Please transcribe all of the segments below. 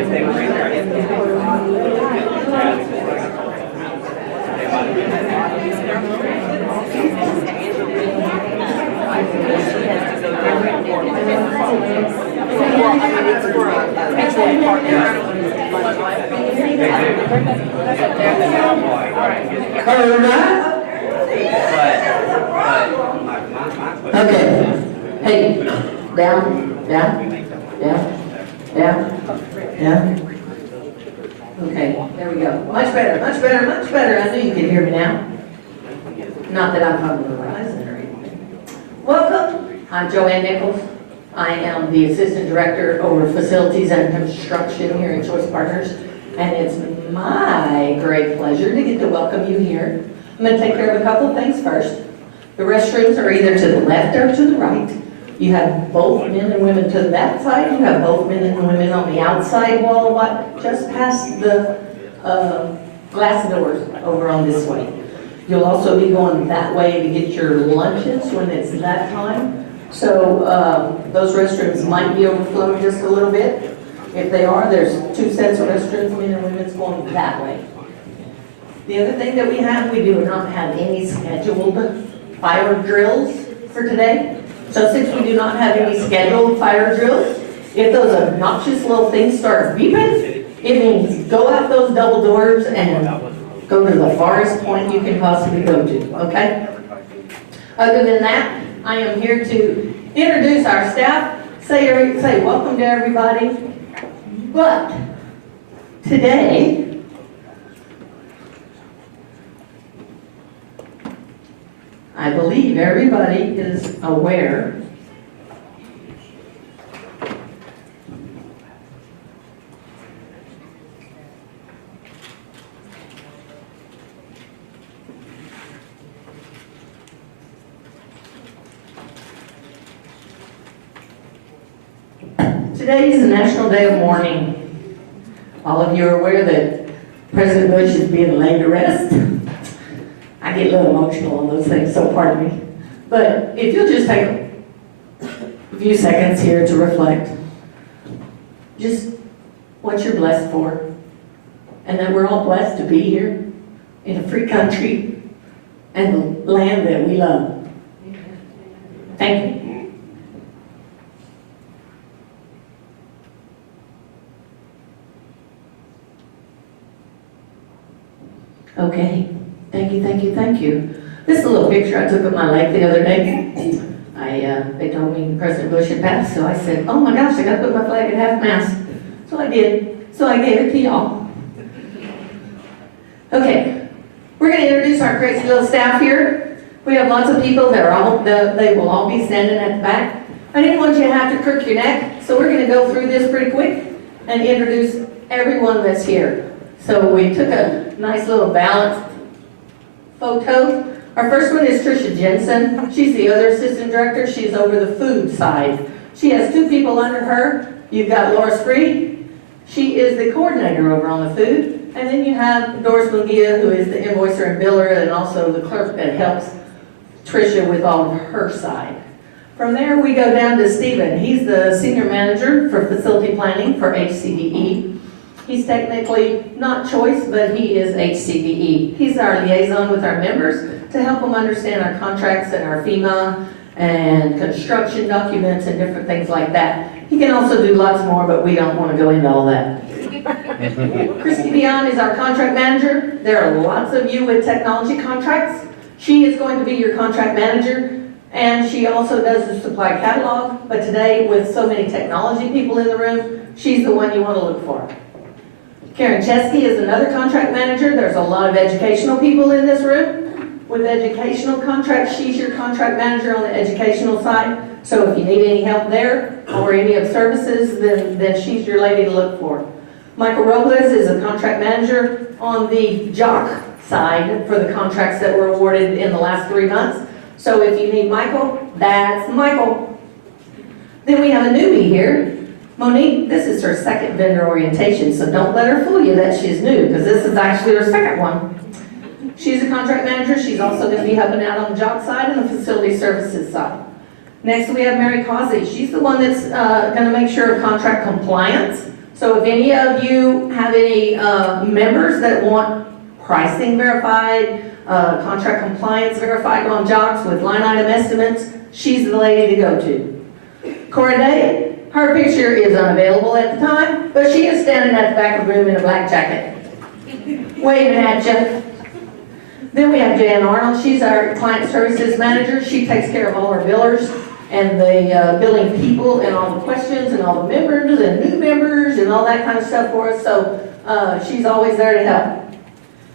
Okay. Hey, down, down, down. Okay, there we go. Much better, much better, much better. I knew you could hear me now. Not that I'm probably rising or anything. Welcome. I'm Joanne Nichols. I am the Assistant Director over Facilities and Construction here at Choice Partners. And it's my great pleasure to get to welcome you here. I'm going to take care of a couple of things first. The restrooms are either to the left or to the right. You have both men and women to that side. You have both men and women on the outside wall, just past the glass doors over on this way. You'll also be going that way to get your lunches when it's that time. So those restrooms might be overflowed just a little bit. If they are, there's 2 sets of restrooms, men and women's going that way. The other thing that we do not have any scheduled fire drills for today. So since we do not have any scheduled fire drills, if those obnoxious little things start beeping, it means go out those double doors and go to the farthest point you can possibly go to, okay? Other than that, I am here to introduce our staff, say welcome to everybody. But today, I believe everybody is aware today is the National Day of Mourning. All of you are aware that President Bush is being laid to rest. I get a little emotional on those things, so pardon me. But if you'll just take a few seconds here to reflect, just what you're blessed for, and that we're all blessed to be here in a free country and the land that we love. Thank you. Okay. Thank you, thank you, thank you. This is a little picture I took of my leg the other day. They told me President Bush had passed, so I said, oh my gosh, I gotta put my flag at half mast. So I did. So I gave it to y'all. Okay, we're gonna introduce our crazy little staff here. We have lots of people that they will all be standing at the back. I didn't want you to have to crook your neck, so we're gonna go through this pretty quick and introduce everyone that's here. So we took a nice little balanced photo. Our first one is Tricia Jensen. She's the other assistant director. She's over the food side. She has 2 people under her. You've got Laura Spree. She is the coordinator over on the food. And then you have Doris Mungia, who is the invoicer and biller, and also the clerk that helps Tricia with all of her side. From there, we go down to Stephen. He's the senior manager for facility planning for HCDE. He's technically not Choice, but he is HCDE. He's our liaison with our members to help them understand our contracts and our FEMA and construction documents and different things like that. He can also do lots more, but we don't want to go into all that. Christy Dion is our contract manager. There are lots of you with technology contracts. She is going to be your contract manager, and she also does the supply catalog. But today, with so many technology people in the room, she's the one you want to look for. Karen Chesky is another contract manager. There's a lot of educational people in this room. With educational contracts, she's your contract manager on the educational side. So if you need any help there or any of services, then she's your lady to look for. Michael Robles is a contract manager on the jock side for the contracts that were awarded in the last 3 months. So if you need Michael, that's Michael. Then we have a newbie here. Monique, this is her second vendor orientation, so don't let her fool you that she's new, because this is actually her second one. She's a contract manager. She's also going to be helping out on the job side and the facility services side. Next, we have Mary Causey. She's the one that's going to make sure of contract compliance. So if any of you have any members that want pricing verified, contract compliance verified on jobs with line item estimates, she's the lady to go to. Cora Day, her picture is unavailable at the time, but she is standing at the back of the room in a black jacket, waving at you. Then we have Jan Arnold. She's our client services manager. She takes care of all our billers and the billing people and all the questions and all the members and new members and all that kind of stuff for us. So she's always there to help.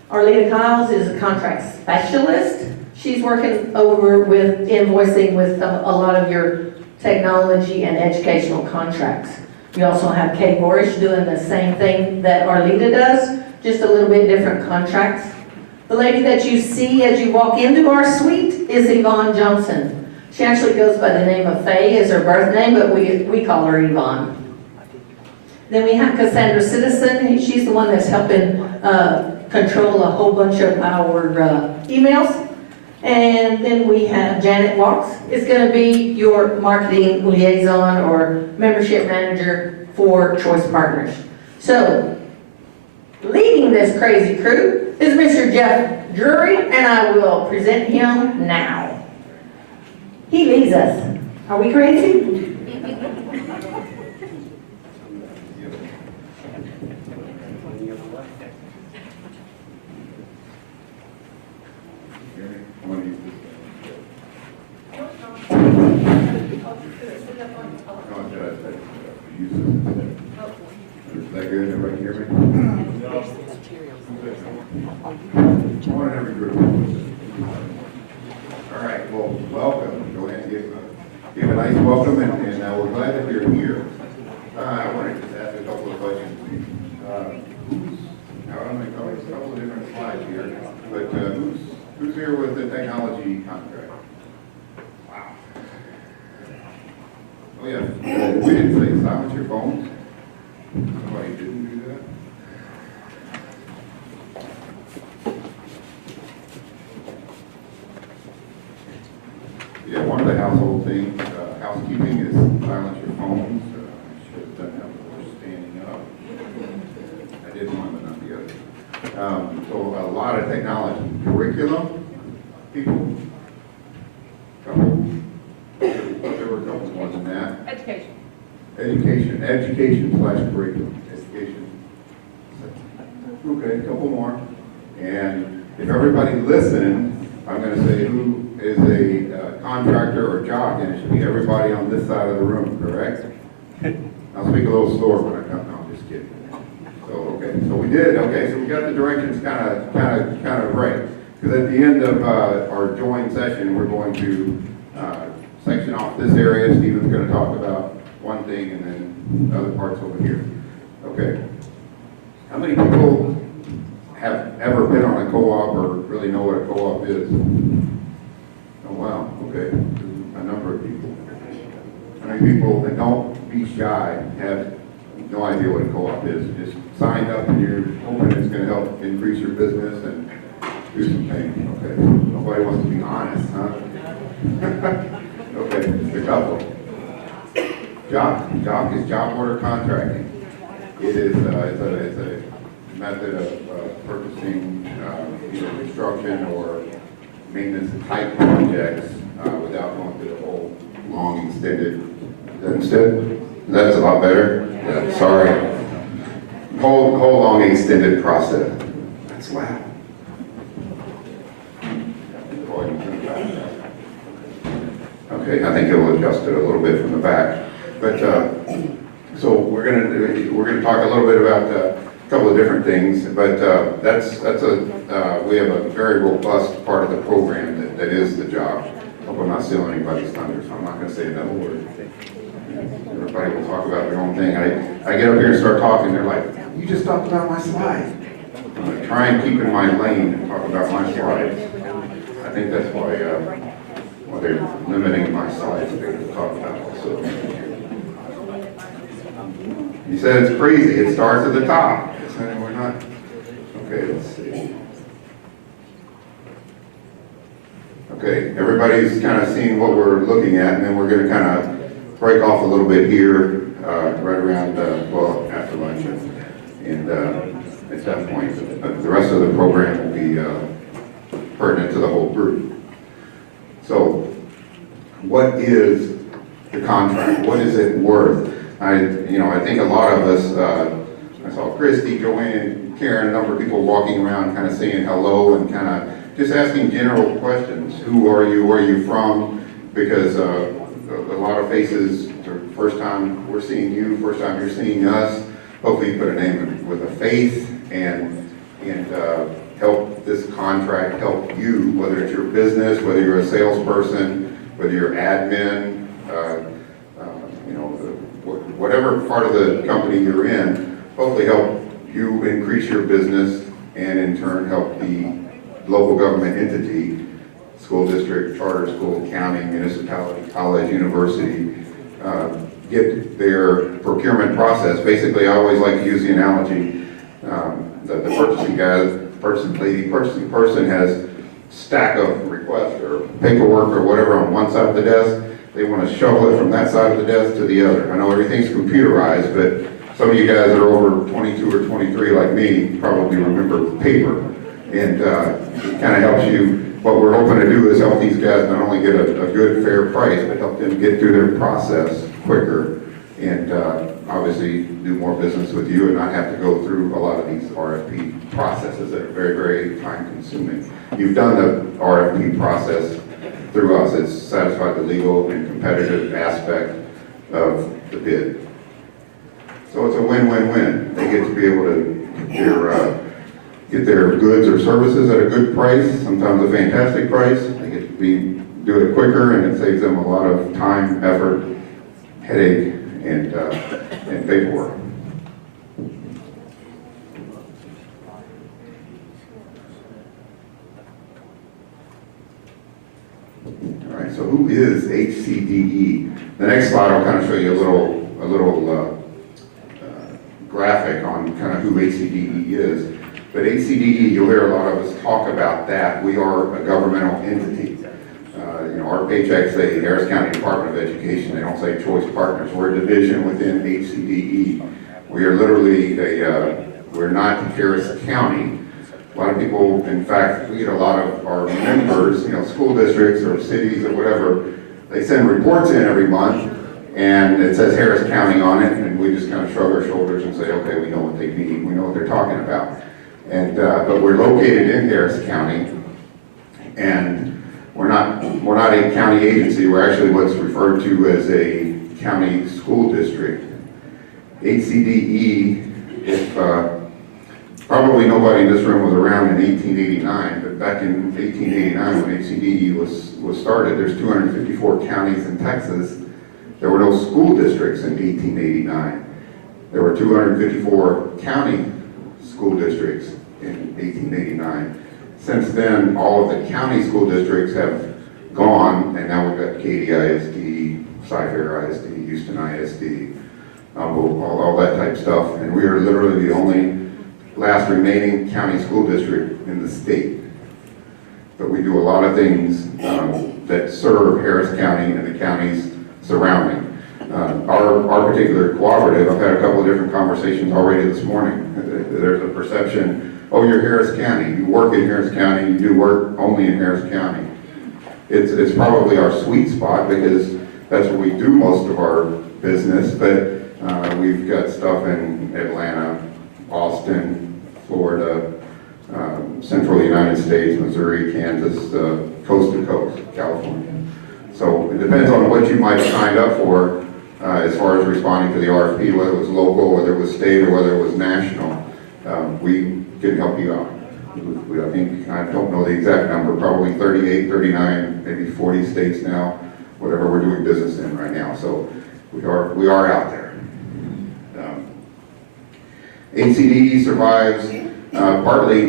Arleta Kyles is a contract specialist. She's working over with invoicing with a lot of your technology and educational contracts. We also have Kay Borish doing the same thing that Arleta does, just a little bit different contracts. The lady that you see as you walk into our suite is Yvonne Johnson. She actually goes by the name of Faye as her birth name, but we call her Yvonne. Then we have Cassandra Citizen. She's the one that's helping control a whole bunch of our emails. And then we have Janet Walks. It's going to be your marketing liaison or membership manager for Choice Partners. So, leading this crazy crew is Mr. Jeff Drury, and I will present him now. He leads us. Are we crazy? Is that good? Everybody hear me? Morning, everybody. All right, well, welcome. Joanne gave a nice welcome, and we're glad that you're here. I wanted to ask a couple of questions. Now, I'm going to cover a couple of different slides here, but who's here with the technology contract? Wow. Oh, yeah. We didn't say silence your phones. Somebody didn't do that? Yeah, one of the household things, housekeeping is silence your phones. Should have done that before standing up. I did one, but not the other. So a lot of technology. Curriculum, people? Couple? There were a couple more than that. Education. Education slash curriculum. Education. Okay, a couple more. And if everybody listened, I'm going to say who is a contractor or jock, and it should be everybody on this side of the room, correct? I'll speak a little slower when I come. No, I'm just kidding. So okay, so we did. Okay, so we got the directions kind of right. Because at the end of our joint session, we're going to section off this area. Stephen's going to talk about one thing, and then other parts over here. Okay. How many people have ever been on a co-op or really know what a co-op is? Oh wow, okay. A number of people. How many people that don't be shy have no idea what a co-op is? Just signed up and you're hoping it's going to help increase your business and do some things. Okay. Nobody wants to be honest, huh? Okay, just a couple. Job is job order contracting. It is it's a method of purchasing either construction or maintenance type projects without going through the whole long extended. That's a lot better. Yeah, sorry. Whole long extended process. That's loud. Okay, I think it'll adjust it a little bit from the back. But so we're gonna talk a little bit about a couple of different things. But we have a very robust part of the program that is the job. Hope I'm not stealing anybody's thunder, so I'm not going to say another word. Everybody will talk about their own thing. I get up here and start talking. They're like, "You just talked about my slide." I'm going to try and keep in my lane and talk about my slides. I think that's why they're limiting my slides to talk about. So he said it's crazy. It starts at the top. We're not. Okay, let's see. Okay, everybody's kind of seen what we're looking at, and then we're going to kind of break off a little bit here. right around, well, after lunch. And at that point, the rest of the program will be pertinent to the whole group. So what is the contract? What is it worth? I think a lot of us, I saw Christy, Joanne, Karen, a number of people walking around kind of saying hello and kind of just asking general questions. Who are you? Where are you from? Because a lot of faces, first time we're seeing you, first time you're seeing us. Hopefully you put a name with a face and help this contract help you, whether it's your business, whether you're a salesperson, whether you're admin, whatever part of the company you're in, hopefully help you increase your business and in turn help the local government entity, school district, charter school, county, municipality, college, university, get their procurement process. Basically, I always like to use the analogy that the purchasing guy, purchasing person has stack of requests or paperwork or whatever on one side of the desk. They want to shovel it from that side of the desk to the other. I know everything's computerized, but some of you guys that are over 22 or 23 like me probably remember paper. And it kind of helps you. What we're hoping to do is help these guys not only get a good, fair price, but help them get through their process quicker and obviously do more business with you and not have to go through a lot of these RFP processes that are very, very time consuming. You've done the RFP process through us. It's satisfied the legal and competitive aspect of the bid. So it's a win-win-win. They get to be able to get their goods or services at a good price, sometimes a fantastic price. They get to do it quicker, and it saves them a lot of time, effort, headache, and paperwork. All right, so who is HCDE? The next slide will kind of show you a little graphic on kind of who HCDE is. But HCDE, you'll hear a lot of us talk about that. We are a governmental entity. Our paychecks say Harris County Department of Education. They don't say Choice Partners. We're a division within HCDE. We are literally we're not Harris County. A lot of people, in fact, we get a lot of our members, school districts or cities or whatever, they send reports in every month and it says Harris County on it, and we just kind of shrug our shoulders and say, okay, we know what they mean, we know what they're talking about. And but we're located in Harris County, and we're not a county agency. We're actually what's referred to as a county school district. HCDE, if probably nobody in this room was around in 1889, but back in 1889 when HCDE was started, there's 254 counties in Texas. There were no school districts in 1889. There were 254 county school districts in 1889. Since then, all of the county school districts have gone, and now we've got Katy ISD, Cy-Fair ISD, Houston ISD, all that type stuff, and we are literally the only last remaining county school district in the state. But we do a lot of things that serve Harris County and the counties surrounding. Our particular cooperative, I've had a couple of different conversations already this morning. There's a perception, oh, you're Harris County, you work in Harris County, you do work only in Harris County. It's probably our sweet spot because that's where we do most of our business, but we've got stuff in Atlanta, Austin, Florida, central United States, Missouri, Kansas, coast to coast, California. So it depends on what you might have signed up for as far as responding to the RFP, whether it was local, whether it was state, or whether it was national. We can help you out. I think, I don't know the exact number, probably 38, 39, maybe 40 states now, whatever we're doing business in right now. So we are out there. HCDE survives partly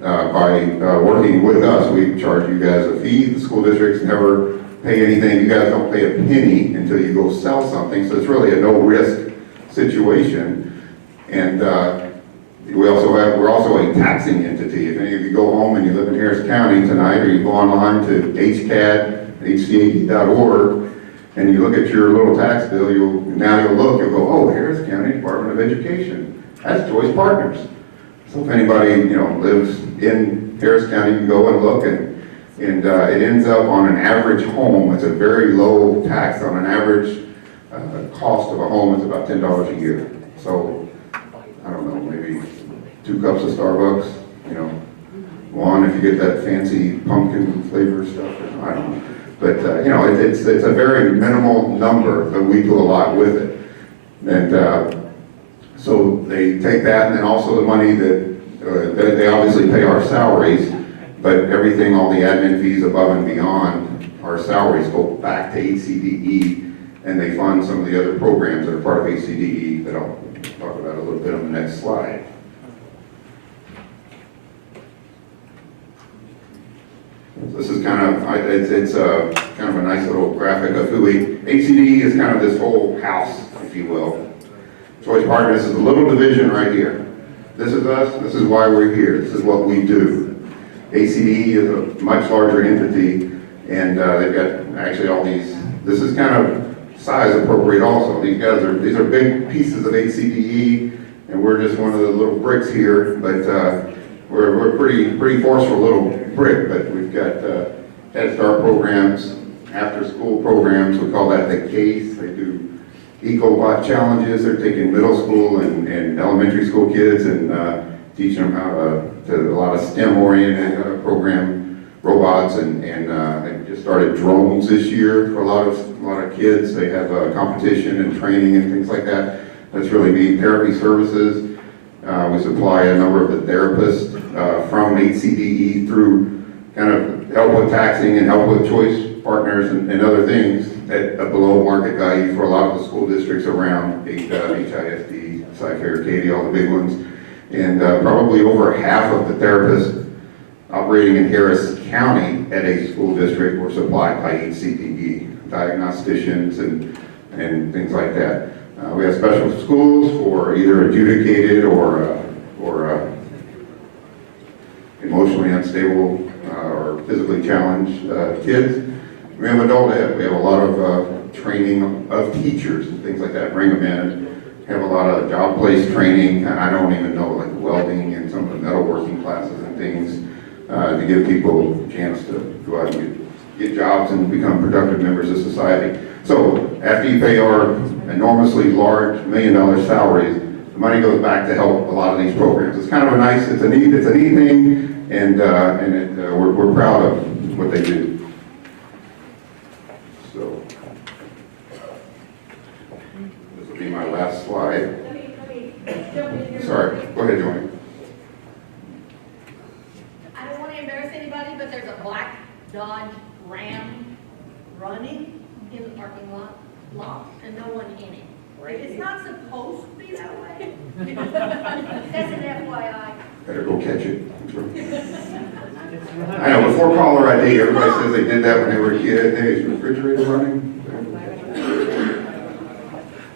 by working with us. We charge you guys a fee. The school districts never pay anything. You guys don't pay a penny until you go sell something. So it's really a no-risk situation. And we're also a taxing entity. If any of you go home and you live in Harris County tonight, or you go online to HCAD, hcad.org, and you look at your little tax bill, you'll go, oh, Harris County Department of Education. That's Choice Partners. So if anybody, lives in Harris County, you can go and look, and it ends up on an average home. It's a very low tax on an average cost of a home. It's about $10 a year. So I don't know, maybe 2 cups of Starbucks, one if you get that fancy pumpkin flavor stuff. I don't know. But, it's a very minimal number, but we do a lot with it. And so they take that, and then also the money that they obviously pay our salaries, but everything, all the admin fees above and beyond our salaries go back to HCDE, and they fund some of the other programs that are part of HCDE that I'll talk about a little bit on the next slide. This is kind of, it's kind of a nice little graphic of who HCDE is kind of this whole house, if you will. Choice Partners is a little division right here. This is us, this is why we're here, this is what we do. HCDE is a much larger entity, and they've got actually all these, this is kind of size appropriate also. These are big pieces of HCDE, and we're just one of the little bricks here, but we're pretty forceful little brick, but we've got Head Start programs, after school programs, we call that the CASE. They do EcoBot challenges. They're taking middle school and elementary school kids and teaching them how to a lot of STEM-oriented program robots, and they just started drones this year for a lot of kids. They have competition and training and things like that. That's really neat. Therapy services. We supply a number of the therapists from HCDE through kind of help with taxing and help with Choice Partners and other things at a below market value for a lot of the school districts around HISD, Cy-Fair, Katy, all the big ones. And probably over half of the therapists operating in Harris County at a school district were supplied by HCDE, diagnosticians and things like that. We have special schools for either adjudicated or emotionally unstable or physically challenged kids. We have adult ed. We have a lot of training of teachers and things like that. Bring them in. Have a lot of job place training. I don't even know, like welding and some of the metalworking classes and things to give people a chance to go out and get jobs and become productive members of society. So after you pay our enormously large $1 million salaries, the money goes back to help a lot of these programs. It's kind of it's a neat thing, and we're proud of what they do. So this will be my last slide. Sorry, go ahead, Joanne. I don't want to embarrass anybody, but there's a black Dodge Ram running in the parking lot, and no one in it. It's not supposed to be that way. As an FYI. Better go catch it. I know, before caller ID, everybody says they did that when they were a kid. Hey, is your refrigerator running?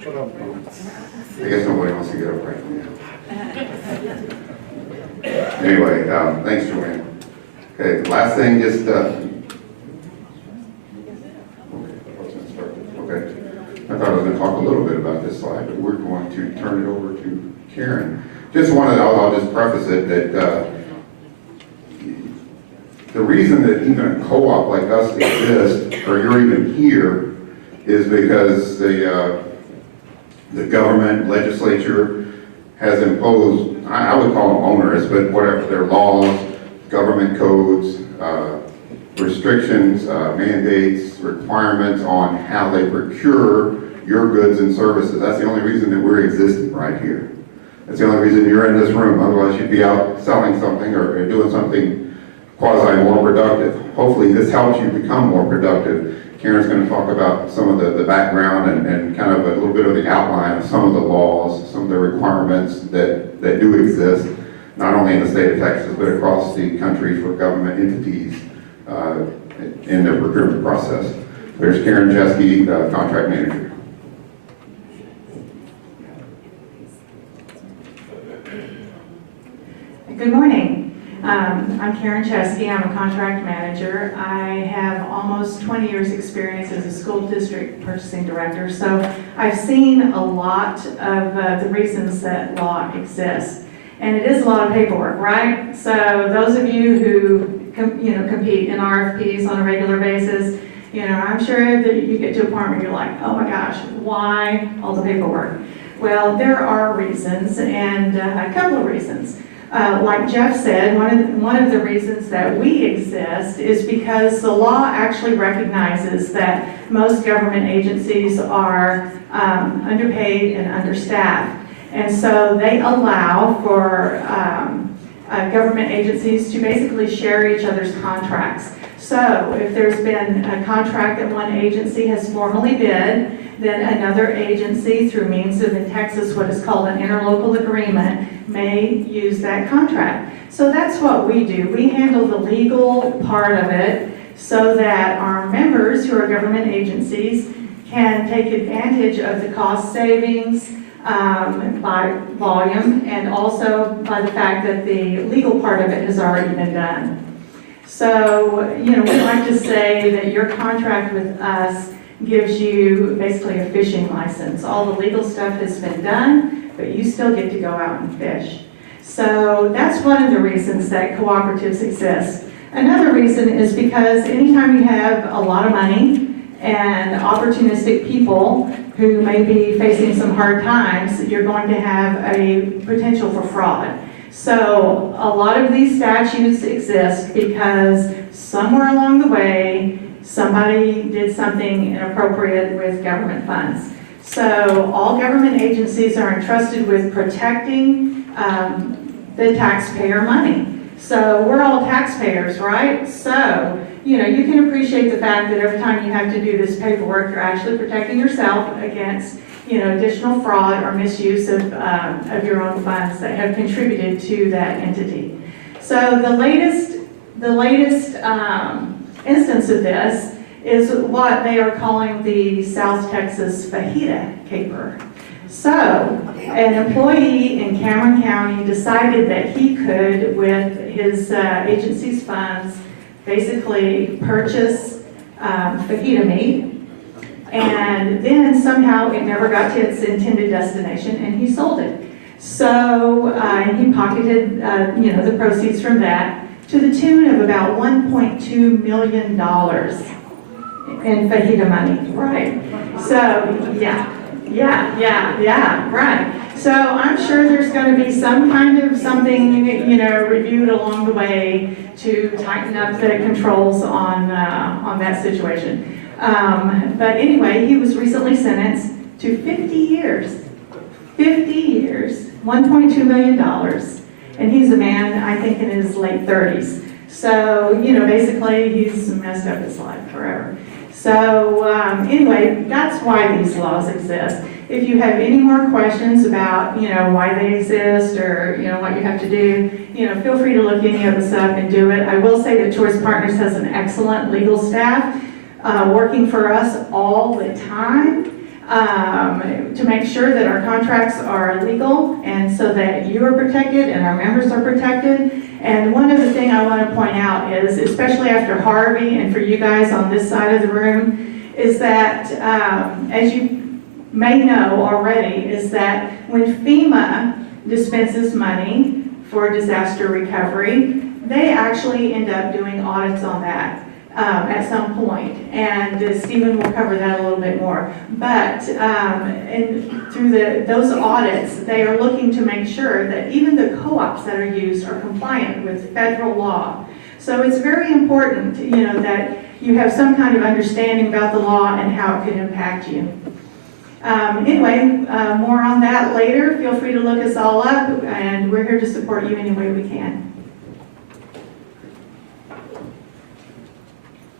I guess nobody wants to get up right now. Anyway, thanks, Joanne. Okay, last thing, just okay. I thought I was going to talk a little bit about this slide, but we're going to turn it over to Karen. I'll just preface it that the reason that even a co-op like us exists, or you're even here, is because the government, legislature has imposed, I would call them onerous, but whatever, their laws, government codes, restrictions, mandates, requirements on how they procure your goods and services. That's the only reason that we're existing right here. That's the only reason you're in this room. Otherwise, you'd be out selling something or doing something quasi more productive. Hopefully, this helps you become more productive. Karen's going to talk about some of the background and kind of a little bit of the outline of some of the laws, some of the requirements that do exist, not only in the state of Texas, but across the country for government entities in their procurement process. There's Karen Jeske, contract manager. Good morning. I'm Karen Chesky. I'm a contract manager. I have almost 20 years' experience as a school district purchasing director, so I've seen a lot of the reasons that law exists. And it is a lot of paperwork, right? So those of you who compete in RFPs on a regular basis, I'm sure that you get to a point where you're like, oh my gosh, why all the paperwork? Well, there are reasons, and a couple of reasons. Like Jeff said, one of the reasons that we exist is because the law actually recognizes that most government agencies are underpaid and understaffed. And so they allow for government agencies to basically share each other's contracts. So if there's been a contract that one agency has formally bid, then another agency, through means of, in Texas, what is called an interlocal agreement, may use that contract. So that's what we do. We handle the legal part of it so that our members, who are government agencies, can take advantage of the cost savings by volume, and also by the fact that the legal part of it has already been done. So, we like to say that your contract with us gives you basically a fishing license. All the legal stuff has been done, but you still get to go out and fish. So that's one of the reasons that cooperatives exist. Another reason is because anytime you have a lot of money and opportunistic people who may be facing some hard times, you're going to have a potential for fraud. So a lot of these statutes exist because somewhere along the way, somebody did something inappropriate with government funds. So all government agencies are entrusted with protecting the taxpayer money. So we're all taxpayers, right? So, you can appreciate the fact that every time you have to do this paperwork, you're actually protecting yourself against, additional fraud or misuse of your own funds that have contributed to that entity. So the latest instance of this is what they are calling the South Texas fajita caper. So an employee in Cameron County decided that he could, with his agency's funds, basically purchase fajita meat, and then somehow it never got to its intended destination, and he sold it. So he pocketed the proceeds from that to the tune of about $1.2 million in fajita money, right? So yeah, right. So I'm sure there's going to be some kind of something, reviewed along the way to tighten up the controls on that situation. But anyway, he was recently sentenced to 50 years, $1.2 million, and he's a man, I think, in his late 30s. So, basically, he's messed up his life forever. So anyway, that's why these laws exist. If you have any more questions about, why they exist, or, what you have to do, feel free to look any of this up and do it. I will say that Choice Partners has an excellent legal staff working for us all the time to make sure that our contracts are legal and so that you are protected and our members are protected. And one other thing I want to point out is, especially after Harvey and for you guys on this side of the room, is that, as you may know already, is that when FEMA dispenses money for disaster recovery, they actually end up doing audits on that at some point. And Stephen will cover that a little bit more. But through those audits, they are looking to make sure that even the co-ops that are used are compliant with federal law. So it's very important, that you have some kind of understanding about the law and how it can impact you. Anyway, more on that later. Feel free to look us all up, and we're here to support you any way we can.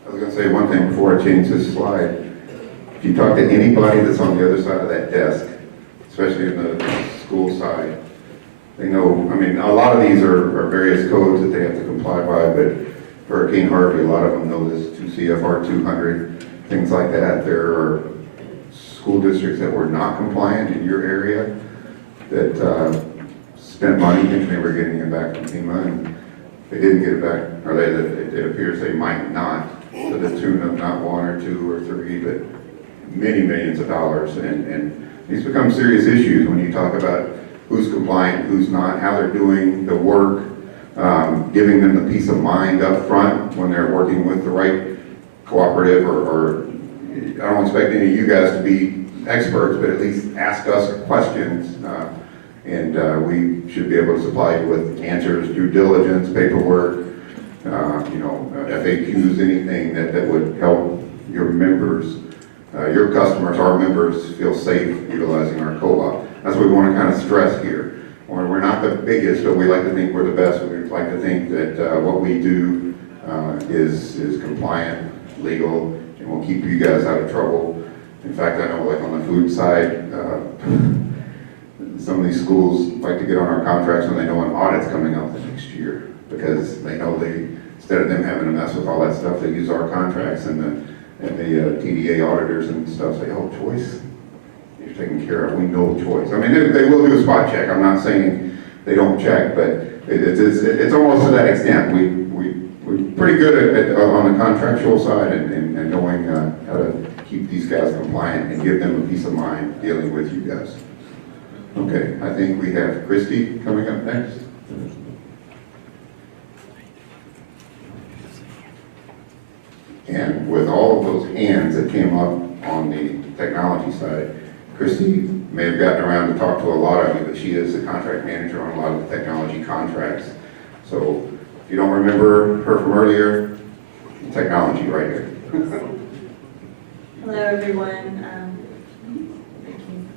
I was going to say one thing before I change this slide. If you talk to anybody that's on the other side of that desk, especially in the school side, they know, a lot of these are various codes that they have to comply by, but Hurricane Harvey, a lot of them know this, 2 CFR 200, things like that. There are school districts that were not compliant in your area that spent money thinking they were getting it back from FEMA, and they didn't get it back, or it appears they might not, to the tune of not one or two or three, but many millions of dollars. And these become serious issues when you talk about who's compliant, who's not, how they're doing the work, giving them the peace of mind up front when they're working with the right cooperative, or I don't expect any of you guys to be experts, but at least ask us questions, and we should be able to supply you with answers, due diligence, paperwork, FAQs, anything that would help your members, your customers, our members feel safe utilizing our co-op. That's what we want to kind of stress here. We're not the biggest, but we like to think we're the best. We like to think that what we do is compliant, legal, and will keep you guys out of trouble. In fact, I know, like on the food side, some of these schools like to get on our contracts when they know an audit's coming up the next year, because they know instead of them having to mess with all that stuff, they use our contracts, and the TDA auditors and stuff say, oh, Choice, you're taken care of, we know Choice. I mean, they will do a spot check. I'm not saying they don't check, but it's almost to that extent. We're pretty good on the contractual side and knowing how to keep these guys compliant and give them a peace of mind dealing with you guys. Okay, I think we have Christy coming up next. And with all of those hands that came up on the technology side, Christy may have gotten around to talk to a lot of you, but she is the contract manager on a lot of the technology contracts. So if you don't remember her from earlier, technology right here. Hello, everyone. Thank you.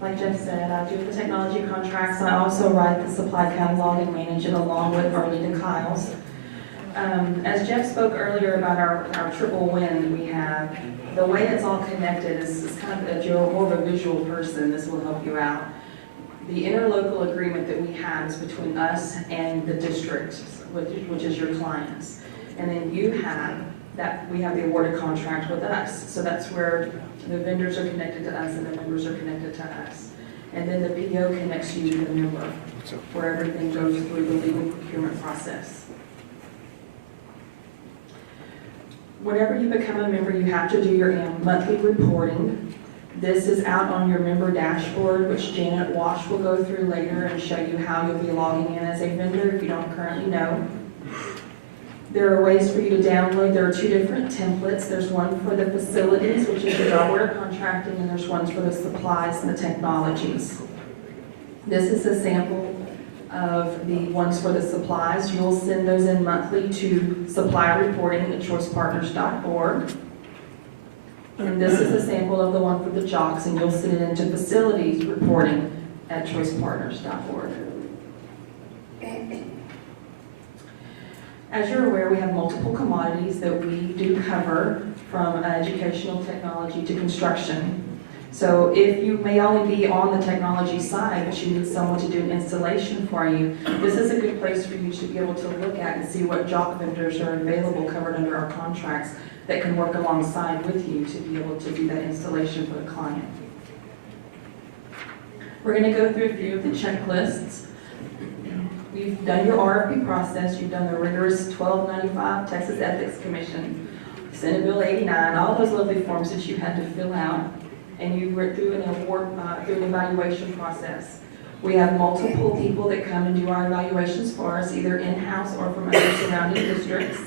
Like Jeff said, I do the technology contracts. I also write the supply catalog and manage it along with Arlene Kyles. As Jeff spoke earlier about our triple win that we have, the way it's all connected is kind of, if you're more of a visual person, this will help you out. The interlocal agreement that we have is between us and the district, which is your clients. And then you have that, we have the awarded contract with us. So that's where the vendors are connected to us and the members are connected to us. And then the PO connects you to the member, where everything goes through the legal procurement process. Whenever you become a member, you have to do your monthly reporting. This is out on your member dashboard, which Janet Walsh will go through later and show you how you'll be logging in as a vendor if you don't currently know. There are ways for you to download. There are two different templates. There's one for the facilities, which is your job order contracting, and there's ones for the supplies and the technologies. This is a sample of the ones for the supplies. You'll send those in monthly to supplyreporting@choicepartners.org. And this is a sample of the one for the jocks, and you'll send it into facilities reporting at choicepartners.org. As you're aware, we have multiple commodities that we do cover, from educational technology to construction. So if you may only be on the technology side, but you need someone to do an installation for you, this is a good place for you to be able to look at and see what job vendors are available covered under our contracts that can work alongside with you to be able to do that installation for the client. We're going to go through a few of the checklists. You've done your RFP process, you've done the rigorous 1295 Texas Ethics Commission, Senate Bill 89, all those lovely forms that you had to fill out, and you went through an evaluation process. We have multiple people that come and do our evaluations for us, either in-house or from other surrounding districts.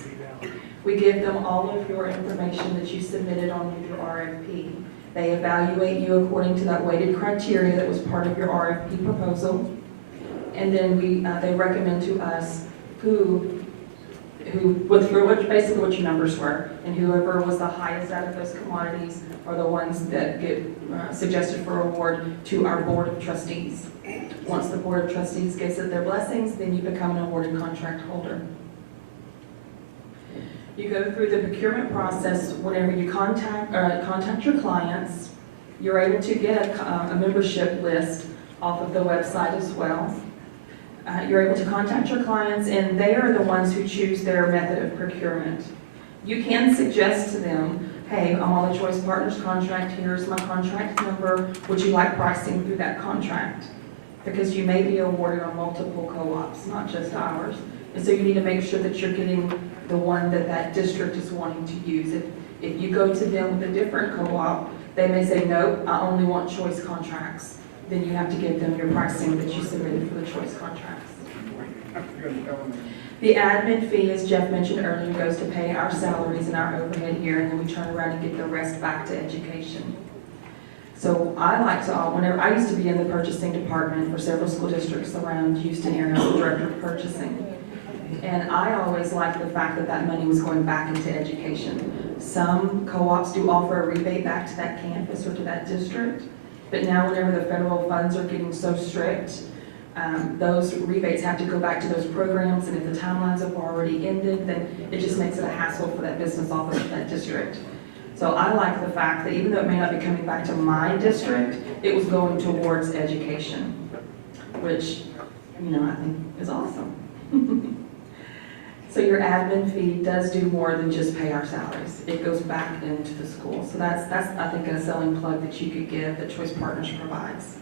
We give them all of your information that you submitted on your RFP. They evaluate you according to that weighted criteria that was part of your RFP proposal. And then they recommend to us basically what your numbers were, and whoever was the highest out of those commodities are the ones that get suggested for award to our Board of Trustees. Once the Board of Trustees gives it their blessings, then you become an awarded contract holder. You go through the procurement process. Whenever you contact your clients, you're able to get a membership list off of the website as well. You're able to contact your clients, and they are the ones who choose their method of procurement. You can suggest to them, hey, I'm on the Choice Partners contract, here's my contract number, would you like pricing through that contract? Because you may be awarded on multiple co-ops, not just ours. And so you need to make sure that you're getting the one that that district is wanting to use. If you go to them with a different co-op, they may say, no, I only want choice contracts. Then you have to give them your pricing that you submitted for the choice contracts. The admin fee, as Jeff mentioned earlier, goes to pay our salaries and our overhead here, and then we turn around and get the rest back to education. So I like to, whenever, I used to be in the purchasing department for several school districts around Houston area, I was the director of purchasing. And I always liked the fact that that money was going back into education. Some co-ops do offer a rebate back to that campus or to that district, but now whenever the federal funds are getting so strict, those rebates have to go back to those programs, and if the timelines have already ended, then it just makes it a hassle for that business office of that district. So I like the fact that even though it may not be coming back to my district, it was going towards education, which, I think is awesome. So your admin fee does do more than just pay our salaries. It goes back into the school. So that's I think, a selling plug that you could give that Choice Partners provides.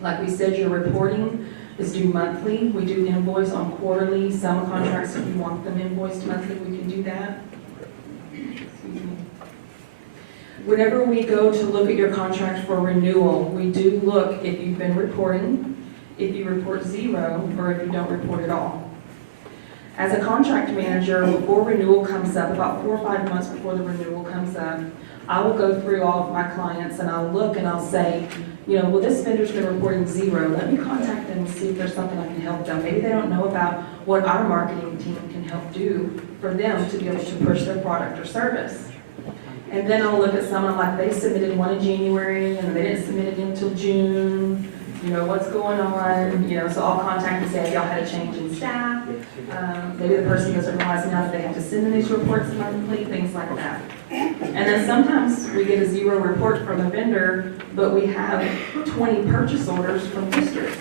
Like we said, your reporting is due monthly. We do invoice on quarterly. Some contracts, if you want them invoiced monthly, we can do that. Excuse me. Whenever we go to look at your contract for renewal, we do look if you've been reporting, if you report zero, or if you don't report at all. As a contract manager, before renewal comes up, about 4 or 5 months before the renewal comes up, I will go through all of my clients and I'll look and I'll say, well, this vendor's been reporting zero. Let me contact them and see if there's something I can help them. Maybe they don't know about what our marketing team can help do for them to be able to push their product or service. And then I'll look at someone like they submitted one in January and they didn't submit it until June. What's going on? So I'll contact and say, have y'all had a change in staff? Maybe the person doesn't realize now that they have to send in these reports monthly, things like that. And then sometimes we get a zero report from a vendor, but we have 20 purchase orders from districts.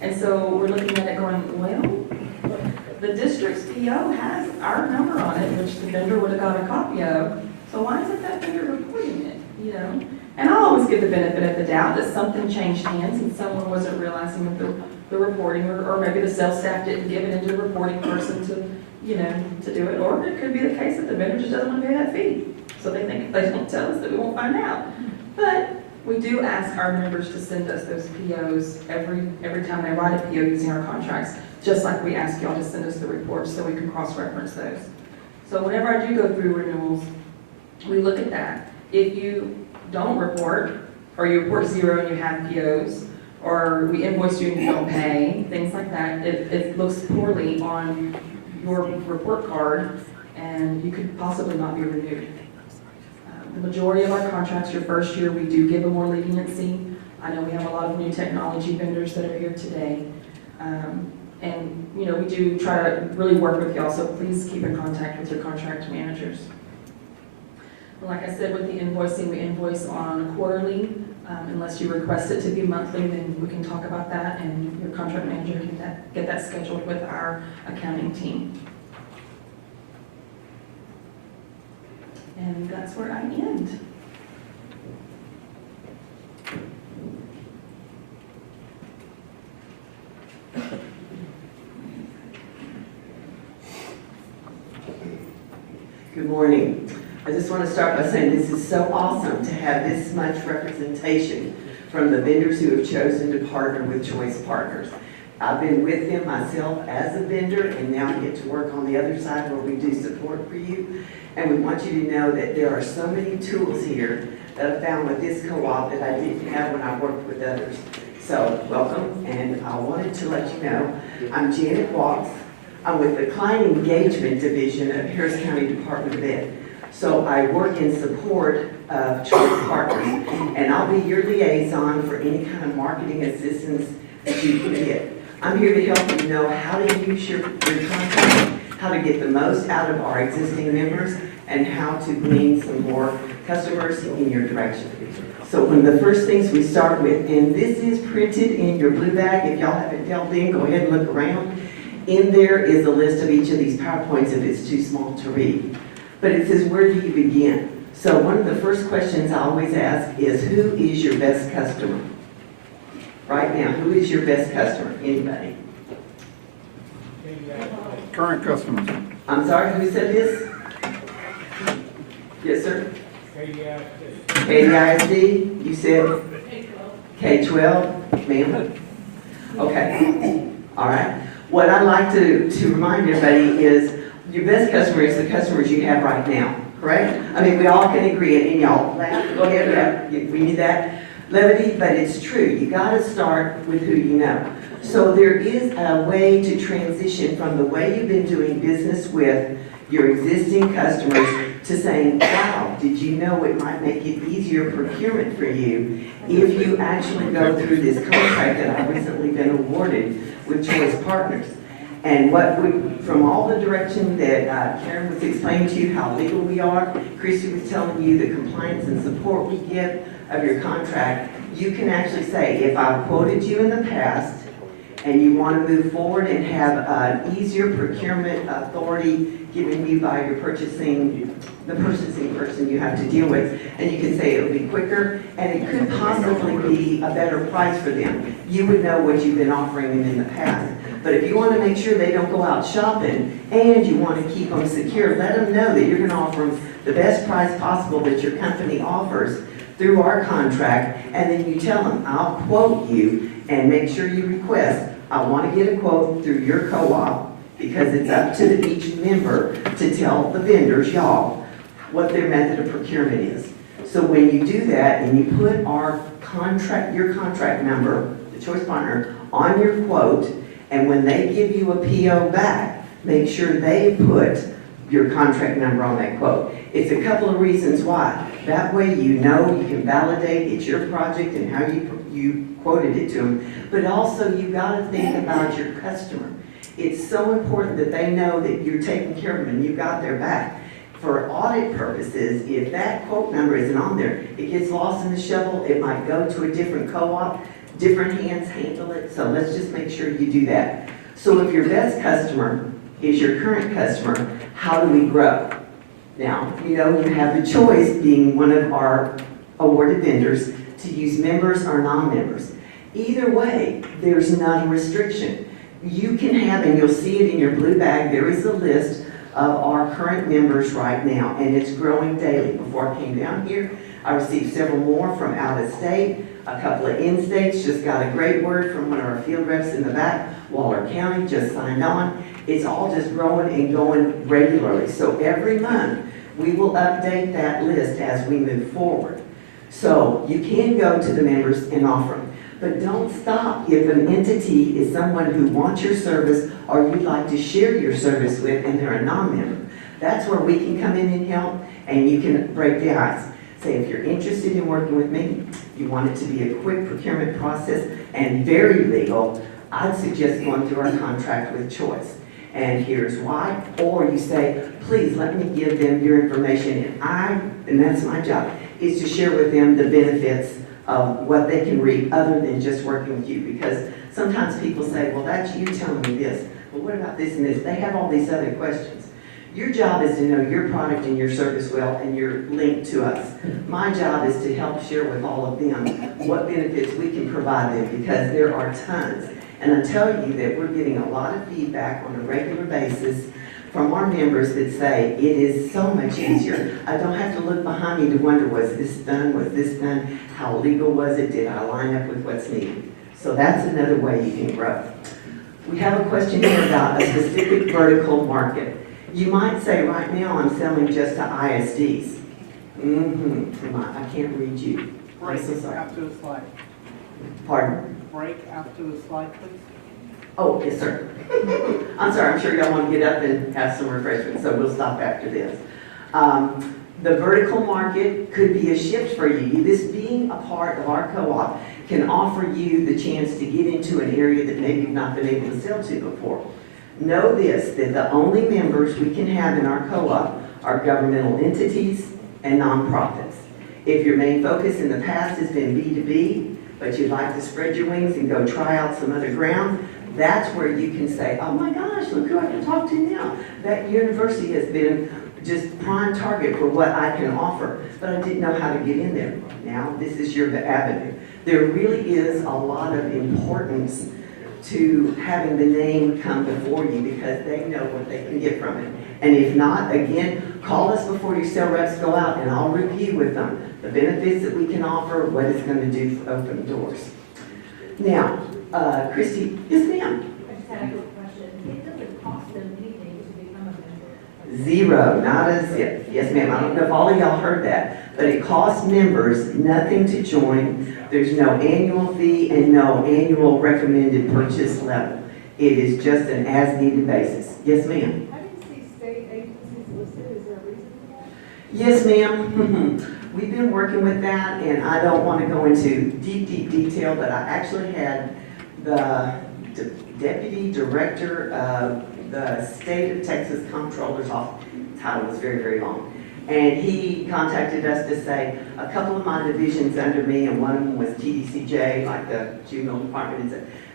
And so we're looking at it going, well, the district's PO has our number on it, which the vendor would have got a copy of. So why isn't that vendor reporting it? And I'll always give the benefit of the doubt that something changed hands and someone wasn't realizing of the reporting, or maybe the sales staff didn't give it into the reporting person to do it. Or it could be the case that the vendor just doesn't want to pay that fee. So they think if they don't tell us that we won't find out. But we do ask our members to send us those POs every time they write a PO using our contracts, just like we ask y'all to send us the reports so we can cross-reference those. So whenever I do go through renewals, we look at that. If you don't report, or you report zero and you have POs, or we invoice you and you don't pay, things like that, it looks poorly on your report card, and you could possibly not be renewed. The majority of our contracts, your first year, we do give a more leniency. I know we have a lot of new technology vendors that are here today. And we do try to really work with y'all, so please keep in contact with your contract managers. Like I said, with the invoicing, we invoice on quarterly. Unless you request it to be monthly, then we can talk about that, and your contract manager can get that scheduled with our accounting team. And that's where I end. Good morning. I just want to start by saying this is so awesome to have this much representation from the vendors who have chosen to partner with Choice Partners. I've been with them myself as a vendor, and now I get to work on the other side where we do support for you. And we want you to know that there are so many tools here that I found with this co-op that I didn't have when I worked with others. So welcome, and I wanted to let you know, I'm Janet Watts. I'm with the Client Engagement Division of Harris County Department of Ed. So I work in support of Choice Partners, and I'll be your liaison for any kind of marketing assistance that you can get. I'm here to help you know how to use your contract, how to get the most out of our existing members, and how to glean some more customers in your direction. So one of the first things we start with, and this is printed in your blue bag, if y'all haven't delved in, go ahead and look around. In there is a list of each of these PowerPoints if it's too small to read. But it says, where do you begin? So one of the first questions I always ask is, who is your best customer? Right now, who is your best customer? Anybody? Current customers. I'm sorry, who said this? Yes, sir? KDISD, you said? K-12, ma'am? Okay, all right. What I'd like to remind everybody is your best customer is the customers you have right now, correct? I mean, we all can agree, and y'all, go ahead, we need that levity, but it's true. You gotta start with who you know. So there is a way to transition from the way you've been doing business with your existing customers to saying, wow, did you know it might make it easier procurement for you if you actually go through this contract that I've recently been awarded with Choice Partners. And from all the direction that Karen was explaining to you how legal we are, Christy was telling you the compliance and support we get of your contract, you can actually say, if I've quoted you in the past, and you want to move forward and have an easier procurement authority given you by your the purchasing person you have to deal with, and you can say it'll be quicker, and it could possibly be a better price for them. You would know what you've been offering them in the past. But if you want to make sure they don't go out shopping, and you want to keep them secure, let them know that you're going to offer them the best price possible that your company offers through our contract, and then you tell them, I'll quote you, and make sure you request, I want to get a quote through your co-op, because it's up to each member to tell the vendors, y'all, what their method of procurement is. So when you do that, and you put your contract number, the choice partner, on your quote, and when they give you a PO back, make sure they put your contract number on that quote. It's a couple of reasons why. That way you know you can validate it's your project and how you quoted it to them, but also you've got to think about your customer. It's so important that they know that you're taking care of them and you've got their back. For audit purposes, if that quote number isn't on there, it gets lost in the shuffle, it might go to a different co-op, different hands handle it, so let's just make sure you do that. So if your best customer is your current customer, how do we grow? Now, you have the choice, being one of our awarded vendors, to use members or non-members. Either way, there's not a restriction. You can have, and you'll see it in your blue bag, there is a list of our current members right now, and it's growing daily. Before I came down here, I received several more from out of state, a couple of in-states, just got a great word from one of our field reps in the back, Waller County just signed on. It's all just growing and going regularly. So every month, we will update that list as we move forward. So you can go to the members and offer them. But don't stop if an entity is someone who wants your service or you'd like to share your service with and they're a non-member. That's where we can come in and help, and you can break the ice. Say, if you're interested in working with me, you want it to be a quick procurement process and very legal, I'd suggest going through our contract with Choice. And here's why. Or you say, please let me give them your information, and that's my job, is to share with them the benefits of what they can reap other than just working with you. Because sometimes people say, well, that's you telling me this, but what about this and this? They have all these other questions. Your job is to know your product and your service well, and you're linked to us. My job is to help share with all of them what benefits we can provide them, because there are tons. And I tell you that we're getting a lot of feedback on a regular basis from our members that say, it is so much easier. I don't have to look behind me to wonder, was this done? Was this done? How legal was it? Did I line up with what's needed? So that's another way you can grow. We have a question here about a specific vertical market. You might say, right now I'm selling just to ISDs. I can't read you. I'm so sorry. After the slide. Pardon? Break after the slide, please. Oh, yes, sir. I'm sorry, I'm sure y'all want to get up and have some refreshments, so we'll stop after this. The vertical market could be a shift for you. This being a part of our co-op can offer you the chance to get into an area that maybe you've not been able to sell to before. Know this, that the only members we can have in our co-op are governmental entities and nonprofits. If your main focus in the past has been B2B, but you'd like to spread your wings and go try out some other ground, that's where you can say, oh my gosh, look who I can talk to now. That university has been just prime target for what I can offer, but I didn't know how to get in there. Now, this is your avenue. There really is a lot of importance to having the name come before you because they know what they can get from it. And if not, again, call us before your sales reps go out and I'll review with them the benefits that we can offer, what it's going to do for open doors. Now, Christy, yes ma'am? I just had a quick question. It doesn't cost them anything to become a member. Zero, not a zip. Yes, ma'am. I don't know if all of y'all heard that, but it costs members nothing to join. There's no annual fee and no annual recommended purchase level. It is just an as-needed basis. Yes, ma'am. I didn't see state agencies listed. Is there a reason for that? Yes, ma'am. We've been working with that, and I don't want to go into deep detail, but I actually had the Deputy Director of the State of Texas Comptroller's Office. The title was very, very long. And he contacted us to say, a couple of my divisions under me, and one of them was TDCJ, like the juvenile department,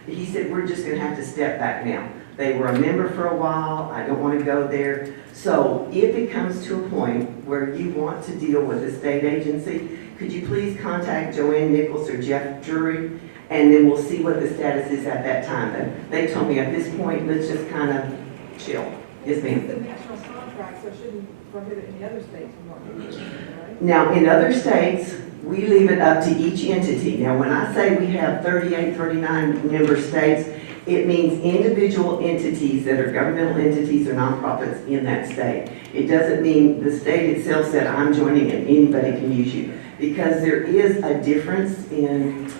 he said, we're just going to have to step back now. They were a member for a while. I don't want to go there. So if it comes to a point where you want to deal with a state agency, could you please contact Joanne Nichols or Jeff Drury, and then we'll see what the status is at that time. But they told me at this point, let's just kind of chill. Yes, ma'am. It's a national contract, so it shouldn't prohibit any other states from not doing it, right? Now, in other states, we leave it up to each entity. Now, when I say we have 38, 39 member states, it means individual entities that are governmental entities or nonprofits in that state. It doesn't mean the state itself said, I'm joining and anybody can use you. Because there is a difference in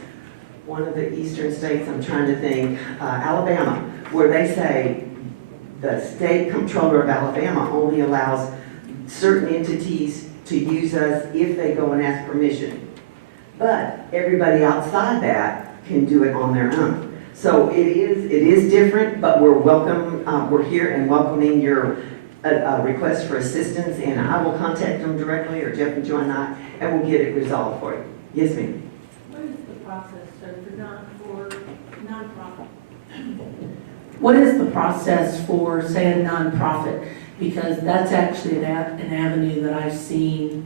one of the eastern states, I'm trying to think, Alabama, where they say the state comptroller of Alabama only allows certain entities to use us if they go and ask permission. But everybody outside that can do it on their own. So it is different, but we're here and welcoming your request for assistance, and I will contact them directly, or Jeff and Joy and I, and we'll get it resolved for you. Yes, ma'am. What is the process for nonprofit? What is the process for, say, a nonprofit? Because that's actually an avenue that I've seen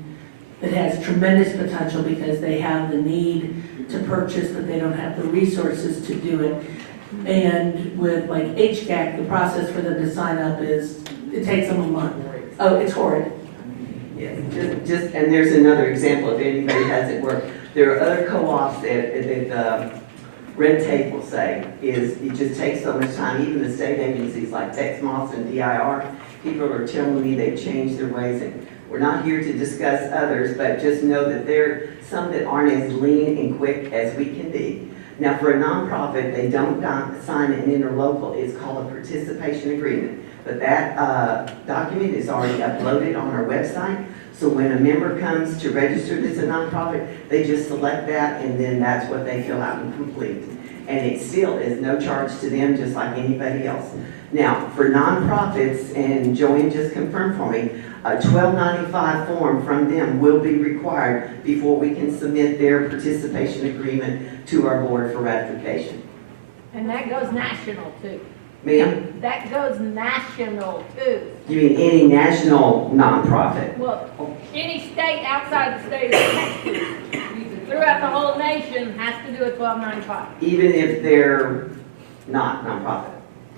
that has tremendous potential because they have the need to purchase, but they don't have the resources to do it. And with like HCAC, the process for them to sign up is, it takes them a month. Oh, it's horrid. Yes, and there's another example if anybody hasn't worked. There are other co-ops that red tape will say is it just takes so much time. Even the state agencies like TexMOS and DIR, people are telling me they've changed their ways. And we're not here to discuss others, but just know that there are some that aren't as lean and quick as we can be. Now, for a nonprofit, they don't sign an interlocal. It's called a participation agreement. But that document is already uploaded on our website. So when a member comes to register as a nonprofit, they just select that, and then that's what they fill out and complete. And it still is no charge to them, just like anybody else. Now, for nonprofits, and Joanne just confirmed for me, a 1295 form from them will be required before we can submit their participation agreement to our board for ratification. And that goes national too. Ma'am, That goes national too. you mean any national nonprofit? Well, any state outside the state of Texas, throughout the whole nation, has to do a 1295. Even if they're not nonprofit?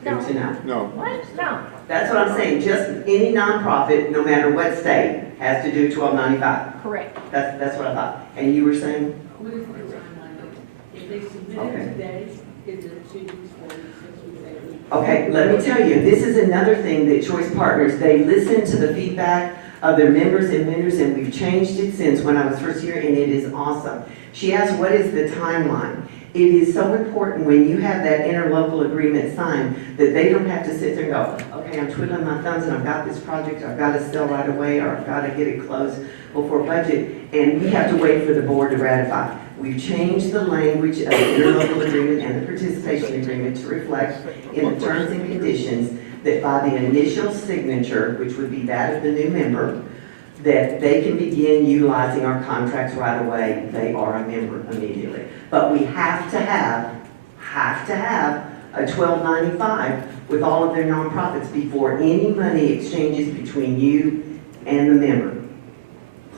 Good No. to know. No. What? No. That's what I'm saying, just any nonprofit, no matter what state, has to do 1295. Correct. That's what I thought. And you were saying? What is the timeline? If they submit Okay. it today, is it 2 weeks, 4 weeks, 6 weeks, 8 weeks? Okay, let me tell you, this is another thing that Choice Partners, they listen to the feedback of their members and vendors, and we've changed it since when I was first here, and it is awesome. She asked, what is the timeline? It is so important when you have that interlocal agreement signed that they don't have to sit there and go, okay, I'm twiddling my thumbs and I've got this project, I've got to sell right away, or I've got to get it closed before budget, and we have to wait for the board to ratify. We've changed the language of the interlocal agreement and the participation agreement to reflect in the terms and conditions that by the initial signature, which would be that of the new member, that they can begin utilizing our contracts right away. They are a member immediately. But we have to have a 1295 with all of their nonprofits before any money exchanges between you and the member.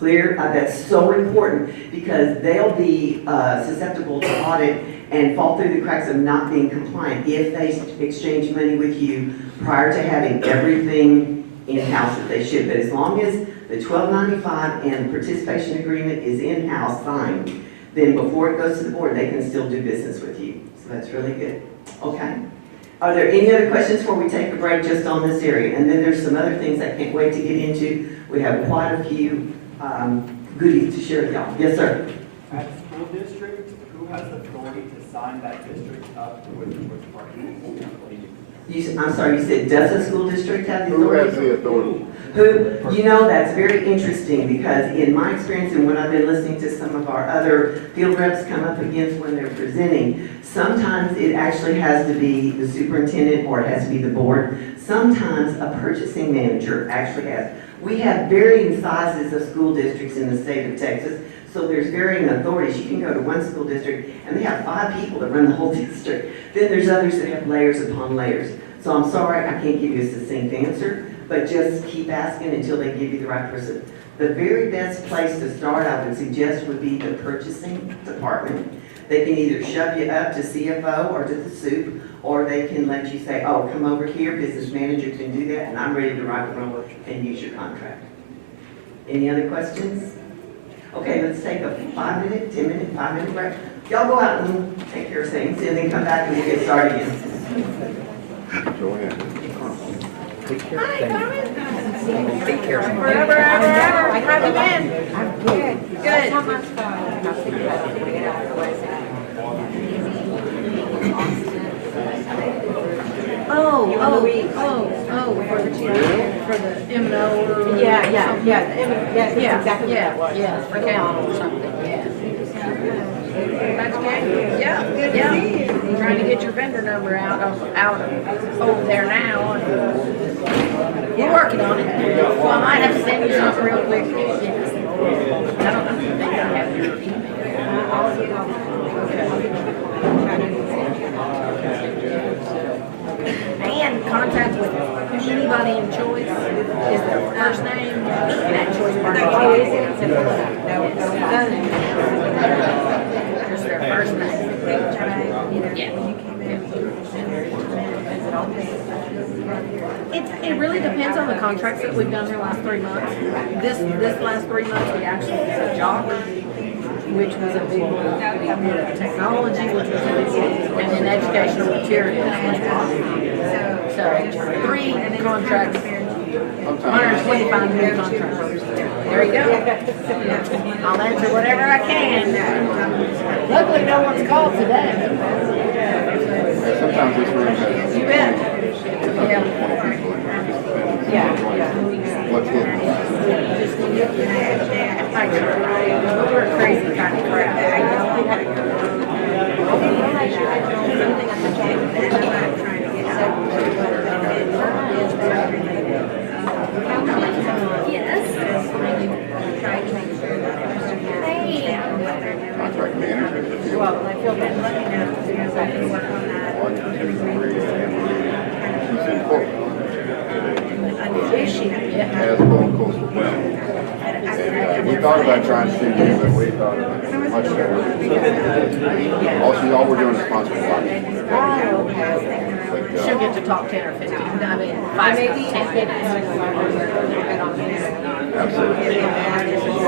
Clear? That's so important because they'll be susceptible to audit and fall through the cracks of not being compliant if they exchange money with you prior to having everything in-house that they should. But as long as the 1295 and participation agreement is in-house signed, then before it goes to the board, they can still do business with you. So that's really good. Okay. Are there any other questions before we take a break just on this area? And then there's some other things I can't wait to get into. We have quite a few goodies to share with y'all. Yes, sir. At school district, who has the authority to sign that district up with parking? I'm sorry, you said, does the school district have the Who authority? has the authority? Who, you know, that's very interesting because in my experience and when I've been listening to some of our other field reps come up against when they're presenting, sometimes it actually has to be the superintendent or it has to be the board. Sometimes a purchasing manager actually has. We have varying sizes of school districts in the state of Texas, so there's varying authorities. You can go to one school district and they have 5 people that run the whole district. Then there's others that have layers upon layers. So I'm sorry, I can't give you a succinct answer, but just keep asking until they give you the right person. The very best place to start, I would suggest, would be the purchasing department. They can either shove you up to CFO or to the soup, or they can let you say, oh, come over here, business manager can do that, and I'm ready to rock and roll and use your contract. Any other questions? Okay, let's take a 5-minute, 10-minute, 5-minute break. Y'all go out and take care of things, and then come back and we'll get started again. Go ahead. Forever, ever, ever. How have you been? I'm good. Good. For the M&O or. Yeah, exactly. Yeah, for council or something, yeah. That's good. Yeah. Trying to get your vendor number out of over there now. We're working on it. Well, I might have to send you something real quick. Yes. I don't know if I have your and contact with anybody in Choice is their first name and at Choice Parker. Oh, is it? No, it's just their first name. It really depends on the contracts that we've done the last 3 months. This last 3 months, we actually did a job, which was a big one. We did technology, which was a big one, and then educational materials. So 3 contracts, 125 new contracts. There you go. I'll answer whatever I can. Luckily, no one's called today. Sometimes this room has. You bet. What's it? We're a crazy kind of crowd. Contract manager. Well, I feel bad letting you know because I can work on that. She's in court. Is she? Yeah. As well coastal well. And we thought about trying to send you, but we thought it was much better. All we're doing is sponsoring parking. She'll get to talk 10 or 15, I mean, 5 to 10 minutes. Absolutely. She's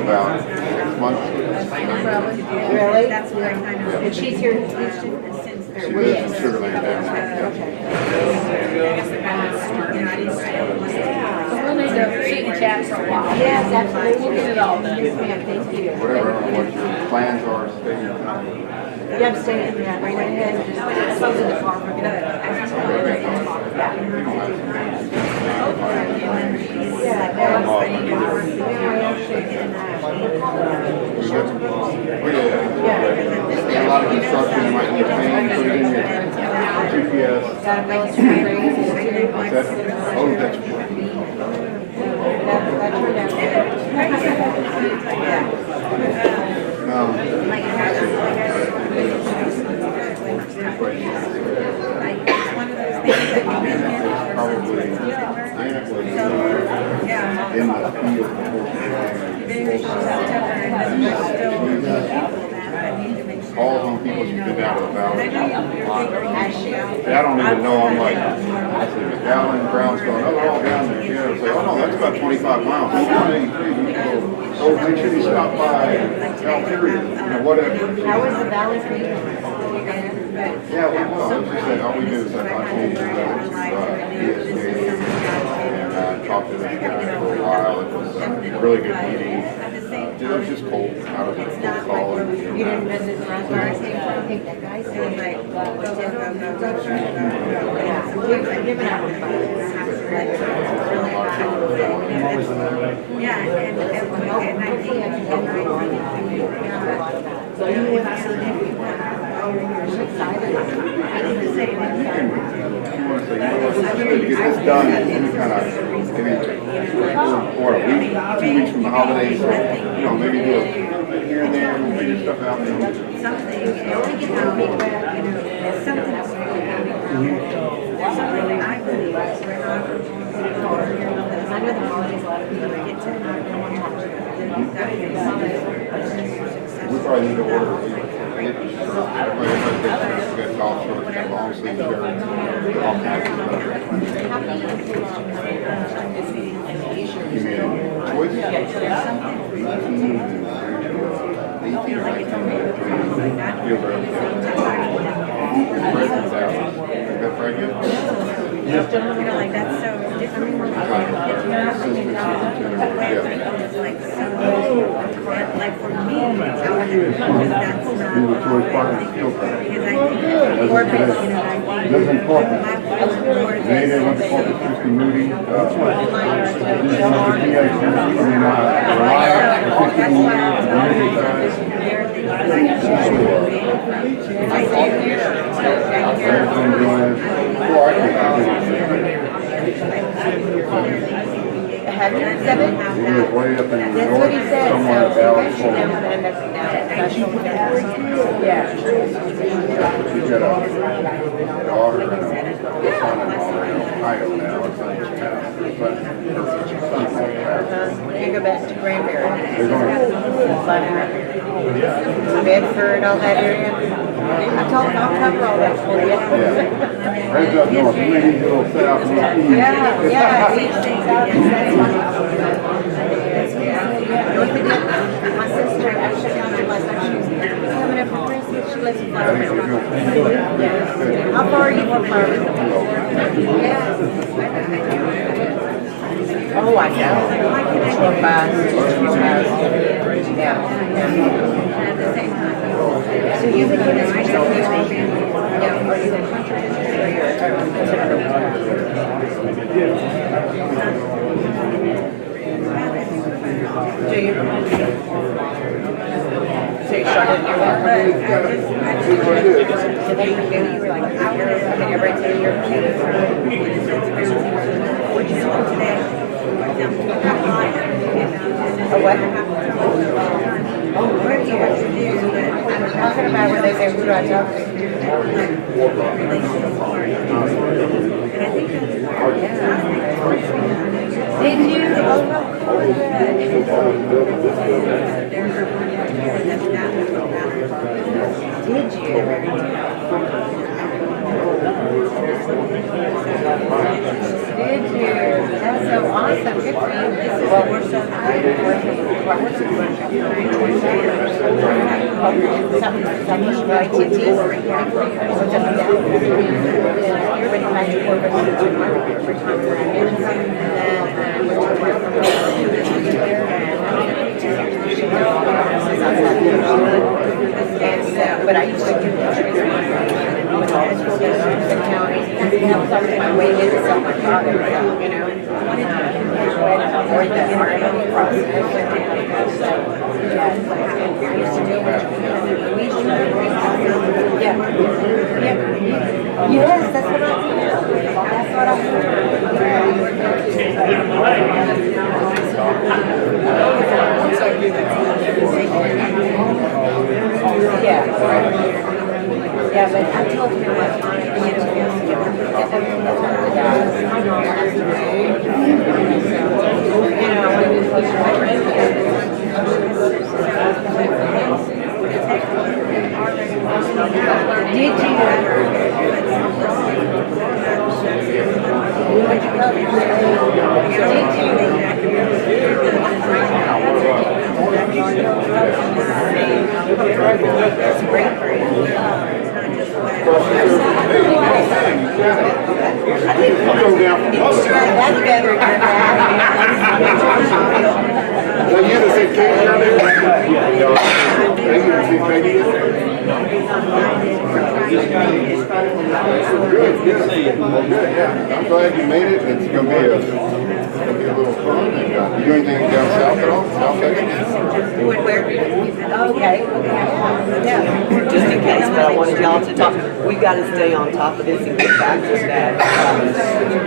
about 6 months. Really? That's what I kind of. And she's here since She lives in Sugar Land down We'll need to sit and chat for a while. Yes, absolutely. We'll get it all done. Yes, ma'am, thank you. Whatever, I don't know what your plans are, stay in contact. Yeah, I'm staying, yeah, right ahead, just closing the car, we're gonna. A lot of instructions you might need to change, put it in your GPS. Got a military raise. Oh, that's. Probably Janet was Yeah. in the field before calls on people she's been out of the valley. See, I don't even know, I'm like, I said, McAllen, Brownstone, oh, they're all down there. She would say, oh no, that's about 25 miles. It's 183. So make sure you stop by Cafeteria, whatever. How was the valley for you? Yeah, we will. She said, all we do is like, I need to and talk to this guy for a while. It was a really good meeting. It was just cold, out of the call. You didn't visit Roswell? I think that guy said like, yeah, and I think so you would not say anything. You're excited. I didn't say anything. Get this done, and kind of, maybe for a week, 2 weeks from the holidays, so, maybe do a here and there, we'll figure stuff out. Something, you only get to meet with, something. Something I believe. I know the holidays, a lot of people get to. We probably need to order. Everybody gets golf shorts, long sleeve shirts, all kinds of stuff. You mean choice? 18 or 19 field pregnant out. You got pregnant? Like that's so different. Like for me, that's not. That's important. Today they went to Corpus Christi Moody. Have you seven? He was way up in the That's what he north, said. somewhere So down. eventually I'm gonna end up now professional photography. Yeah. She's got a daughter and a son-in-law in Ohio now. It's not just town, but her son's like that. You go back to Granbury. They're Bedford, all that area. I told him I'll cover all that for you. Yeah. Right up north, you may need to go south. Yeah, these things out, that's funny. My sister, actually, last time she was coming up from Christmas, she lives in Flower Mound. How far are you from Flower Mound? Oh, I know. Or five. Yeah. So you've been doing this for 7 years? Yeah. Are you a contractor or you're a do you? So you started in your work? So they knew you were like, you're right to your kids. What did you want today? A what? Oh, where do you want to do? I'm talking about when they say, who do I talk to? Did you? Oh, no. Did you? Did you? That's so awesome. Good for you. Well, we're so but I used to do with all the school districts and counties, and that was always my way in to sell my product, you know. Or the RFP process. Yeah. Yes, that's what I do. That's what I Yeah. Yeah, but I told him what time, you know, I'm glad you made it. It's gonna be a little fun. And, you do anything down south at all? South Texas? Just in case, but I wanted y'all to talk, we've got to stay on top of this and get back to that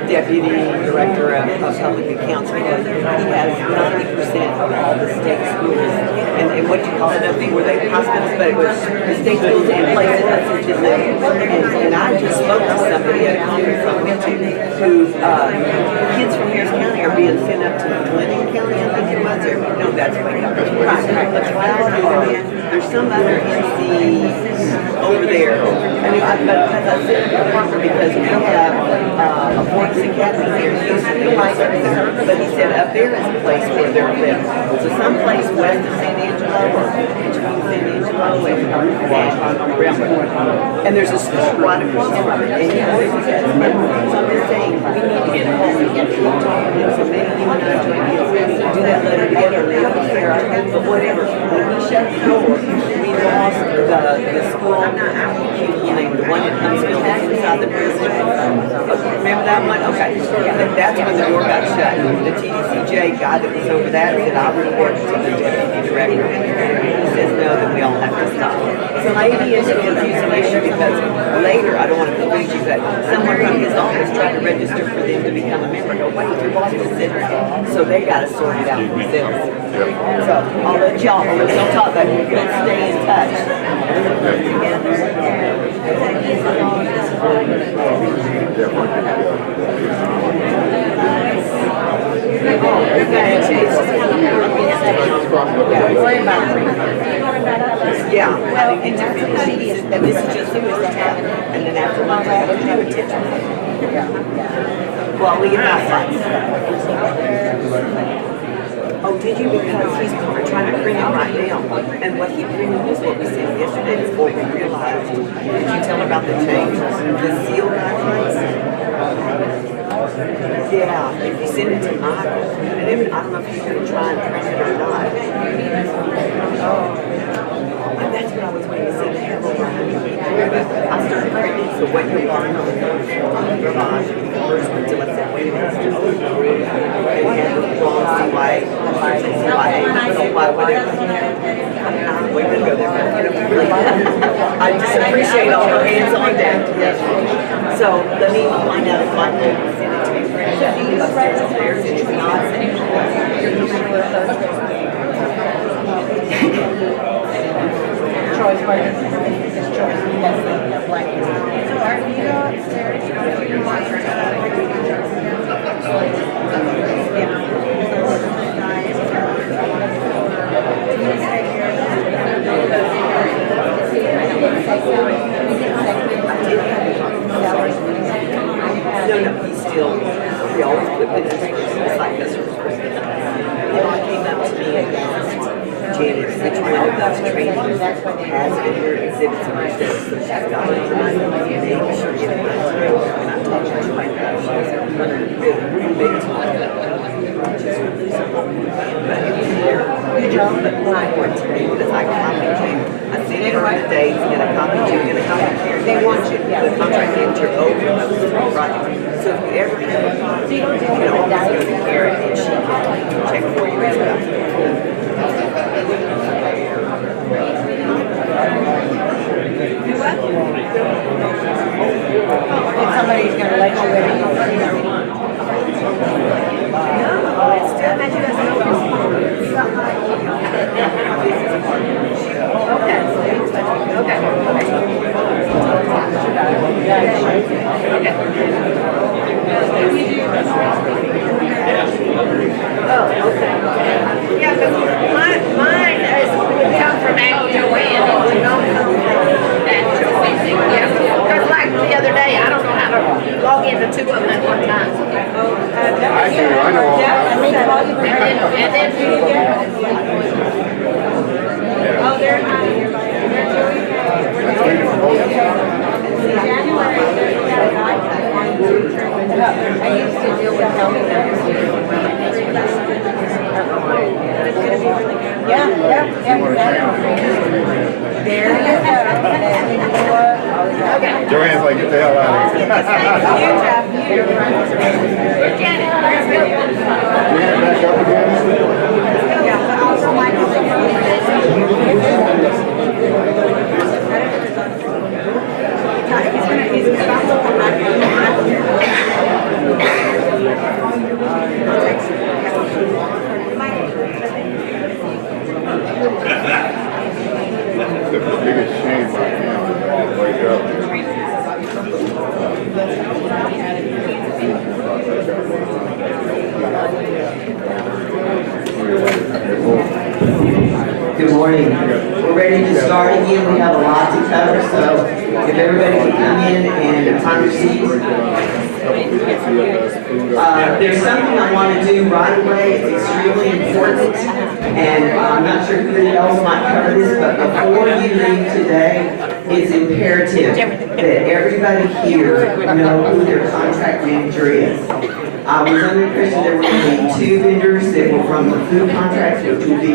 Deputy Director of Public Accounts, because he has 90% of all the state schools, and what you call it, nothing where they hospitals, but it was the state schools and places assisted living. And I just spoke to somebody at a conference I went to, who, kids from Harris County are being sent up to Glenn County, I think it was, or, no, that's way up. There's some other NC over there. And because I said Parker, because we have a Florence Academy here in Houston, but he said up there is a place where they're living. So someplace west of San Angelo, or between San Angelo and Brownwood. And there's a school right across from it. And so I'm just saying, we need to get home and get to talk to them. So maybe you and I do that letter together, but whatever. When we shut the door, we lost the school, the one in Huntsville that's inside the prison. Remember that one? Okay. That's when the door got shut. The TDCJ guy that was over that said, I'll report to the deputy director. He says, no, that we all have to stop. So maybe it's a confusing issue because later, I don't want to confuse you, but someone from his office tried to register for them to become a member. No, wait, your boss was sitting there. So they got to sort it out themselves. So I'll let y'all talk, but stay in touch. Yeah, I think it's and this is just the first half, and then after lunch I have a have attention. Well, we get outside. Oh, did you? Because he's trying to print it right now. And what he printed was what we said yesterday before we realized. Did you tell her about the change? The seal guidelines? Yeah, if you send it to Michael, and if, I don't know if he's going to try and print it or not. And that's what I was waiting to see. I started printing, so what you're learning on the garage, the first one until I said, wait a minute, it's just and had the wrong CYA, whatever. I'm way to go there, but really, I just appreciate all the hands on deck. So let me find out if Michael will send it to me. Upstairs, it's not. Troy's part of this Troy's, that's the black. So are you upstairs? No, he's still, he always put business first, it's like this first. You know, it came up to me and asked Janet, which one of those trainings has vendor exhibits and receipts that she's got to make sure you get it. And I'm talking to my God, she was really big time. But it was there. Good job, but more important to me because I copied you. I sent it on the dates and I copied you and I copied Karen. They want you, the contract manager over those projects. So if you ever have a problem, you can always go to Karen and she can check for you as well. If somebody's gonna let you in. No, it's still that you guys know. Oh, okay. Yeah, because mine is Joanne's like, get the hell out of here. Janet, back up again. The biggest shame right now is to wake Good morning. We're ready to start again. We have a lot to cover, so if everybody can come in and find your seats. There's something I want to do right away. It's extremely important, and I'm not sure who else might cover this, but before you leave today, it's imperative that everybody here know who their contract manager is. I was under the impression there were going to be 2 vendors that were from the food contracts, which would be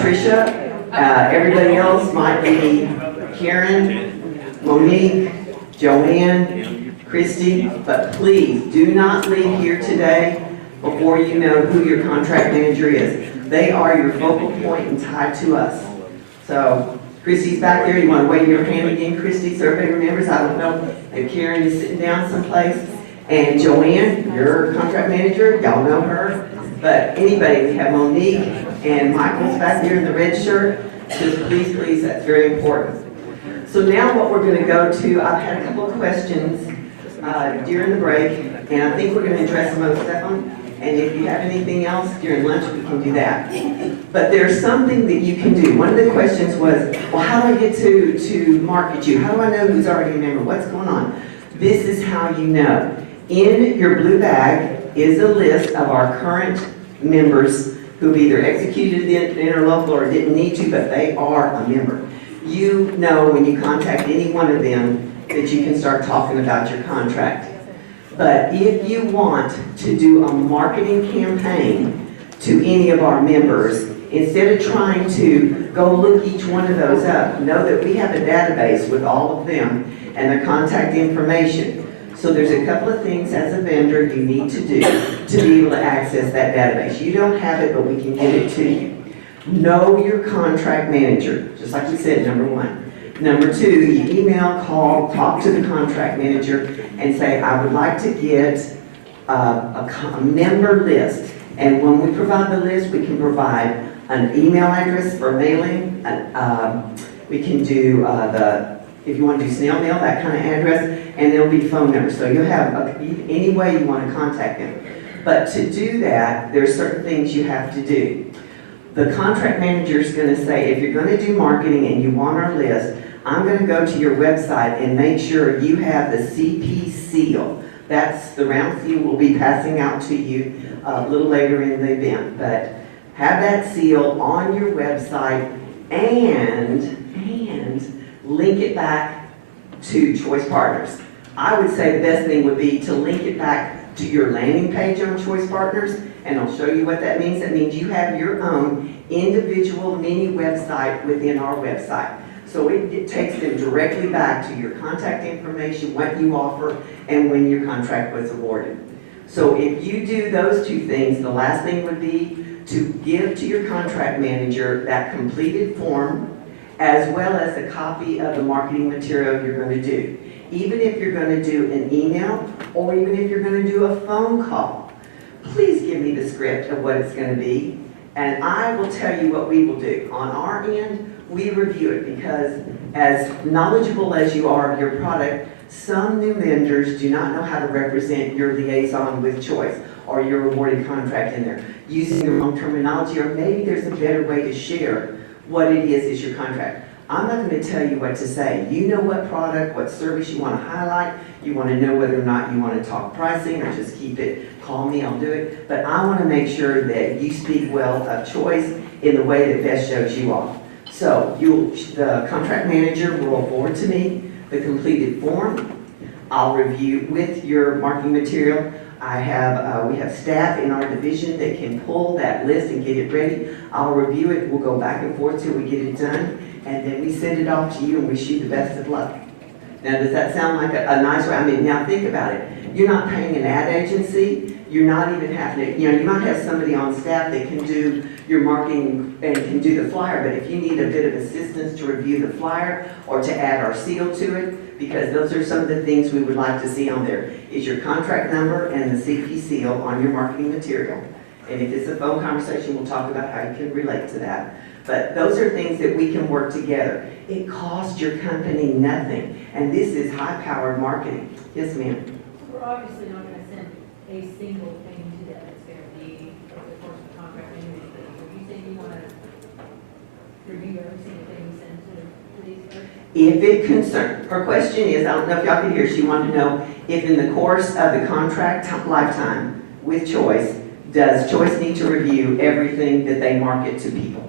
Tricia. Everybody else might be Karen, Monique, Joanne, Christy, but please do not leave here today before you know who your contract manager is. They are your focal point and tied to us. So Christy's back there. You want to wave your hand again, Christy, so everybody remembers. I don't know if Karen is sitting down someplace. And Joanne, your contract manager, y'all know her. But anybody, we have Monique and Michael's back there in the red shirt. Just please, please, that's very important. So now what we're going to go to, I've had a couple of questions during the break, and I think we're going to address most of them. And if you have anything else during lunch, we can do that. But there's something that you can do. One of the questions was, well, how do I get to market you? How do I know who's already a member? What's going on? This is how you know. In your blue bag is a list of our current members who've either executed the interlocal or didn't need to, but they are a member. You know when you contact any one of them that you can start talking about your contract. But if you want to do a marketing campaign to any of our members, instead of trying to go look each one of those up, know that we have a database with all of them and their contact information. So there's a couple of things as a vendor you need to do to be able to access that database. You don't have it, but we can give it to you. Know your contract manager, just like we said, number 1. Number 2, you email, call, talk to the contract manager and say, I would like to get a member list. And when we provide the list, we can provide an email address for mailing. We can do if you want to do snail mail, that kind of address, and there'll be phone numbers. So you'll have any way you want to contact them. But to do that, there's certain things you have to do. The contract manager is going to say, if you're going to do marketing and you want our list, I'm going to go to your website and make sure you have the CP seal. That's the round seal we'll be passing out to you a little later in the event. But have that seal on your website and link it back to Choice Partners. I would say the best thing would be to link it back to your landing page on Choice Partners, and I'll show you what that means. That means you have your own individual mini website within our website. So it takes them directly back to your contact information, what you offer, and when your contract was awarded. So if you do those 2 things, the last thing would be to give to your contract manager that completed form, as well as a copy of the marketing material you're going to do. Even if you're going to do an email, or even if you're going to do a phone call, please give me the script of what it's going to be, and I will tell you what we will do. On our end, we review it, because as knowledgeable as you are of your product, some new vendors do not know how to represent your liaison with Choice or your awarded contract in there, using the wrong terminology, or maybe there's a better way to share what it is your contract. I'm not going to tell you what to say. You know what product, what service you want to highlight. You want to know whether or not you want to talk pricing or just keep it, call me, I'll do it. But I want to make sure that you speak well of Choice in the way that best shows you off. So the contract manager will forward to me the completed form. I'll review with your marketing material. We have staff in our division that can pull that list and get it ready. I'll review it, we'll go back and forth till we get it done, and then we send it off to you and wish you the best of luck. Now, does that sound like a nice way? I mean, now think about it. You're not paying an ad agency. You're not even having to, you might have somebody on staff that can do your marketing and can do the flyer, but if you need a bit of assistance to review the flyer or to add our seal to it, because those are some of the things we would like to see on there, is your contract number and the CP seal on your marketing material. And if it's a phone conversation, we'll talk about how you can relate to that. But those are things that we can work together. It costs your company nothing, and this is high-powered marketing. Yes, ma'am? We're obviously not gonna send a single thing to them, it's gonna be over the course of the contract anyway. But you say you wanna review every single thing you send to these folks? If it concerns, her question is, I don't know if y'all can hear, she wanted to know if in the course of the contract lifetime with Choice, does Choice need to review everything that they market to people?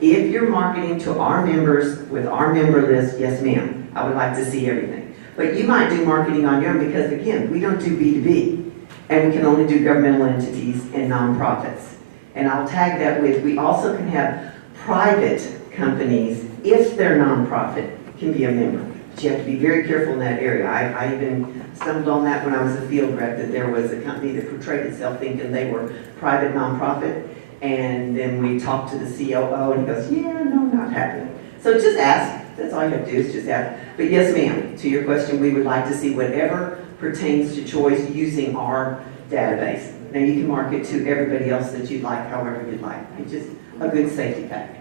If you're marketing to our members with our member list, yes ma'am, I would like to see everything. But you might do marketing on your own because again, we don't do B2B and we can only do governmental entities and nonprofits. And I'll tag that with, we also can have private companies, if they're nonprofit, can be a member. But you have to be very careful in that area. I even stumbled on that when I was a field rep, that there was a company that portrayed itself thinking they were private nonprofit. And then we talked to the COO and he goes, yeah, no, not happening. So just ask. That's all you have to do is just ask. But yes, ma'am, to your question, we would like to see whatever pertains to Choice using our database. Now you can market to everybody else that you'd like, however you'd like. It's just a good safety pack.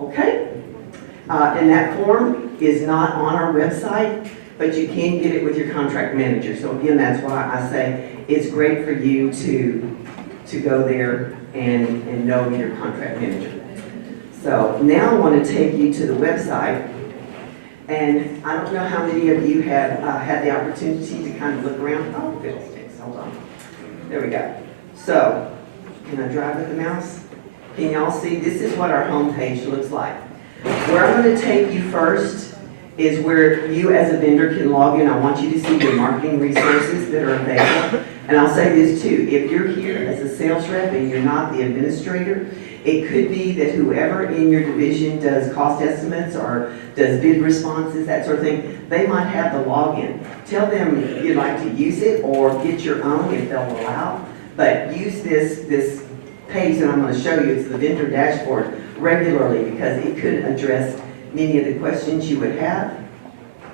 Okay? And that form is not on our website, but you can get it with your contract manager. So again, that's why I say it's great for you to go there and know your contract manager. So now I want to take you to the website, and I don't know how many of you have had the opportunity to kind of look around. Oh, fiddlesticks, hold on. There we go. So, can I drive with the mouse? Can y'all see? This is what our homepage looks like. Where I'm going to take you first is where you as a vendor can log in. I want you to see your marketing resources that are available. And I'll say this too, if you're here as a sales rep and you're not the administrator, it could be that whoever in your division does cost estimates or does bid responses, that sort of thing, they might have the login. Tell them you'd like to use it or get your own if they'll allow, but use this page that I'm going to show you. It's the vendor dashboard regularly because it could address many of the questions you would have.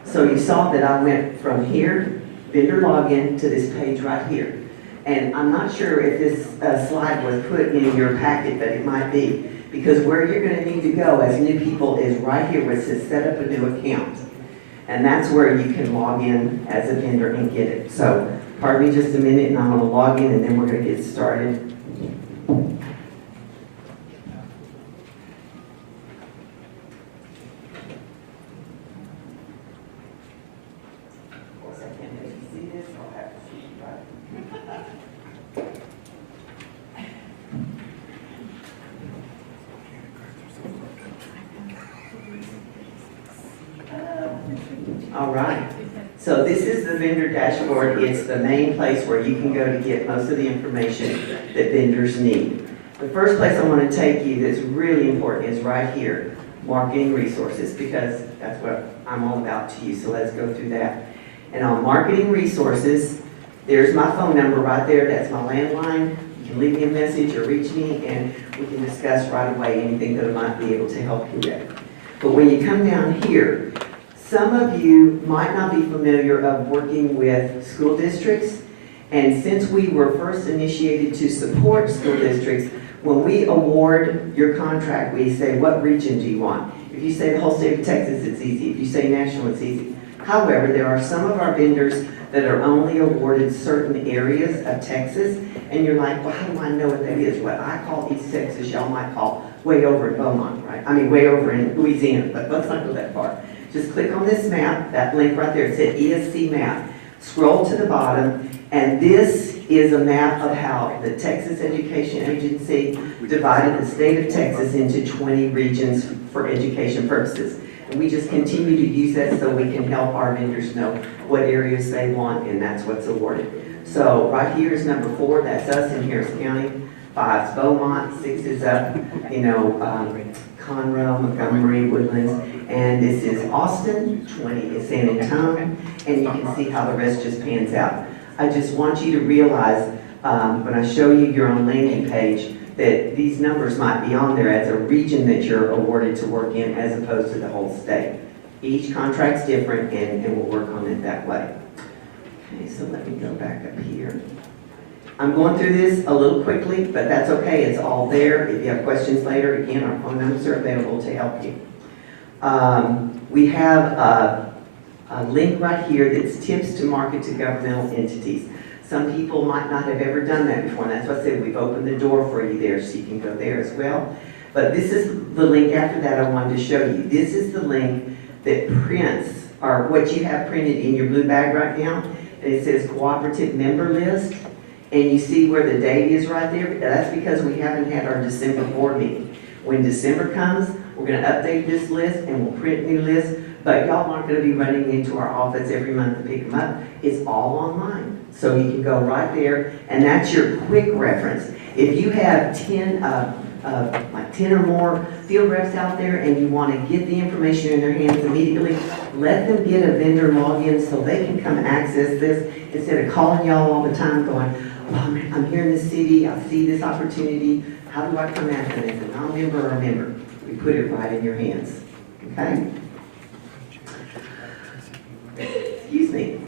So you saw that I went from here, vendor login, to this page right here. And I'm not sure if this slide was put in your packet, but it might be. Because where you're going to need to go as new people is right here where it says set up a new account. And that's where you can log in as a vendor and get it. So pardon me just a minute and I'm going to log in and then we're going to get started. All right, so this is the vendor dashboard. It's the main place where you can go to get most of the information that vendors need. The first place I want to take you that's really important is right here, marketing resources, because that's what I'm all about to you. So let's go through that. And on marketing resources, there's my phone number right there. That's my landline. You can leave me a message or reach me and we can discuss right away anything that I might be able to help you with. But when you come down here, some of you might not be familiar of working with school districts, and since we were first initiated to support school districts, when we award your contract, we say, what region do you want? If you say the whole state of Texas, it's easy. If you say national, it's easy. However, there are some of our vendors that are only awarded certain areas of Texas, and you're like, well, how do I know what that is? What I call East Texas, y'all might call way over in Beaumont, right? I mean, way over in Louisiana, but let's not go that far. Just click on this map, that link right there, it said ESC map. Scroll to the bottom, and this is a map of how the Texas Education Agency divided the state of Texas into 20 regions for education purposes. And we just continue to use that so we can help our vendors know what areas they want, and that's what's awarded. So right here is number 4, that's us in Harris County. 5 is Beaumont, 6 is up, Conroe, Montgomery, Woodlands, and this is Austin, 20 is San Antonio, and you can see how the rest just pans out. I just want you to realize, when I show you your own landing page, that these numbers might be on there as a region that you're awarded to work in as opposed to the whole state. Each contract's different, and we'll work on it that way. Okay, so let me go back up here. I'm going through this a little quickly, but that's okay, it's all there. If you have questions later, again, our phone numbers are available to help you. We have a link right here that's tips to market to governmental entities. Some people might not have ever done that before, and that's why I said we've opened the door for you there, so you can go there as well. But this is the link after that I wanted to show you. This is the link that prints, or what you have printed in your blue bag right now, and it says cooperative member list. And you see where the date is right there? That's because we haven't had our December board meeting. When December comes, we're gonna update this list and we'll print new lists, but y'all aren't gonna be running into our office every month to pick them up. It's all online. So you can go right there, and that's your quick reference. If you have 10 or more field reps out there and you wanna get the information in their hands immediately, let them get a vendor login so they can come access this instead of calling y'all all the time going, well, I'm here in the city, I see this opportunity, how do I come at them as a non-member or a member? We put it right in your hands, okay? Excuse me.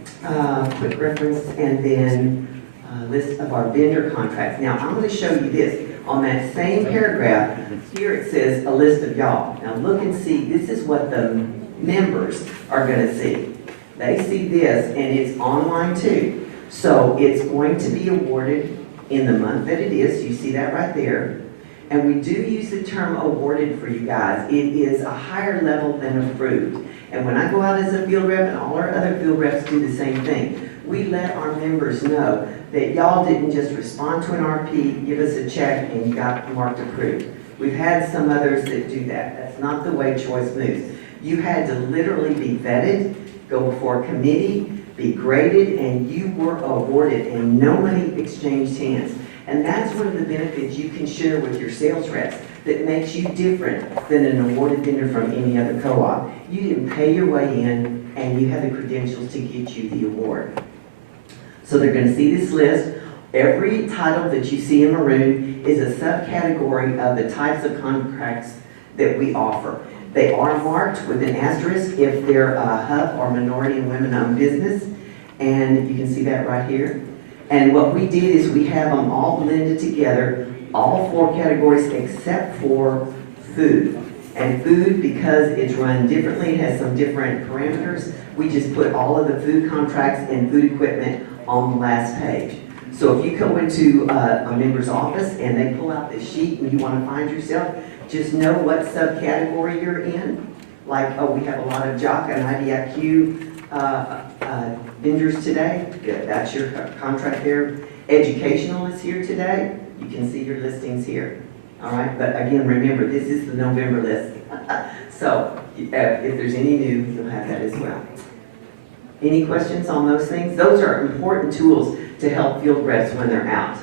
Quick reference, and then list of our vendor contracts. Now, I'm going to show you this. On that same paragraph, here it says a list of y'all. Now look and see, this is what the members are going to see. They see this, and it's online too. So it's going to be awarded in the month that it is. You see that right there. And we do use the term awarded for you guys. It is a higher level than approved. And when I go out as a field rep, and all our other field reps do the same thing, we let our members know that y'all didn't just respond to an RP, give us a check, and you got marked approved. We've had some others that do that. That's not the way Choice moves. You had to literally be vetted, go before a committee, be graded, and you were awarded, and no money exchanged hands. And that's one of the benefits you can share with your sales reps that makes you different than an awarded vendor from any other co-op. You didn't pay your way in, and you have the credentials to get you the award. So they're going to see this list. Every title that you see in maroon is a subcategory of the types of contracts that we offer. They are marked with an asterisk if they're a hub or minority and women-owned business, and you can see that right here. And what we did is we have them all blended together, all 4 categories except for food. And food, because it's run differently, it has some different parameters, we just put all of the food contracts and food equipment on the last page. So if you go into a member's office and they pull out this sheet and you want to find yourself, just know what subcategory you're in. Like, oh, we have a lot of JOC and IDIQ vendors today. Good, that's your contract there. Educational is here today. You can see your listings here. All right, but again, remember, this is the November list. So if there's any new, you'll have that as well. Any questions on those things? Those are important tools to help field reps when they're out.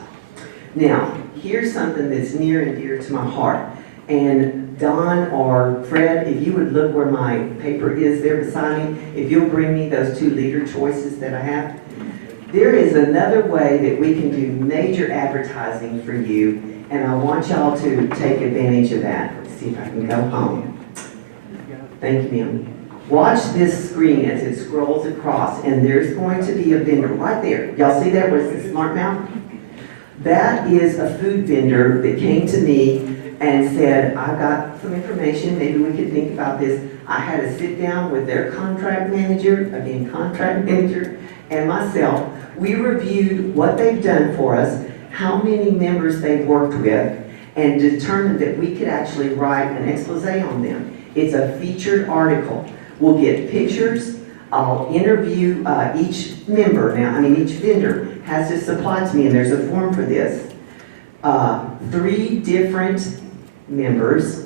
Now, here's something that's near and dear to my heart. And Don or Fred, if you would look where my paper is there beside me, if you'll bring me those 2 leader choices that I have. There is another way that we can do major advertising for you, and I want y'all to take advantage of that. Let's see if I can go home. Thank you, ma'am. Watch this screen as it scrolls across, and there's going to be a vendor right there. Y'all see that? Where's the smart mouth? That is a food vendor that came to me and said, I've got some information, maybe we could think about this. I had to sit down with their contract manager, and myself. We reviewed what they've done for us, how many members they've worked with, and determined that we could actually write an expose on them. It's a featured article. We'll get pictures. I'll interview each member. Each vendor has to supply to me, and there's a form for this. 3 different members,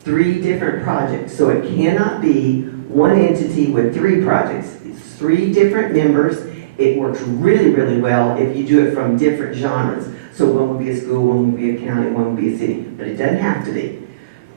3 different projects. So it cannot be one entity with 3 projects. It's 3 different members. It works really, really well if you do it from different genres. So one would be a school, one would be a county, one would be a city, but it doesn't have to be.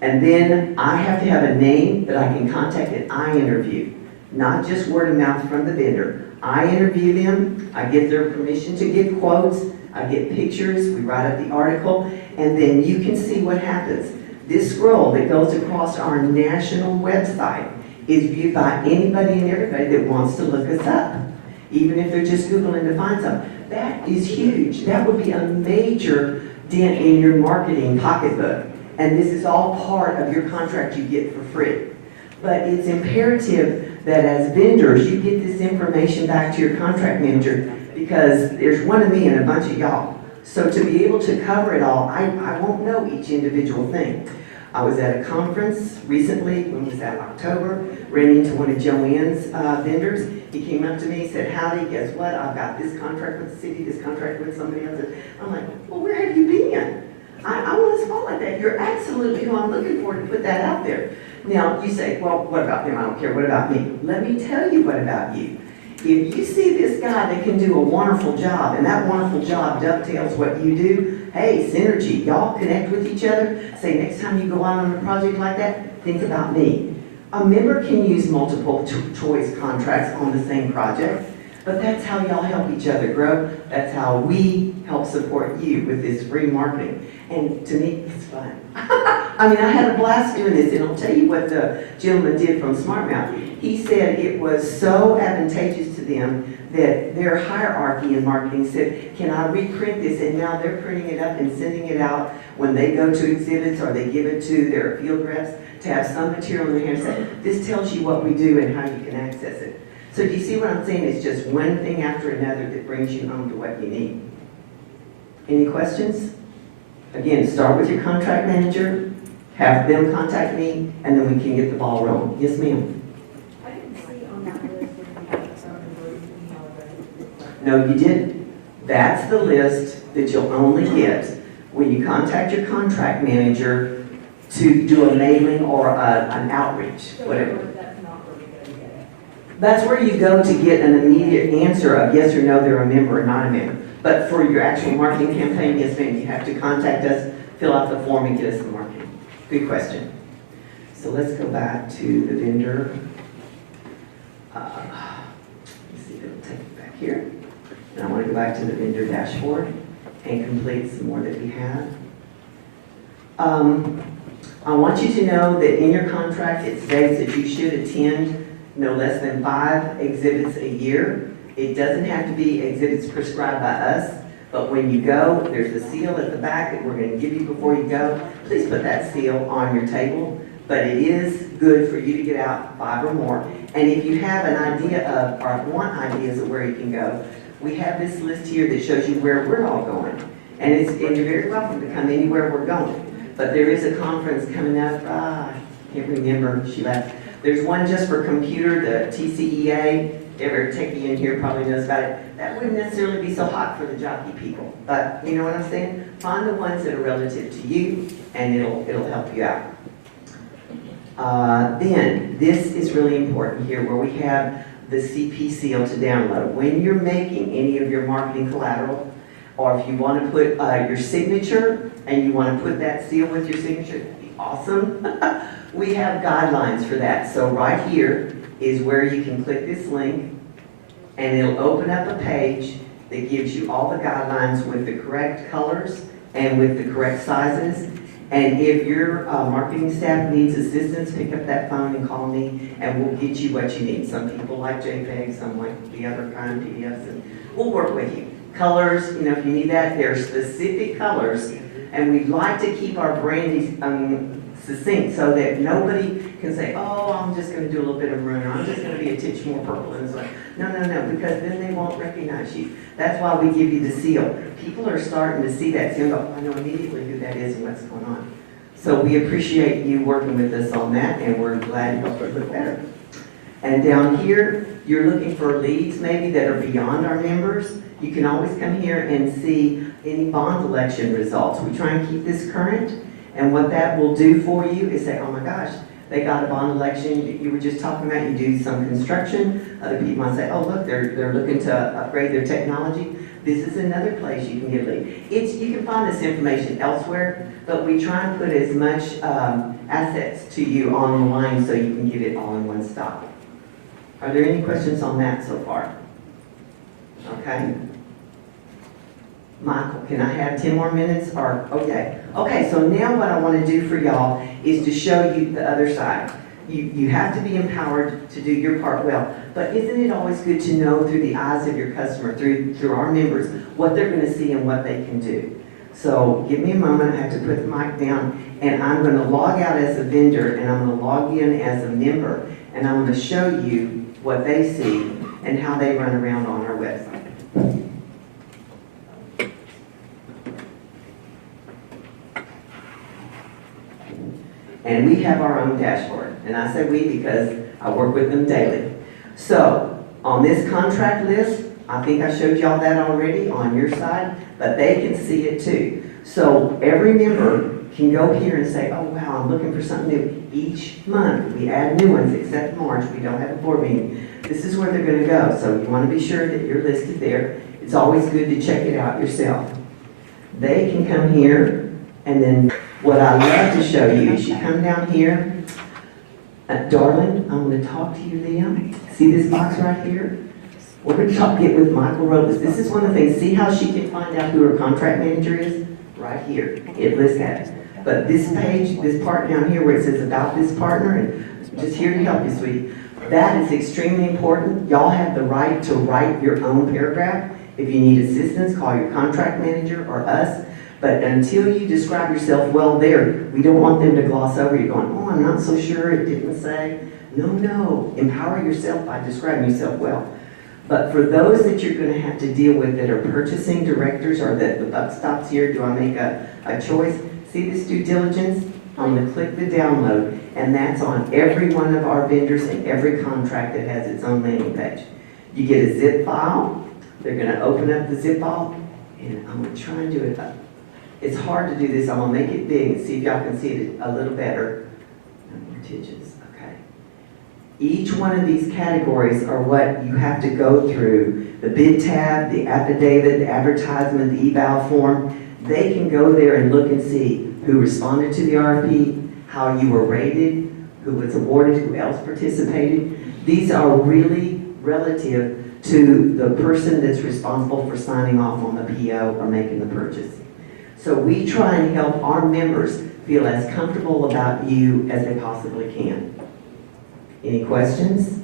And then I have to have a name that I can contact and I interview, not just word of mouth from the vendor. I interview them, I get their permission to give quotes, I get pictures, we write up the article, and then you can see what happens. This scroll that goes across our national website is viewed by anybody and everybody that wants to look us up, even if they're just Googling to find something. That is huge. That would be a major dent in your marketing pocketbook. And this is all part of your contract you get for free. But it's imperative that as vendors, you get this information back to your contract manager, because there's one of me and a bunch of y'all. So to be able to cover it all, I won't know each individual thing. I was at a conference recently, when was that, October, ran into one of Joanne's vendors. He came up to me, said, howdy, guess what? I've got this contract with the city, this contract with somebody else. I'm like, well, where have you been? I want to spot like that. You're absolutely who I'm looking for to put that out there. Now, you say, well, what about them? I don't care. What about me? Let me tell you what about you. If you see this guy that can do a wonderful job, and that wonderful job dovetails what you do, hey, synergy, y'all connect with each other. Say, next time you go out on a project like that, think about me. A member can use multiple choice contracts on the same project, but that's how y'all help each other grow. That's how we help support you with this free marketing. And to me, it's fun. I mean, I had a blast doing this, and I'll tell you what the gentleman did from SmartMouth. He said it was so advantageous to them that their hierarchy in marketing said, can I reprint this? And now they're printing it up and sending it out when they go to exhibits or they give it to their field reps to have some material in their hands. Say, this tells you what we do and how you can access it. So do you see what I'm saying? It's just one thing after another that brings you home to what you need. Any questions? Again, start with your contract manager, have them contact me, and then we can get the ball rolling. Yes, ma'am? I didn't see on that list where you have the phone number, email address. No, you didn't. That's the list that you'll only get when you contact your contract manager to do a mailing or an outreach, So whatever. that's not where we go to get it. That's where you go to get an immediate answer of yes or no, they're a member or not a member. But for your actual marketing campaign, yes ma'am, you have to contact us, fill out the form, and get us the marketing. Good question. So let's go back to the vendor. Let's see if it'll take it back here. And I want to go back to the vendor dashboard and complete some more that we have. I want you to know that in your contract, it states that you should attend no less than 5 exhibits a year. It doesn't have to be exhibits prescribed by us, but when you go, there's a seal at the back that we're going to give you before you go. Please put that seal on your table, but it is good for you to get out 5 or more. And if you have an idea of, or want ideas of where you can go, we have this list here that shows you where we're all going. And you're very welcome to come anywhere we're going. But there is a conference coming up, I can't remember, she left. There's one just for computer, the TCEA. Every techie in here probably knows about it. That wouldn't necessarily be so hot for the jockey people, but you know what I'm saying? Find the ones that are relative to you, and it'll help you out. Then, this is really important here, where we have the CP seal to download. When you're making any of your marketing collateral, or if you want to put your signature, and you want to put that seal with your signature, that'd be awesome. We have guidelines for that. So right here is where you can click this link, and it'll open up a page that gives you all the guidelines with the correct colors and with the correct sizes. And if your marketing staff needs assistance, pick up that phone and call me, and we'll get you what you need. Some people like JPEG, some like the other kind of PDFs, and we'll work with you. Colors, you know, if you need that, there are specific colors, and we'd like to keep our branding succinct so that nobody can say, oh, I'm just going to do a little bit of maroon, or I'm just going to be a titch more purple. And it's like, no, because then they won't recognize you. That's why we give you the seal. People are starting to see that seal and go, I know immediately who that is and what's going on. So we appreciate you working with us on that, and we're glad to help you look better. And down here, you're looking for leads maybe that are beyond our members. You can always come here and see any bond election results. We try and keep this current. And what that will do for you is say, oh my gosh, they got a bond election, you were just talking about, you do some construction, other people might say, oh, look, they're looking to upgrade their technology. This is another place you can get a lead. You can find this information elsewhere, but we try and put as much assets to you online so you can get it all in one stop. Are there any questions on that so far? Okay. Michael, can I have 10 more minutes or, okay. Okay, so now what I want to do for y'all is to show you the other side. You have to be empowered to do your part well, but isn't it always good to know through the eyes of your customer, through our members, what they're going to see and what they can do? So give me a moment, I have to put the mic down, and I'm going to log out as a vendor, and I'm going to log in as a member, and I'm going to show you what they see and how they run around on our website. And we have our own dashboard. And I say we because I work with them daily. So on this contract list, I think I showed y'all that already on your side, but they can see it too. So every member can go here and say, oh wow, I'm looking for something new. Each month we add new ones, except March, we don't have a board meeting. This is where they're going to go. So you want to be sure that you're listed there. It's always good to check it out yourself. They can come here, and then what I love to show you is you come down here. Darling, I'm going to talk to you, Liam. See this box right here? We're going to get with Michael Robles. This is one of the things. See how she can find out who her contract manager is? Right here. It lists that. But this page, this part down here where it says about this partner, and just here to help you, sweetie. That is extremely important. Y'all have the right to write your own paragraph. If you need assistance, call your contract manager or us. But until you describe yourself well there, we don't want them to gloss over you going, oh, I'm not so sure, it didn't say. No, empower yourself by describing yourself well. But for those that you're going to have to deal with that are purchasing directors or that the buck stops here, do I make a choice? See this due diligence? I'm going to click the download, and that's on every one of our vendors and every contract that has its own landing page. You get a zip file. They're going to open up the zip file, and I'm going to try and do it up. It's hard to do this. I'm going to make it big and see if y'all can see it a little better. Okay. Each one of these categories are what you have to go through. The bid tab, the affidavit, the advertisement, the eval form. They can go there and look and see who responded to the RFP, how you were rated, who was awarded, who else participated. These are really relative to the person that's responsible for signing off on the PO or making the purchase. So we try and help our members feel as comfortable about you as they possibly can. Any questions?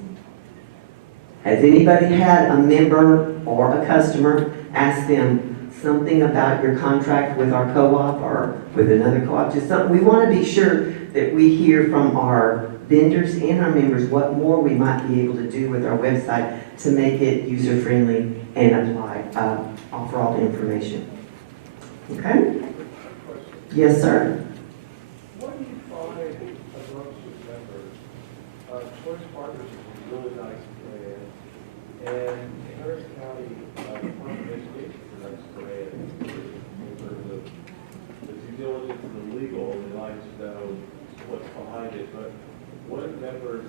Has anybody had a member or a customer ask them something about your contract with our co-op or with another co-op? Just something. We want to be sure that we hear from our vendors and our members what more we might be able to do with our website to make it user-friendly and offer all the information. Okay? Yes, sir. What do you find amongst your members? Choice Partners is a really nice brand, and Harris County Department of Education is a nice brand in terms of the due diligence and the legal. They like to know what's behind it, but what do members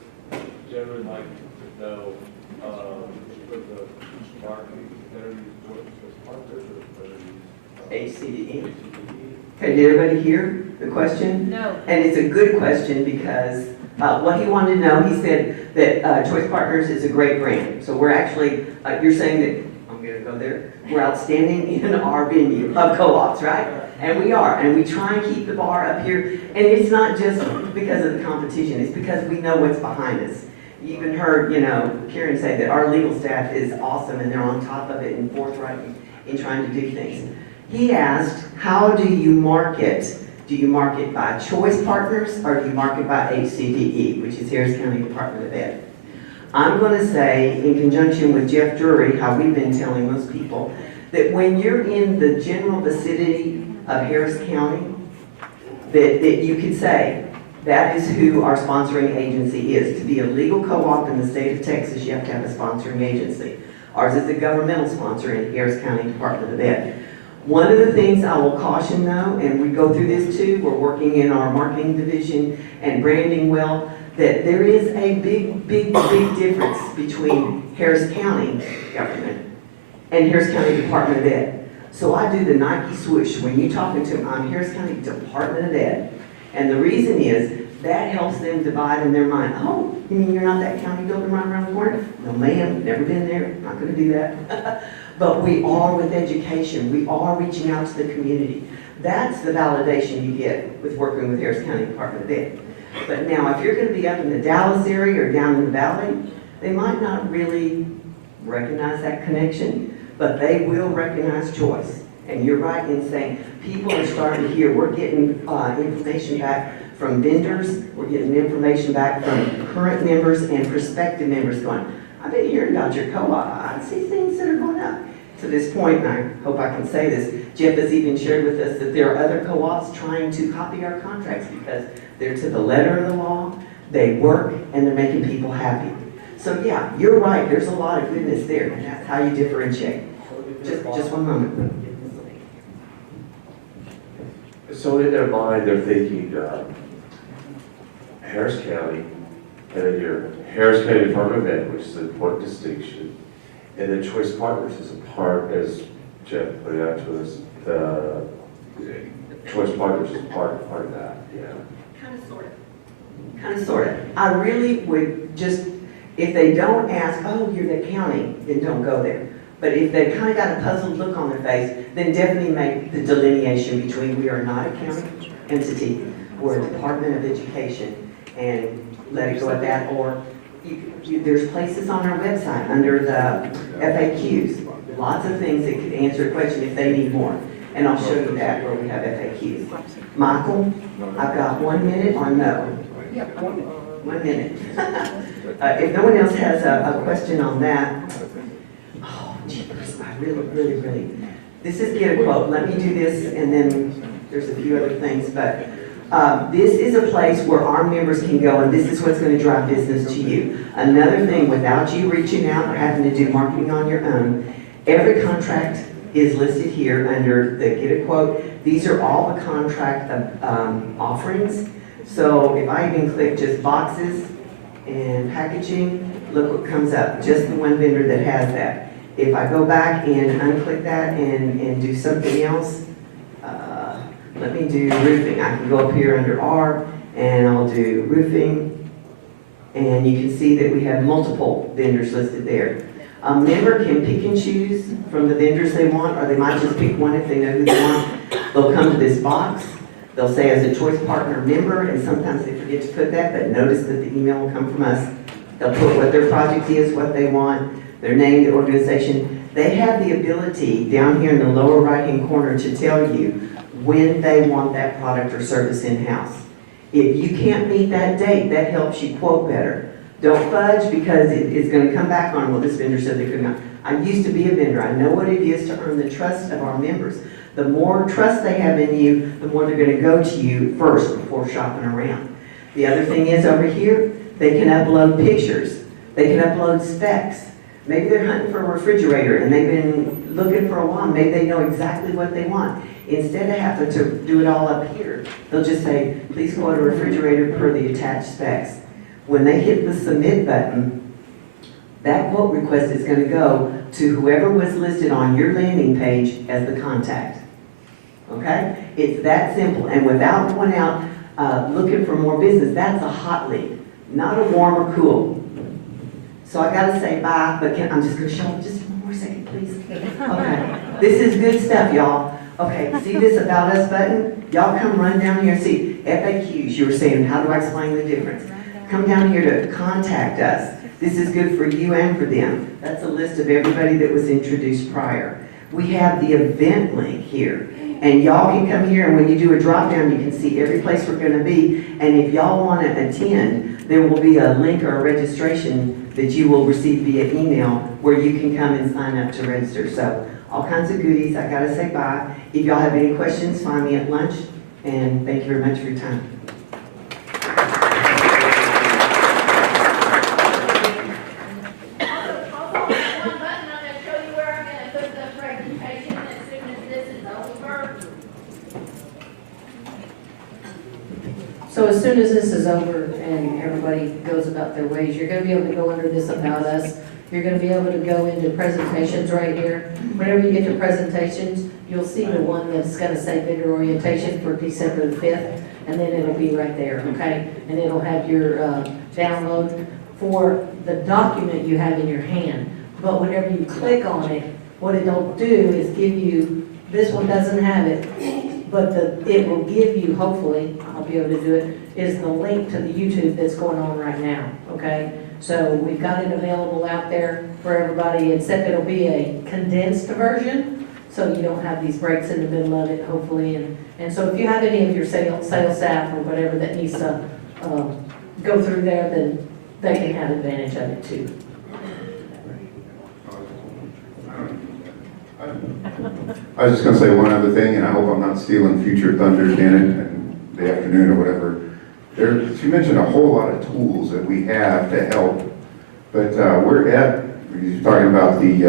generally like to know for the marketing? Better use Choice Partners or better use HCDE. Okay, did everybody hear the question? No. And it's a good question because what he wanted to know, he said that Choice Partners is a great brand. So we're actually, you're saying that, I'm going to go there, we're outstanding in our venue of co-ops, right? And we are, and we try and keep the bar up here. And it's not just because of the competition, it's because we know what's behind us. You even heard, Karen say that our legal staff is awesome and they're on top of it and forthright in trying to do things. He asked, how do you market? Do you market by Choice Partners or do you market by HCDE, which is Harris County Department of Ed? I'm going to say, in conjunction with Jeff Drury, how we've been telling most people, that when you're in the general vicinity of Harris County, that you could say, that is who our sponsoring agency is. To be a legal co-op in the state of Texas, you have to have a sponsoring agency. Ours is a governmental sponsor in Harris County Department of Ed. One of the things I will caution though, and we go through this too, we're working in our marketing division and branding well, that there is a big difference between Harris County government and Harris County Department of Ed. So I do the Nike swoosh. When you're talking to them, I'm Harris County Department of Ed. And the reason is, that helps them divide in their mind. Oh, you mean you're not that county building right around the corner? No ma'am, never been there, not gonna do that. But we are with education, we are reaching out to the community. That's the validation you get with working with Harris County Department of Ed. But now, if you're gonna be up in the Dallas area or down in the valley, they might not really recognize that connection, but they will recognize choice. And you're right in saying, people are starting to hear, we're getting information back from vendors, we're getting information back from current members and prospective members going, I've been hearing about your co-op, I see things that are going up. To this point, and I hope I can say this, Jeff has even shared with us that there are other co-ops trying to copy our contracts because they're to the letter of the law, they work, and they're making people happy. So yeah, you're right, there's a lot of goodness there, and that's how you differentiate. Just one moment. So in their mind, they're thinking Harris County, and then your Harris County Department of Ed, which is an important distinction, and then Choice Partners is a part, as Jeff put it out to us, the Choice Partners is part of that, yeah. Kind of, sort of. I really would just, if they don't ask, oh, you're the county, then don't go there. But if they've kind of got a puzzled look on their face, then definitely make the delineation between we are not a county entity, we're a Department of Education, and let it go at that. Or there's places on our website under the FAQs, lots of things that could answer a question if they need more. And I'll show you that where we have FAQs. Michael, I've got 1 minute or no? 1 minute. If no one else has a question on that, oh, jeepers, I really, this is get a quote. Let me do this, and then there's a few other things, but this is a place where our members can go, and this is what's going to drive business to you. Another thing, without you reaching out or having to do marketing on your own, every contract is listed here under the get a quote. These are all the contract offerings. So if I even click just boxes and packaging, look what comes up, just the one vendor that has that. If I go back and unclick that and do something else, let me do roofing. I can go up here under R and I'll do roofing. And you can see that we have multiple vendors listed there. A member can pick and choose from the vendors they want, or they might just pick one if they know who they want. They'll come to this box. They'll say as a choice partner member, and sometimes they forget to put that, but notice that the email will come from us. They'll put what their project is, what they want, their name, the organization. They have the ability down here in the lower right-hand corner to tell you when they want that product or service in-house. If you can't meet that date, that helps you quote better. Don't fudge, because it's going to come back on, well, this vendor said they could not. I used to be a vendor. I know what it is to earn the trust of our members. The more trust they have in you, the more they're going to go to you first before shopping around. The other thing is over here, they can upload pictures. They can upload specs. Maybe they're hunting for a refrigerator and they've been looking for a while. Maybe they know exactly what they want. Instead of having to do it all up here, they'll just say, please quote a refrigerator per the attached specs. When they hit the submit button, that quote request is going to go to whoever was listed on your landing page as the contact. Okay? It's that simple. And without going out looking for more business, that's a hot lead, not a warm or cool. So I got to say bye, but I'm just going to show up just one more second, please. Okay. This is good stuff, y'all. Okay, see this About Us button? Y'all come run down here and see FAQs. You were saying, how do I explain the difference? Come down here to contact us. This is good for you and for them. That's a list of everybody that was introduced prior. We have the event link here. And y'all can come here, and when you do a drop down, you can see every place we're going to be. And if y'all want to attend, there will be a link or a registration that you will receive via email where you can come and sign up to register. So all kinds of goodies. I got to say bye. If y'all have any questions, find me at lunch. And thank you very much for your time. Also, one button, I'm gonna show you where I'm gonna put the presentation as soon as this is over. over and everybody goes about their ways. You're gonna be able to go under this About Us. You're gonna be able to go into presentations right here. Whenever you get to presentations, you'll see the one that's gonna say vendor orientation for December the 5th, and then it'll be right there, okay? And it'll have your download for the document you have in your hand. But whenever you click on it, what it'll do is give you, this one doesn't have it, but it will give you, hopefully, I'll be able to do it, is the link to the YouTube that's going on right now, okay? So we've got it available out there for everybody, except it'll be a condensed version, so you don't have these breaks in the middle of it, hopefully. And so if you have any of your sales staff or whatever that needs to go through there, then they can have advantage of it too. I was just gonna say one other thing, and I hope I'm not stealing future thunder, Janet, in the afternoon or whatever. She mentioned a whole lot of tools that we have to help, but you're talking about the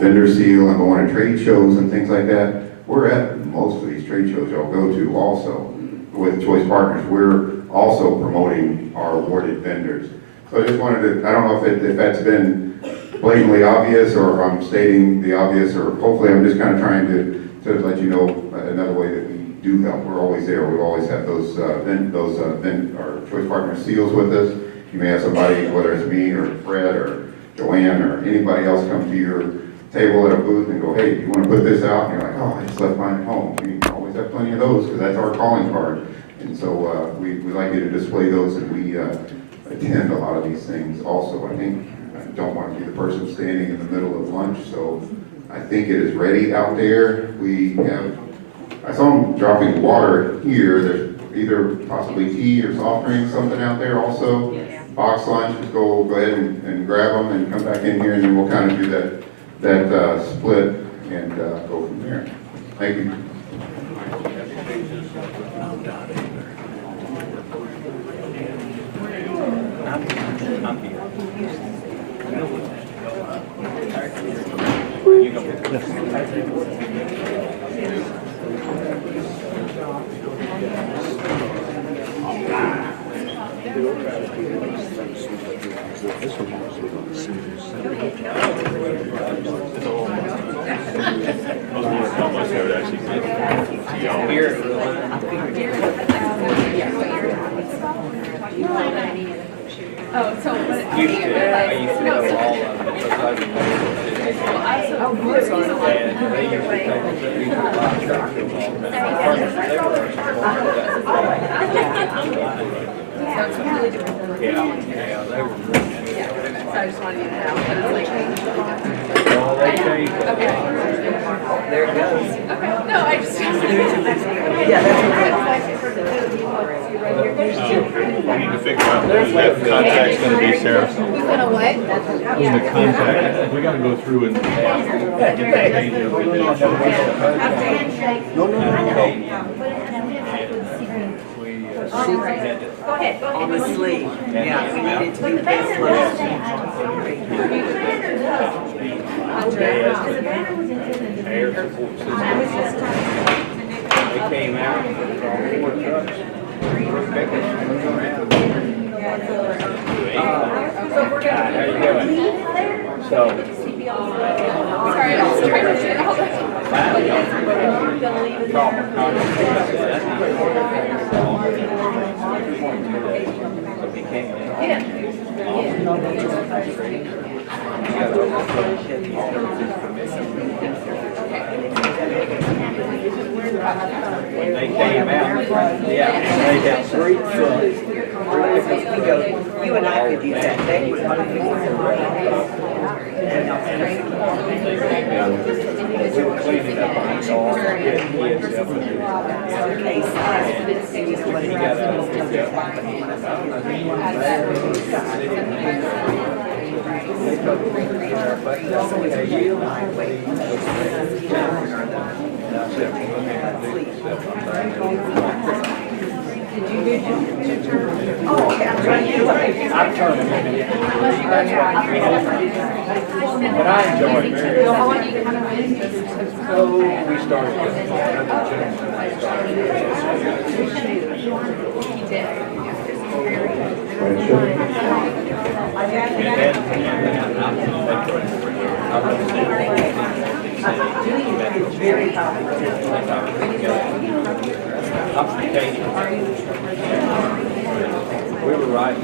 vendor seal and going to trade shows and things like that. We're at most of these trade shows y'all go to also with Choice Partners. We're also promoting our awarded vendors. So I just wanted to, I don't know if that's been blatantly obvious or if I'm stating the obvious, or hopefully I'm just kind of trying to let you know another way that we do help. We're always there. We always have those our Choice Partner seals with us. You may have somebody, whether it's me or Fred or Joanne or anybody else, come to your table at a booth and go, hey, you want to put this out? And you're like, oh, I just left mine at home. We always have plenty of those because that's our calling card. And so we like you to display those, and we attend a lot of these things also. I don't want to be the person standing in the middle of lunch, so I think it is ready out there. I saw them dropping water here. There's either possibly tea or soft drinks, something out there also. Box lunch, just go ahead and grab them and come back in here, and then we'll kind of do that split and go from there. Thank you. Oh, so what? I used to know all of them because I was and they usually take a lot of traffic involved. So it's completely different. Yeah, they were really. So I just wanted you to know, but it's like. Well, they changed it. Okay. There it goes. Okay. No, I just. Yeah, that's We need to figure out who that contact's gonna be, Sarah. Who's gonna what? Who's the contact? We gotta go through and get the page of Go ahead. on the sleeve. Yeah, we needed to do this air support system. They came out, all four trucks. How you doing? So. Sorry, I was trying to get all When they came out, yeah, they had 3 trucks. You and I could use that. They would want to They were cleaning up on his arm, getting kids up with he got Oh, okay, I'm trying to do it. I've turned them into but I enjoy it. So we started with another gentleman. Very powerful. We were right.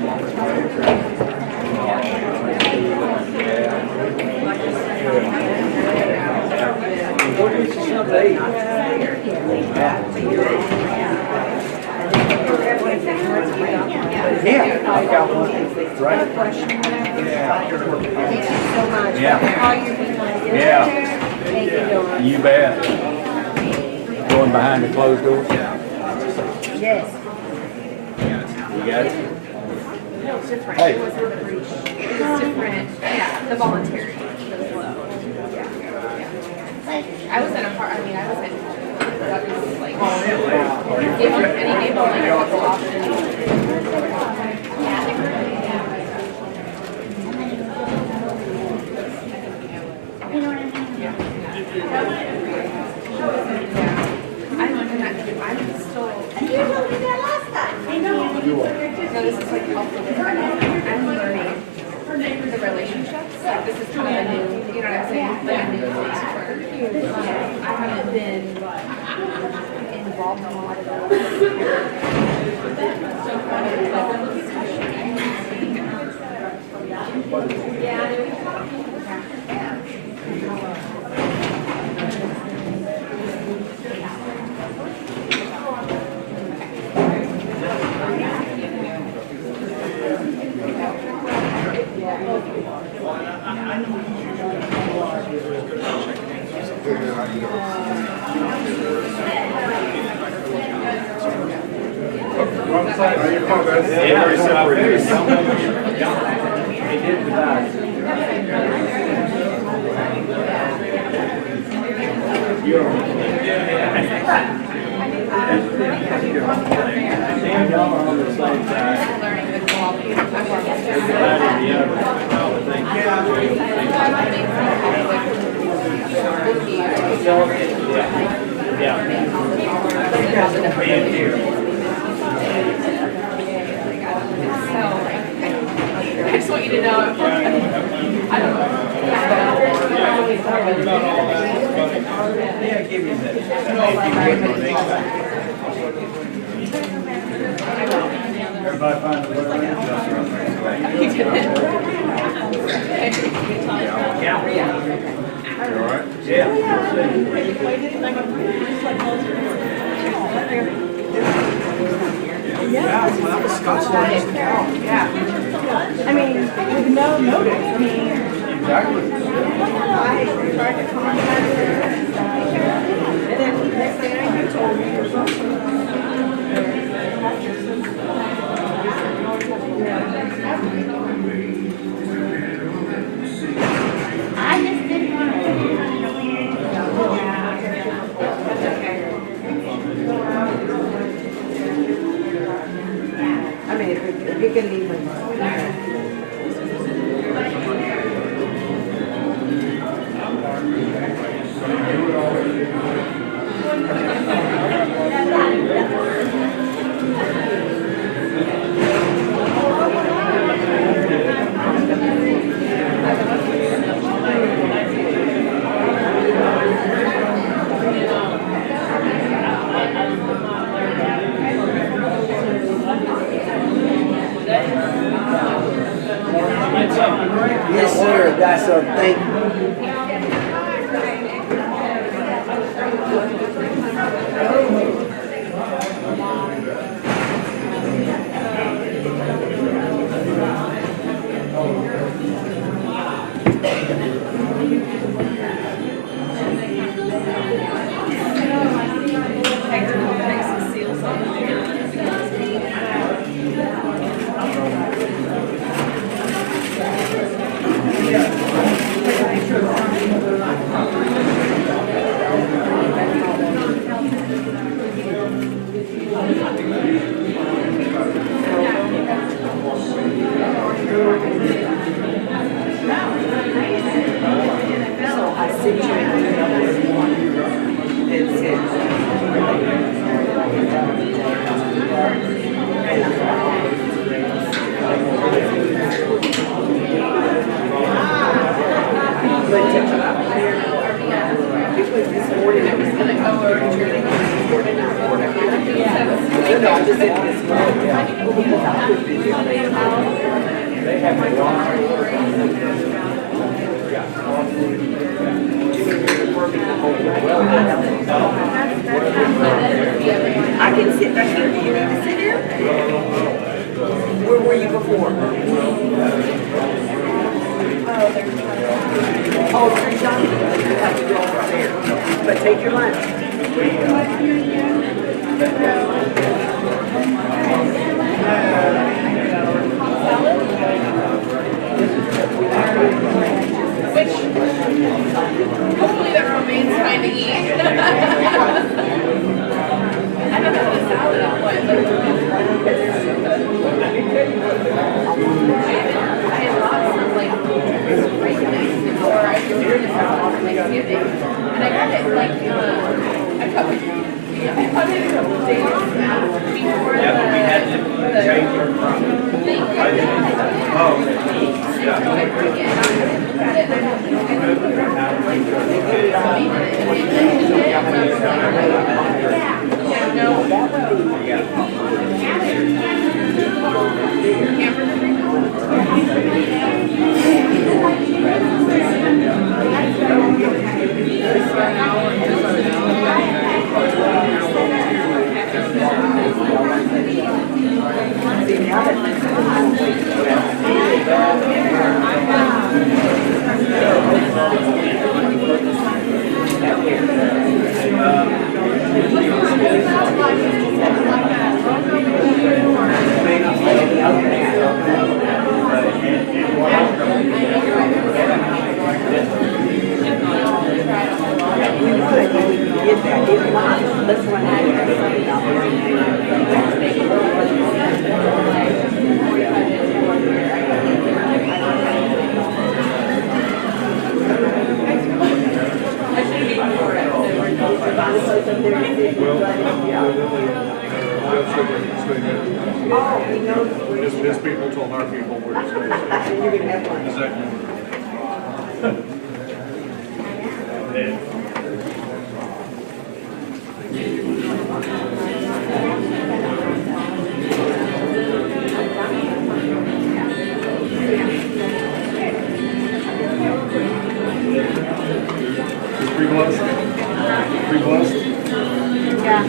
Yeah. I got one. Right. Yeah. You bet. Going behind the closed door? Yes. You got it? No, it's different. Hey. It was different, yeah, the voluntary, the flow. Yeah. I was in a part, I mean, I was in, that was like, gave them, and he gave them like a couple options. I'm still. And you told me that last time. I know. So this is like helpful. I'm learning the relationships. Like this is kind of a new, you know what I'm saying? Like a new place for. I haven't been involved in a lot of I just want you to know, I don't know. Yeah, give me that. Everybody find the way. All right? Yeah. Yeah, when I was Scotch yeah. I mean, with no notice, I mean. Exactly. I tried to contact her, and then next thing I knew, you told me or something. I just didn't want to. I mean, if you can even. Yes, sir, that's a thing. Yeah. I can sit back here. Do you need to sit here? Where were you before? Oh, there's Johnny. You have to go over there. But take your lunch. Hopefully that remains fine to eat. I don't know the salad on what, but I had lots of like spring nights before I was doing this out on Thanksgiving. And I got it like a couple, I got it a couple of days before the thing. So I bring it out His people told our people where to stay. You can have one. Exactly. Pre-blessed? Pre-blessed? Yeah.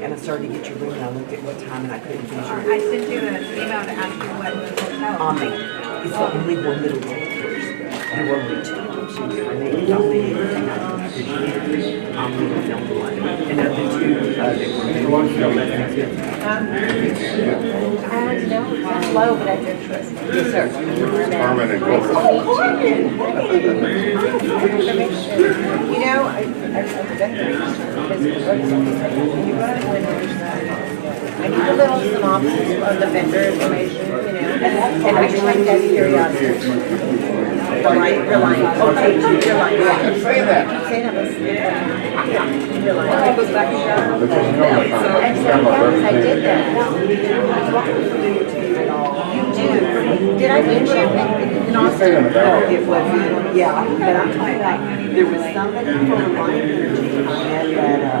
And I started to get your room, and I looked at what time, and I couldn't finish your. I sent you an email to ask you what hotel. On me. It's the only one little room. There were only two options. I named all the everything I appreciated. I'm going to film one. And of the two, they were middle of the I want to know, it's low, but I did trust. Yes, sir. Carmen and Wilson. Oh, Carmen! I need a little synopsis of the vendor information, you know, and I just like that curiosity. Reliant, okay, Reliant. Yeah. Say that. Say that was, Reliant. Because you know my contract. And sometimes I did that. You do. Did I mention in Austin? No, it wasn't, yeah, but I'm talking about, there was somebody from Reliant Energy I met at,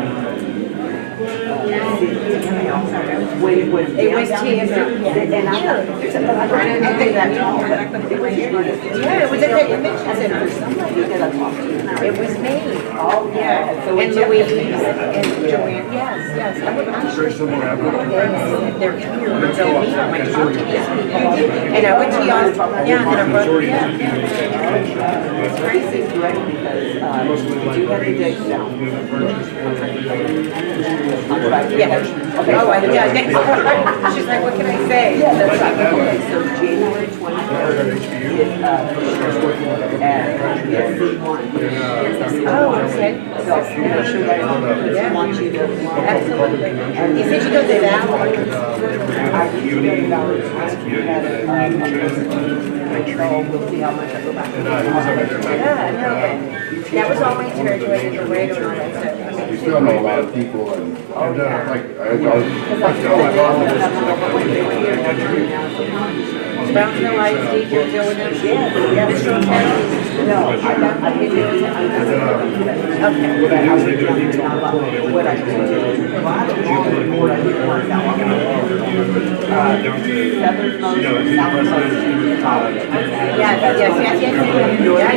when it was. It was downtown. TML. And I think that tall, but it was. Yeah, it was at the convention center. Somebody that I talked to. It was me. Oh, yeah. So And it's Louise and Joanne, yes. I'm sure they're here, so me, I might talk to these people. And I went to y'all, yeah, and I brought, yeah. It's crazy, great, because, do you have any dates now? Yeah. Oh, yeah. She's like, what can I say? Yeah, that's right. Okay, so January 23rd is, at SC1. Oh, okay. So, I'm sure they want you to. Absolutely. You said you go to that one? I used to go to Valley West, we had so we'll see how much I go back. Yeah, no, but that was all my territory, and the rate and all that stuff. You still know a lot of people and, like, I Brownsville ISD, Joe Williams. Yeah. Mr. O'Terry. No, I didn't do it. Okay. But I was doing what I did is provide a long report. I didn't want that. Southernmost, southernmost, top. Yes.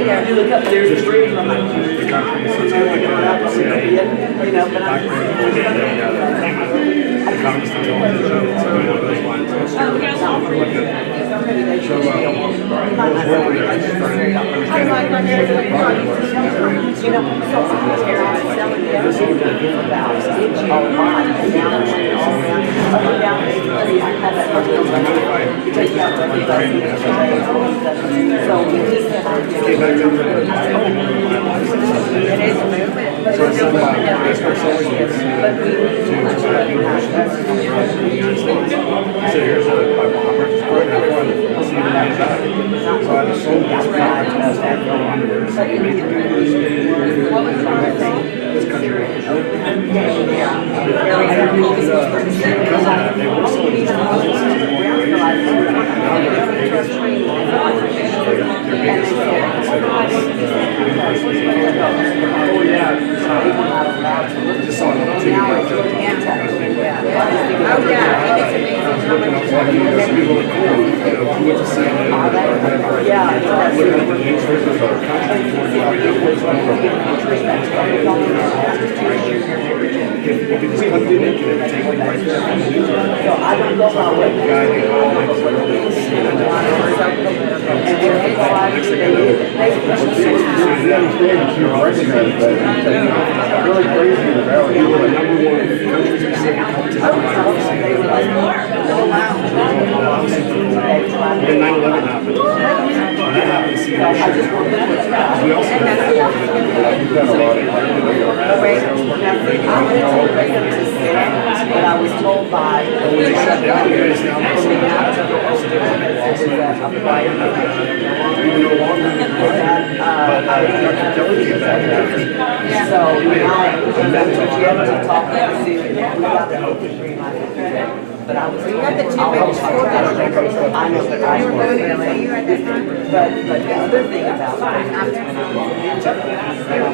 Yeah. You look up, there's a stream from like, you know, but really crazy in the valley. When 9/11 happened, when that happened, see, we also but I was told by when they shut down, you guys now make some we no longer but Dr. Kelly came back. So that's what you have to talk to see. We got the open green light. But I was. You had the two big school districts. I know, but I You were was. voting, so you were at that time? But the other thing about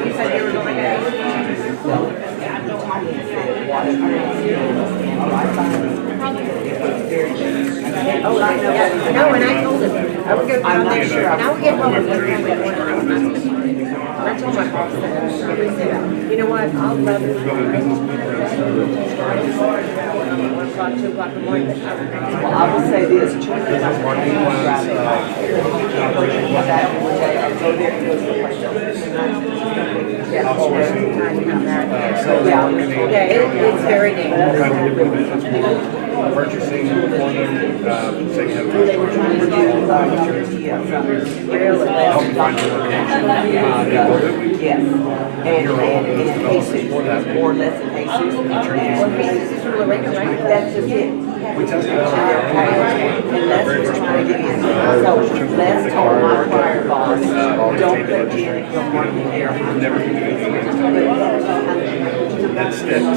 You said you were going to. Oh, I know. No, and I told him, I would go down there, and I would get home and look at it. I told my boss that, I said, you know what, I'll love it. 1 o'clock, 2 o'clock in the morning. Well, I will say this, Troy is not going to drive it. You can't go to that one day and go there and go someplace else. Yeah, So, it's very dangerous. purchasing for them, so you have a help you find your location. Yes. And Jesus, more or less than Jesus. Well, Jesus is from Laredo, right? That's just it. We tested it out. And that's what you're trying to get in. So Les told my choir boss, don't put Janet Gilmore in there. Never can do anything. That's steps. We went,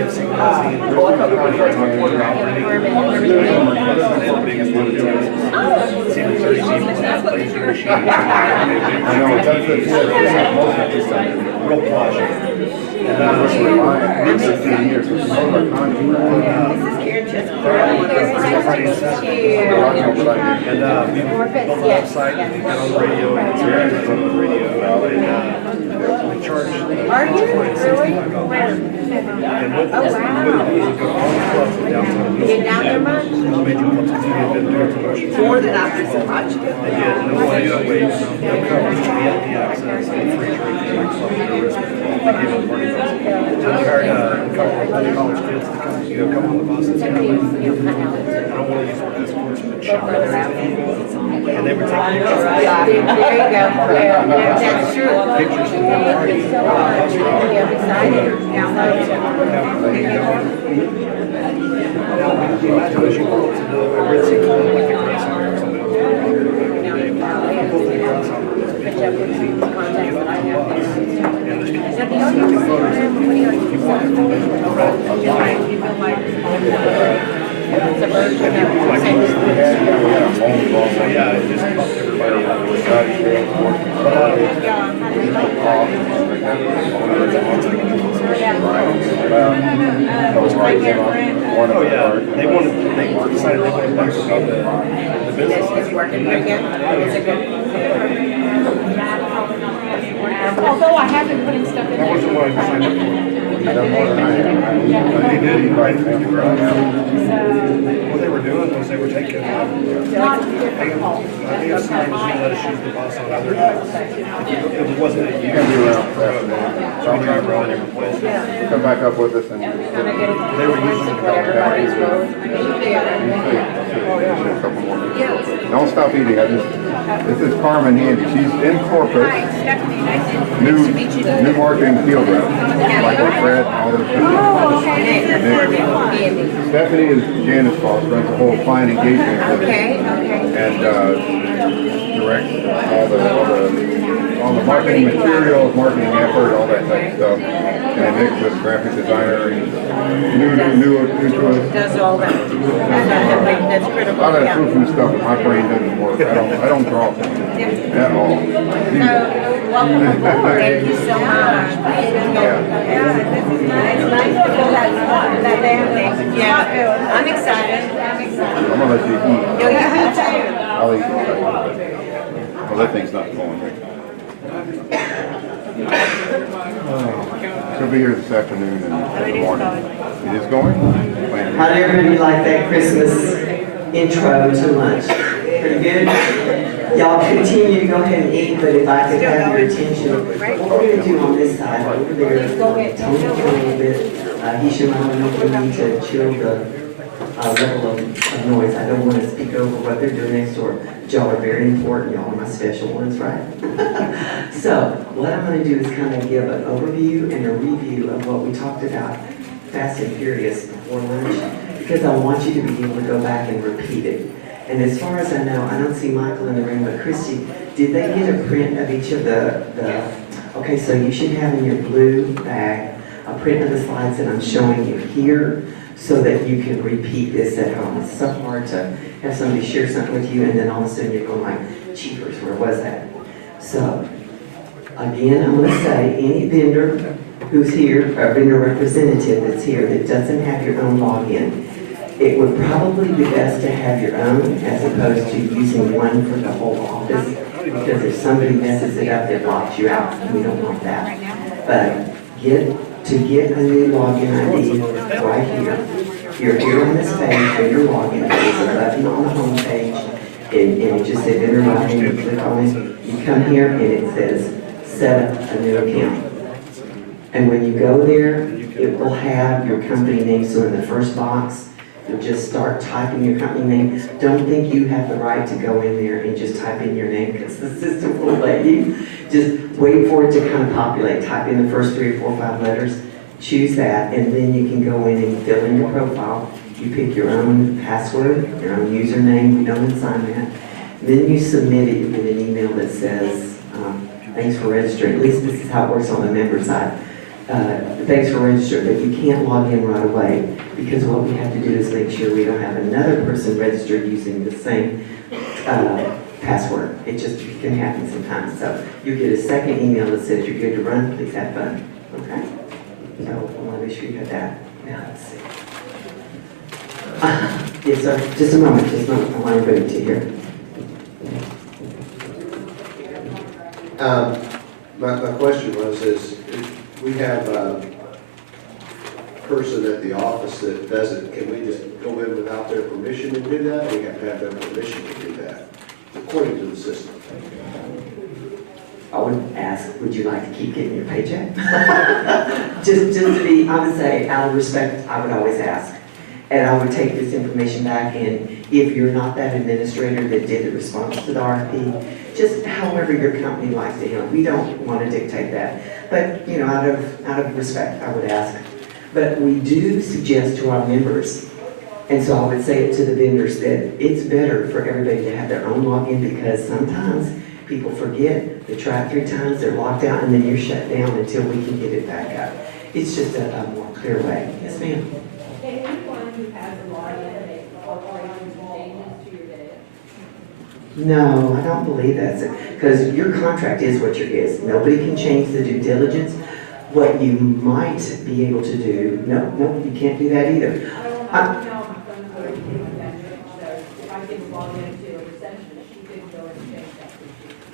AMC I know, that's the, most of this stuff. real plush. And that was my, I'm 16 years, so it's all about contract. And we built a website, and we got on the radio, and it's on the radio, and we charge clients $65. And what it is, you go to all the clubs in downtown. Get down there much? Major clubs, because we've been doing promotions. More than after so much. They get no lights, no waves, no coverage, VIP access, and free drinks, no wristband. They give them party bus. So we hired a couple of college kids to come, come on the bus and say, I don't want to use my escorts, but shower and everything. And they would take pictures. There you go. That's true. Pictures from the party. I'm excited. Now, imagine as you go to the Ritzy Club, like the Grasshopper or something. Yeah, it just helps everybody out. Oh, yeah, they decided they wanted to buy some of the business. Is he working again? Is it good? Although I have been putting stuff in That wasn't what I signed up for. You've done more than I have. I did invite them to grow now. What they were doing was they were taking, they have signs that let us use the bus on other days. If it wasn't a You can be year, around for that. so we drive around different places. Come back up with us and. They were using it to go Everybody's road. Don't stop eating, this is Carmen Handy, she's in corporate, Stephanie, nice to meet you. new marketing field rep, like with Fred and all those people. Oh, okay. And Stephanie is Janice boss, runs the whole client engagement. Okay. And, directs all the marketing materials, marketing effort, all that type of stuff. And I mix with graphic designer and new to us. Does all that. That's A critical. lot of that foo-foo stuff, but my brain doesn't work. I don't draw at all. Welcome aboard. Thank you so much. It's nice to feel that family. Yeah, I'm excited. I'm gonna let you eat. You'll eat too. I'll eat. Well, that thing's not going right now. She'll be here this afternoon and in the morning. It is going? How did everybody like that Christmas intro to lunch? Pretty good? Y'all continue to go ahead and eat, but if I could have your attention, what we're gonna do on this side, over there, Tony a little bit, he should know we need to chill the level of noise. I don't want to speak over what they're doing next door. Y'all are very important, y'all are my special ones, right? So, what I'm gonna do is kind of give an overview and a review of what we talked about fast and furious before lunch, because I want you to be able to go back and repeat it. And as far as I know, I don't see Michael in the room, but Christy, did they get a print of each of okay, so you should have in your blue bag a print of the slides that I'm showing you here so that you can repeat this at home. It's so hard to have somebody share something with you and then all of a sudden you're going like, cheapers, where was that? So, again, I'm gonna say any vendor who's here, or vendor representative that's here that doesn't have your own login, it would probably be best to have your own as opposed to using one for the whole office, because if somebody messes it up, it locks you out, and we don't want that. But to get a new login ID right here, you're here on this page for your login, there's a button on the home page, and it just says vendor login, you click on it, you come here and it says set up a new account. And when you go there, it will have your company name, so in the first box, you'll just start typing your company name. Don't think you have the right to go in there and just type in your name, because the system will let you. Just wait for it to kind of populate. Type in the first 3 or 4 or 5 letters, choose that, and then you can go in and fill in your profile. You pick your own password, your own username, you don't assign that. Then you submit it, you get an email that says, thanks for registering. At least this is how it works on the member side. Thanks for registering, but you can't log in right away, because what we have to do is make sure we don't have another person registered using the same password. It just can happen sometimes. So you get a second email that says you're good to run, please have fun. Okay? So I want to make sure you have that. Now let's see. Yes, sir. Just a moment. I want everybody to hear. My question is we have a person at the office that doesn't, can we just go in without their permission to do that? Or we have to have their permission to do that, according to the system? I would ask, would you like to keep getting your paycheck? just to be, I would say, out of respect, I would always ask. And I would take this information back, and if you're not that administrator that did the response to the RFP, just however your company likes to handle it. We don't want to dictate that. But, you know, out of respect, I would ask. But we do suggest to our members, and so I would say it to the vendors, that it's better for everybody to have their own login, because sometimes people forget, they try 3 times, they're locked out, and then you're shut down until we can get it back up. It's just a more clear way. Yes, ma'am? Anyone who has a login, they operate changes to your data? No, I don't believe that's it, because your contract is what yours is. Nobody can change the due diligence. What you might be able to do, no, you can't do that either. I don't know, my phone code is doing that, so if I can log into a receptionist, she could go and change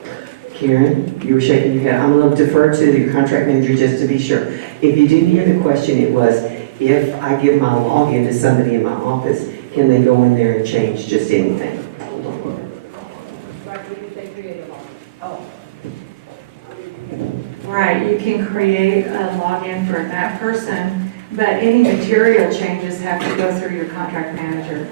that. Karen, you were shaking your head. I'm going to defer to your contract manager just to be sure. If you didn't hear the question, it was, if I give my login to somebody in my office, can they go in there and change just anything? Right, we could say create a login. Oh. Right, you can create a login for that person, but any material changes have to go through your contract manager.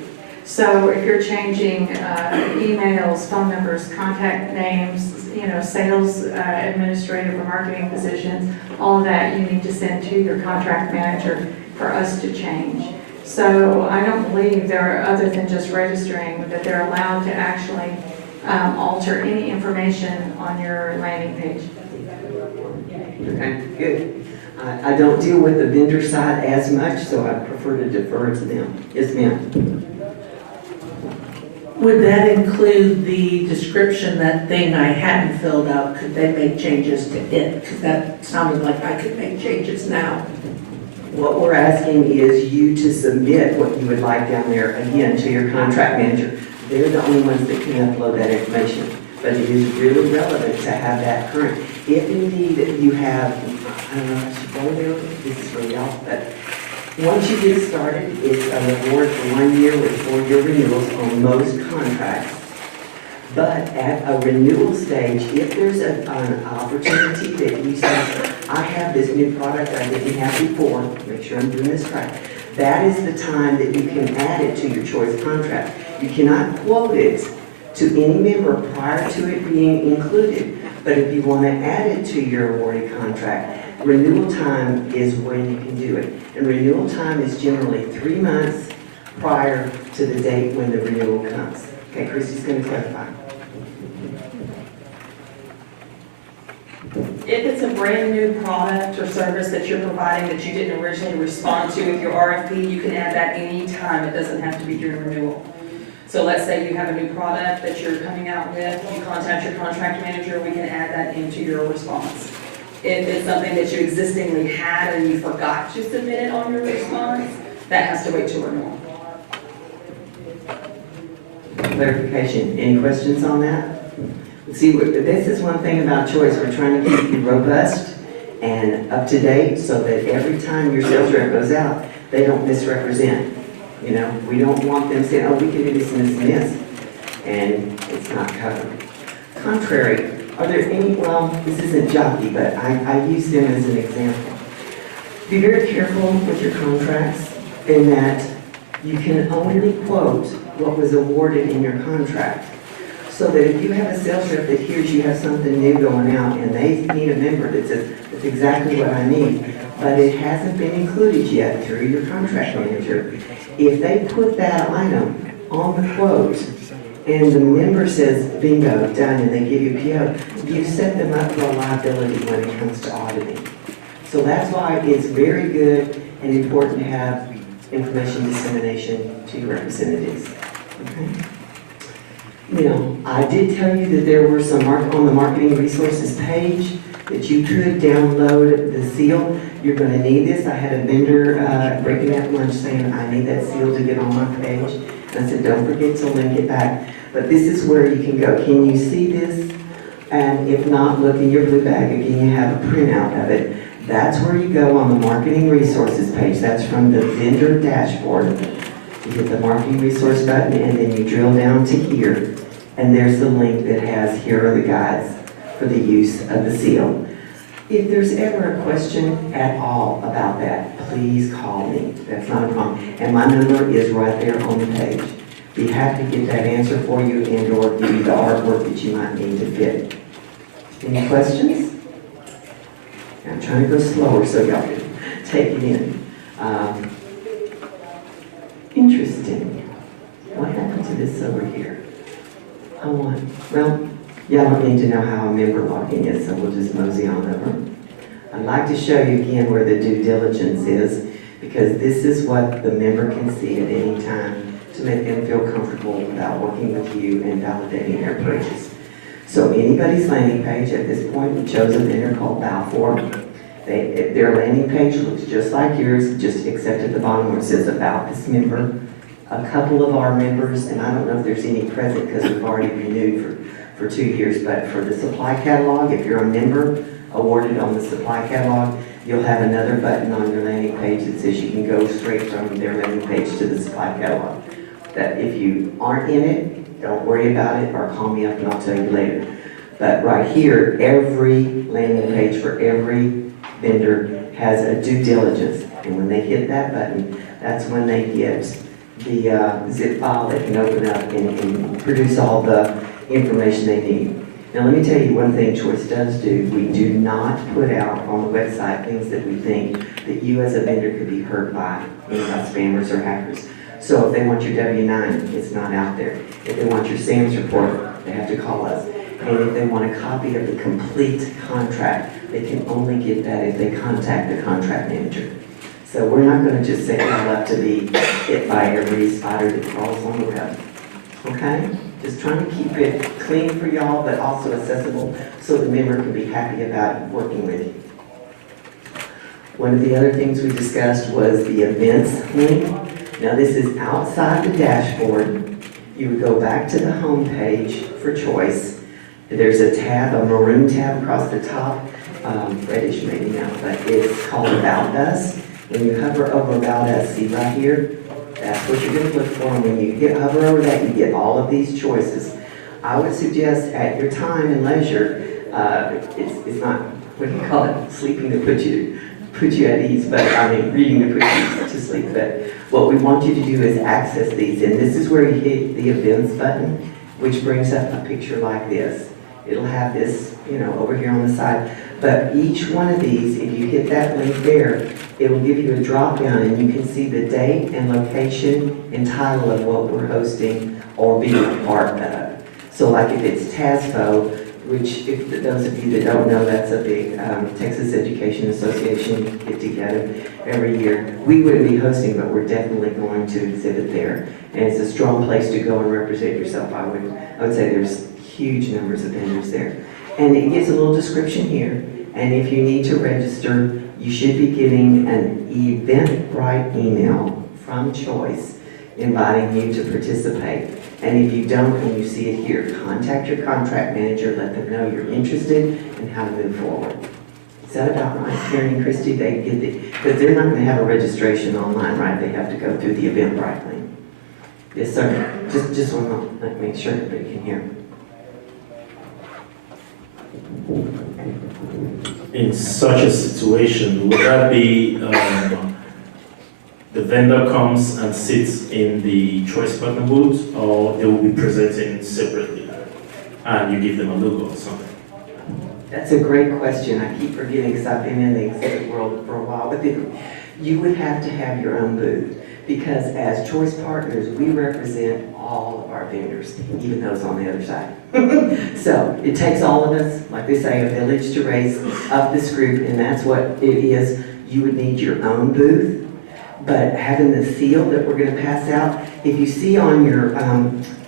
So if you're changing emails, phone numbers, contact names, you know, sales, administrative or marketing positions, all of that you need to send to your contract manager for us to change. So I don't believe there are, other than just registering, that they're allowed to actually alter any information on your landing page. Okay, good. I don't deal with the vendor side as much, so I prefer to defer to them. Yes, ma'am. Would that include the description, that thing I hadn't filled out? Could they make changes to it? Because that sounded like I could make changes now. What we're asking is you to submit what you would like down there, again, to your contract manager. They're the only ones that can upload that information. But it is really relevant to have that current. If indeed you have, I don't know, I should go there, this is for y'all, but once you get started, it's a reward for 1 year with 4-year renewals on most contracts. But at a renewal stage, if there's an opportunity that you say, I have this new product I didn't have before, make sure I'm doing this right, that is the time that you can add it to your choice contract. You cannot quote it to any member prior to it being included. But if you want to add it to your awarded contract, renewal time is when you can do it. And renewal time is generally 3 months prior to the date when the renewal comes. Okay, Christy's going to clarify. If it's a brand new product or service that you're providing that you didn't originally respond to with your RFP, you can add that any time. It doesn't have to be during renewal. So let's say you have a new product that you're coming out with, you contact your contract manager, we can add that into your response. If it's something that you existingly had and you forgot to submit it on your response, that has to wait till renewal. Clarification. Any questions on that? See, this is one thing about choice. We're trying to keep you robust and up to date so that every time your sales rep goes out, they don't misrepresent. You know, we don't want them saying, oh, we can do this and this and this, and it's not covered. Contrary, are there any, well, this isn't jockey, but I use them as an example. Be very careful with your contracts in that you can only quote what was awarded in your contract. So that if you have a sales rep that hears you have something new going out and they need a member that says, that's exactly what I need, but it hasn't been included yet through your contract manager, if they put that item on the quote and the member says, bingo, done, and they give you a PO, you set them up for a liability when it comes to auditing. So that's why it's very good and important to have information dissemination to your representatives. Okay? You know, I did tell you that there were some on the marketing resources page that you could download the seal. You're going to need this. I had a vendor breaking out lunch saying, I need that seal to get on my page. And I said, don't forget to link it back. But this is where you can go. Can you see this? And if not, look in your blue bag again. You have a printout of it. That's where you go on the marketing resources page. That's from the vendor dashboard. You hit the marketing resource button and then you drill down to here. And there's the link that has, here are the guides for the use of the seal. If there's ever a question at all about that, please call me. That's not a problem. And my number is right there on the page. Be happy to get that answer for you and or give you the artwork that you might need to fit. Any questions? I'm trying to go slower so y'all can take it in. Interesting. What happened to this over here? Well, y'all don't need to know how a member login is, so we'll just mosey on over. I'd like to show you again where the due diligence is, because this is what the member can see at any time to make them feel comfortable about working with you and validating their purchase. So anybody's landing page at this point, we chose a vendor called Balfour. Their landing page looks just like yours, just except at the bottom where it says about this member. A couple of our members, and I don't know if there's any present because we've already renewed for 2 years, but for the supply catalog, if you're a member awarded on the supply catalog, you'll have another button on your landing page that says you can go straight from their landing page to the supply catalog. That if you aren't in it, don't worry about it or call me up and I'll tell you later. But right here, every landing page for every vendor has a due diligence. And when they hit that button, that's when they get the zip file that can open up and produce all the information they need. Now let me tell you one thing Choice does do. We do not put out on the website things that we think that you as a vendor could be hurt by, spammers or hackers. So if they want your W-9, it's not out there. If they want your SAMS report, they have to call us. And if they want a copy of the complete contract, they can only get that if they contact the contract manager. So we're not going to just set y'all up to be hit by every spider that crawls on the web. Okay? Just trying to keep it clean for y'all, but also accessible so the member can be happy about working with you. One of the other things we discussed was the events link. Now this is outside the dashboard. You would go back to the home page for Choice. There's a tab, a maroon tab across the top, reddish maybe now, but it's called About Us. When you hover over About Us, see right here, that's what you're going to look for. And when you hover over that, you get all of these choices. I would suggest at your time and leisure, it's not, what do you call it, sleeping to put you at ease, but I mean reading to put you to sleep. But what we want you to do is access these, and this is where you hit the events button, which brings up a picture like this. It'll have this, over here on the side. But each one of these, if you hit that link there, it will give you a drop down and you can see the date and location and title of what we're hosting or being a part of. So like if it's TASFO, which if those of you that don't know, that's a big Texas Education Association get together every year. We wouldn't be hosting, but we're definitely going to exhibit there. And it's a strong place to go and represent yourself. I would say there's huge numbers of vendors there. And it gives a little description here. And if you need to register, you should be getting an Eventbrite email from Choice inviting you to participate. And if you don't and you see it here, contact your contract manager, let them know you're interested and how to move forward. Is that about right? Karen and Christy, they get it, because they're not going to have a registration online, right? They have to go through the Eventbrite link. Yes, sir. Just one moment. Let me make sure everybody can hear. in such a situation, would that be the vendor comes and sits in the choice partner booth, or they will be presenting separately and you give them a logo or something? That's a great question. I keep forgetting because I've been in the exhibit world for a while, but you would have to have your own booth because as choice partners, we represent all of our vendors, even those on the other side. So it takes all of us, like they say, a village to raise up this group, and that's what it is. You would need your own booth. But having the seal that we're going to pass out, if you see on your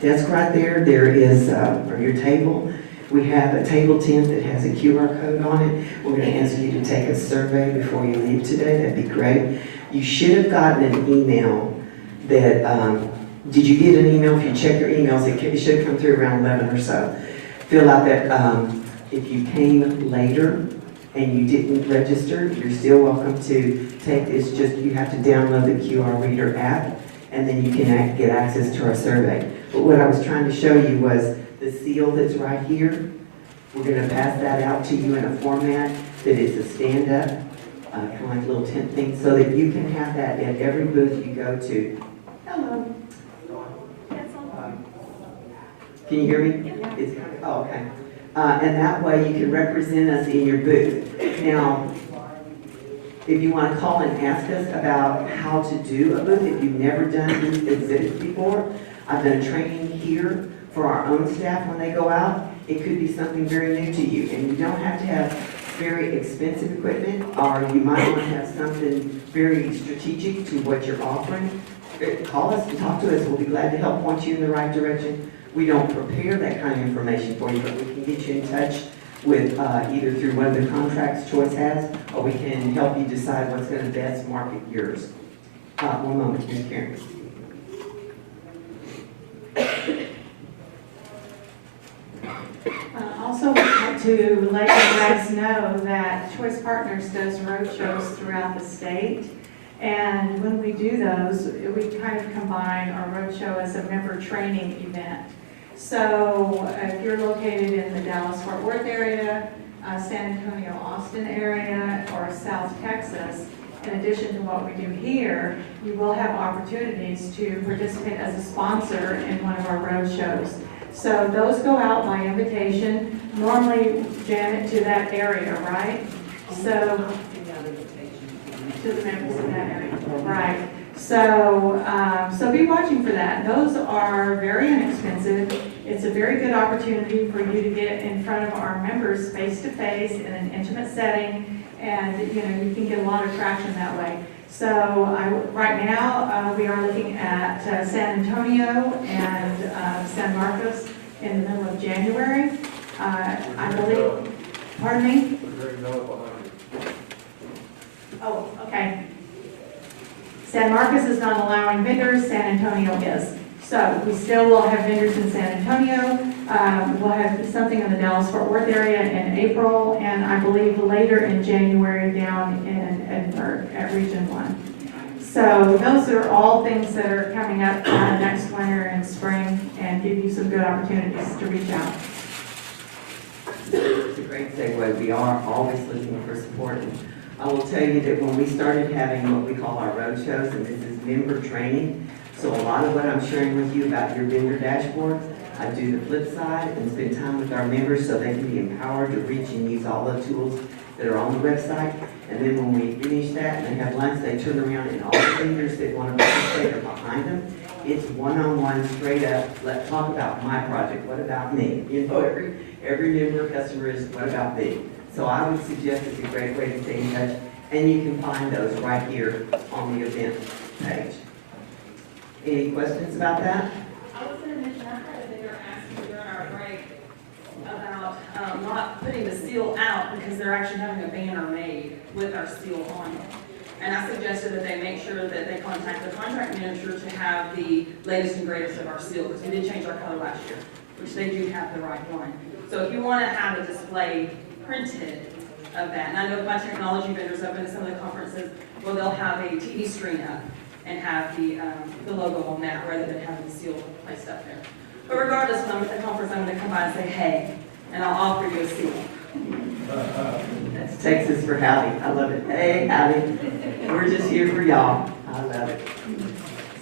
desk right there, there is, or your table, we have a table tent that has a QR code on it. We're going to ask you to take a survey before you leave today. That'd be great. You should have gotten an email that, did you get an email? If you check your emails, it should have come through around 11 or so. Fill out that, if you came later, and you didn't register, you're still welcome to take this. Just you have to download the QR Reader app, and then you can get access to our survey. But what I was trying to show you was the seal that's right here. We're going to pass that out to you in a format that is a stand-up, kind of like a little tent thing, so that you can have that at every booth you go to. Hello. Can you hear me? It's, oh, okay. And that way you can represent us in your booth. Now, if you want to call and ask us about how to do a booth, if you've never done booth exhibits before, I've done training here for our own staff when they go out. It could be something very new to you, and you don't have to have very expensive equipment, or you might want to have something very strategic to what you're offering. Call us and talk to us. We'll be glad to help point you in the right direction. We don't prepare that kind of information for you, but we can get you in touch with either through one of the contracts Choice has, or we can help you decide what's going to best market yours. One moment, Ms. Karen. Also want to let you guys know that Choice Partners does road shows throughout the state. And when we do those, we kind of combine our road show as a member training event. So if you're located in the Dallas-Fort Worth area, San Antonio, Austin area, or South Texas, in addition to what we do here, you will have opportunities to participate as a sponsor in one of our road shows. So those go out by invitation, normally, Janet, to that area, right? So, to the members in that area, right. So, so be watching for that. Those are very inexpensive. It's a very good opportunity for you to get in front of our members face-to-face in an intimate setting, and you know, you can get a lot of traction that way. So right now, we are looking at San Antonio and San Marcos in the middle of January. I believe, pardon me? Oh, okay. San Marcos is not allowing vendors, San Antonio is. So we still will have vendors in San Antonio. We'll have something in the Dallas-Fort Worth area in April, and I believe later in January down in Edinburgh at Region 1. So those are all things that are coming up next winter and spring, and give you some good opportunities to reach out. It's a great segue. We are always looking for support. I will tell you that when we started having what we call our road shows, and this is member training, so a lot of what I'm sharing with you about your vendor dashboard, I do the flip side and spend time with our members so they can be empowered to reach and use all the tools that are on the website. And then when we finish that and they have lunch, they turn around and all the vendors that want to participate are behind them. It's one-on-one, straight up, let's talk about my project, what about me? You know, every member customer is, what about me? So I would suggest it's a great way to stay in touch, and you can find those right here on the event page. Any questions about that? I was going to mention, I had a vendor ask me during our break about not putting the seal out because they're actually having a banner made with our seal on it. And I suggested that they make sure that they contact the contract manager to have the latest and greatest of our seal, because we did change our color last year, which they do have the right one. So if you want to have a display printed of that, and I know my technology vendors up in some of the conferences, well, they'll have a TV screen up and have the logo on that rather than having the seal placed up there. But regardless, when I'm at the conference, I'm going to come by and say, hey, and I'll offer you a seal. Texas for howdy. I love it. Hey, howdy. We're just here for y'all. I love it.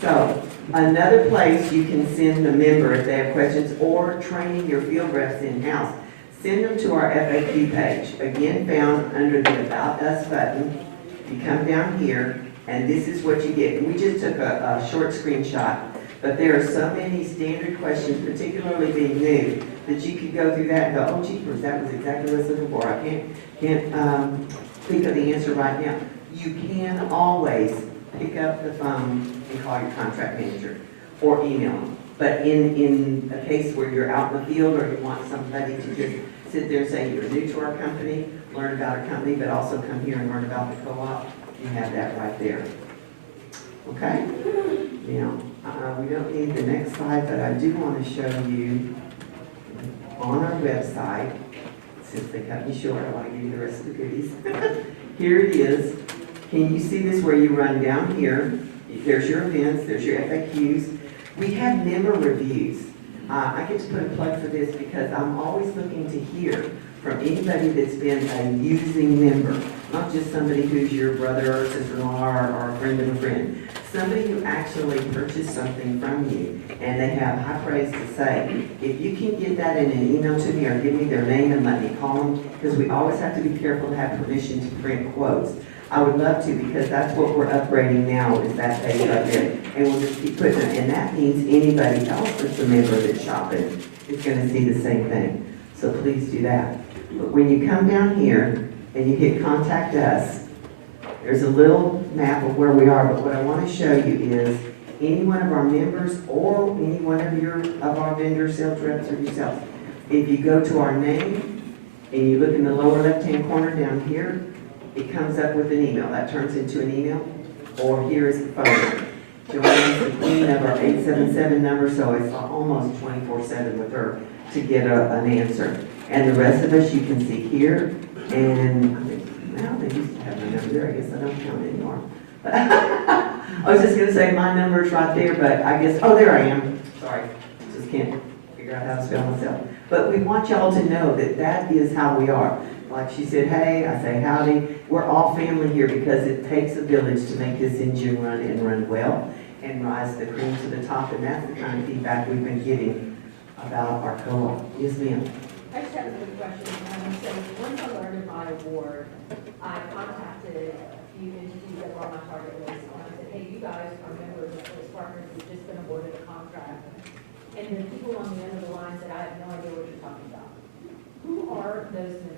So, another place you can send the member if they have questions or training your field reps in-house. Send them to our FAQ page. Again, found under the About Us button. You come down here, and this is what you get. And we just took a short screenshot, but there are so many standard questions, particularly being new, that you could go through that and go, oh, jeepers, that was exactly what I was looking for. I can't think of the answer right now. You can always pick up the phone and call your contract manager or email them. But in a case where you're out in the field or you want somebody to just sit there and say you're new to our company, learn about our company, but also come here and learn about the co-op, you have that right there. Okay? Now, we don't need the next slide, but I do want to show you on our website, since they cut me short, I want to give you the rest of the goodies. Here it is. Can you see this where you run down here? There's your events, there's your FAQs. We have member reviews. I get to put a plug for this because I'm always looking to hear from anybody that's been a using member, not just somebody who's your brother or sister-in-law or a friend of a friend. Somebody who actually purchased something from you and they have high praise to say. If you can get that in an email to me or give me their name and let me call them, because we always have to be careful to have permission to print quotes. I would love to, because that's what we're upgrading now, is that page right there. And we'll just keep putting it, and that means anybody else that's a member that's shopping is gonna see the same thing. So please do that. But when you come down here and you hit contact us, there's a little map of where we are, but what I wanna show you is any one of our members or any one of our vendor sales reps or yourself. If you go to our name and you look in the lower left-hand corner down here, it comes up with an email. That turns into an email. Or here is the phone. Joanne's the queen of our 877 number, so it's almost 24/7 with her to get an answer. And the rest of us you can see here. And I think, now they used to have my number there. I guess I don't count anymore. I was just going to say my number's right there, but I guess, oh, there I am. Sorry. Just can't figure out how to spell myself. But we want y'all to know that that is how we are. Like she said, hey, I say howdy. We're all family here because it takes a village to make this engine run and run well and rise the cream to the top. And that's the kind of feedback we've been getting about our co-op. Yes, ma'am. I just have a quick question. So once I learned of my award, I contacted a few entities that were on my target list. And I said, hey, you guys are members of Choice Partners. We've just been awarded a contract. And the people on the end of the line said, I have no idea what you're talking about. Who are those members?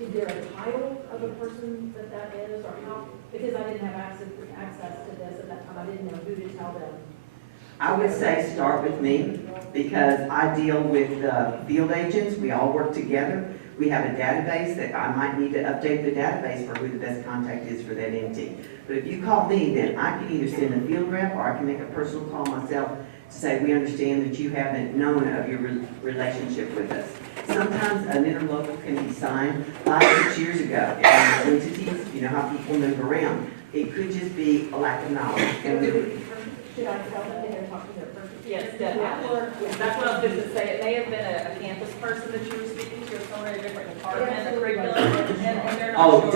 Is there a title of a person that is, or how? Because I didn't have access to this at that time. I didn't know who to tell them. I would say start with me, because I deal with field agents. We all work together. We have a database that I might need to update the database for who the best contact is for that entity. But if you call me, then I can either send a field rep or I can make a personal call myself to say, we understand that you haven't known of your relationship with us. Sometimes an interlocal can be signed 5 or 6 years ago. And entities, you know how people move around. It could just be a lack of knowledge. And Should I tell them that they're talking to their person? Yes, at work, that's what I was going to say. It may have been a campus person that you were speaking to, or somewhere in a different department, a curriculum, and they're not sure.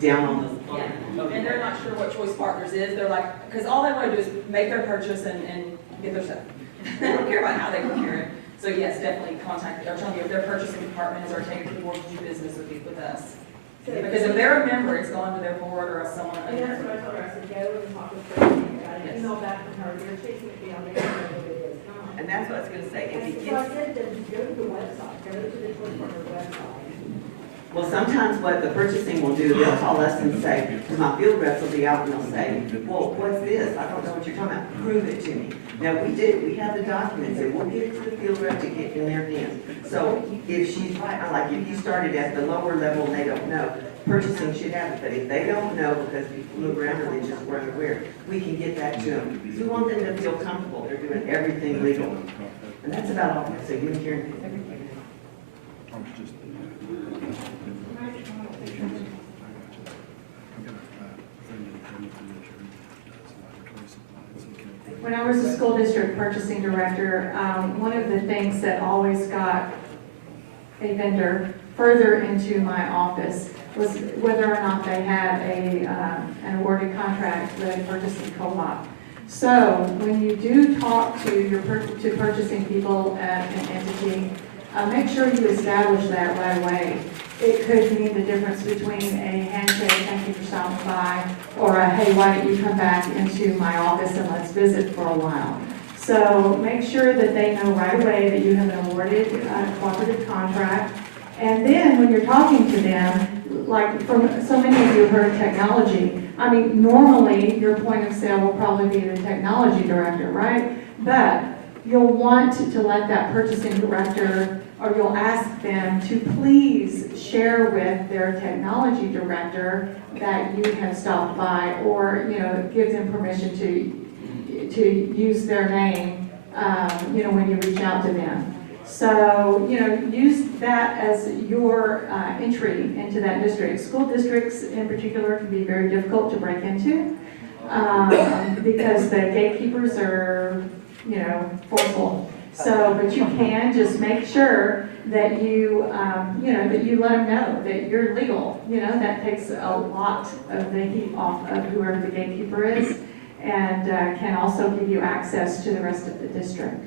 down on the floor. Yeah, and they're not sure what Choice Partners is. They're like, because all they want to do is make their purchase and get their stuff. They don't care about how they procure it. So yes, definitely contact, or tell me if their purchasing department is, or take it to the board to do business with us. Because if they're a member, it's gone to their board or someone. And that's what I told her. I said, go and talk with her. I got an email back from her. They're chasing it down. They don't know what it is. And that's what I was going to say. If it So I gets, said to them, go to the website. Go to the Choice Partners website. well, sometimes what the purchasing will do, they'll call us and say, because my field reps will be out and they'll say, well, what's this? I don't know what you're talking about. Prove it to me. Now, we do. We have the documents and we'll give it to the field rep to get in their hands. So if she's right, like if you started at the lower level and they don't know, purchasing should have it. But if they don't know because people move around and they just weren't aware, we can get that to them. We want them to feel comfortable. They're doing everything legal. And that's about all. So you and Karen. When I was a school district purchasing director, one of the things that always got a vendor further into my office was whether or not they had an awarded contract with a purchasing co-op. So when you do talk to your to purchasing people at an entity, make sure you establish that right away. It could mean the difference between a handshake, thank you for stopping by, or a, hey, why don't you come back into my office and let's visit for a while. So make sure that they know right away that you have an awarded cooperative contract. And then when you're talking to them, like from so many of you heard technology, I mean, normally your point of sale will probably be the technology director, right? But you'll want to let that purchasing director, or you'll ask them to please share with their technology director that you have stopped by, or, you know, give them permission to use their name, you know, when you reach out to them. So, you know, use that as your entry into that district. School districts in particular can be very difficult to break into because the gatekeepers are, you know, forceful. So, but you can just make sure that you, you know, that you let them know that you're legal. You know, that takes a lot of the heat off of whoever the gatekeeper is, and can also give you access to the rest of the district.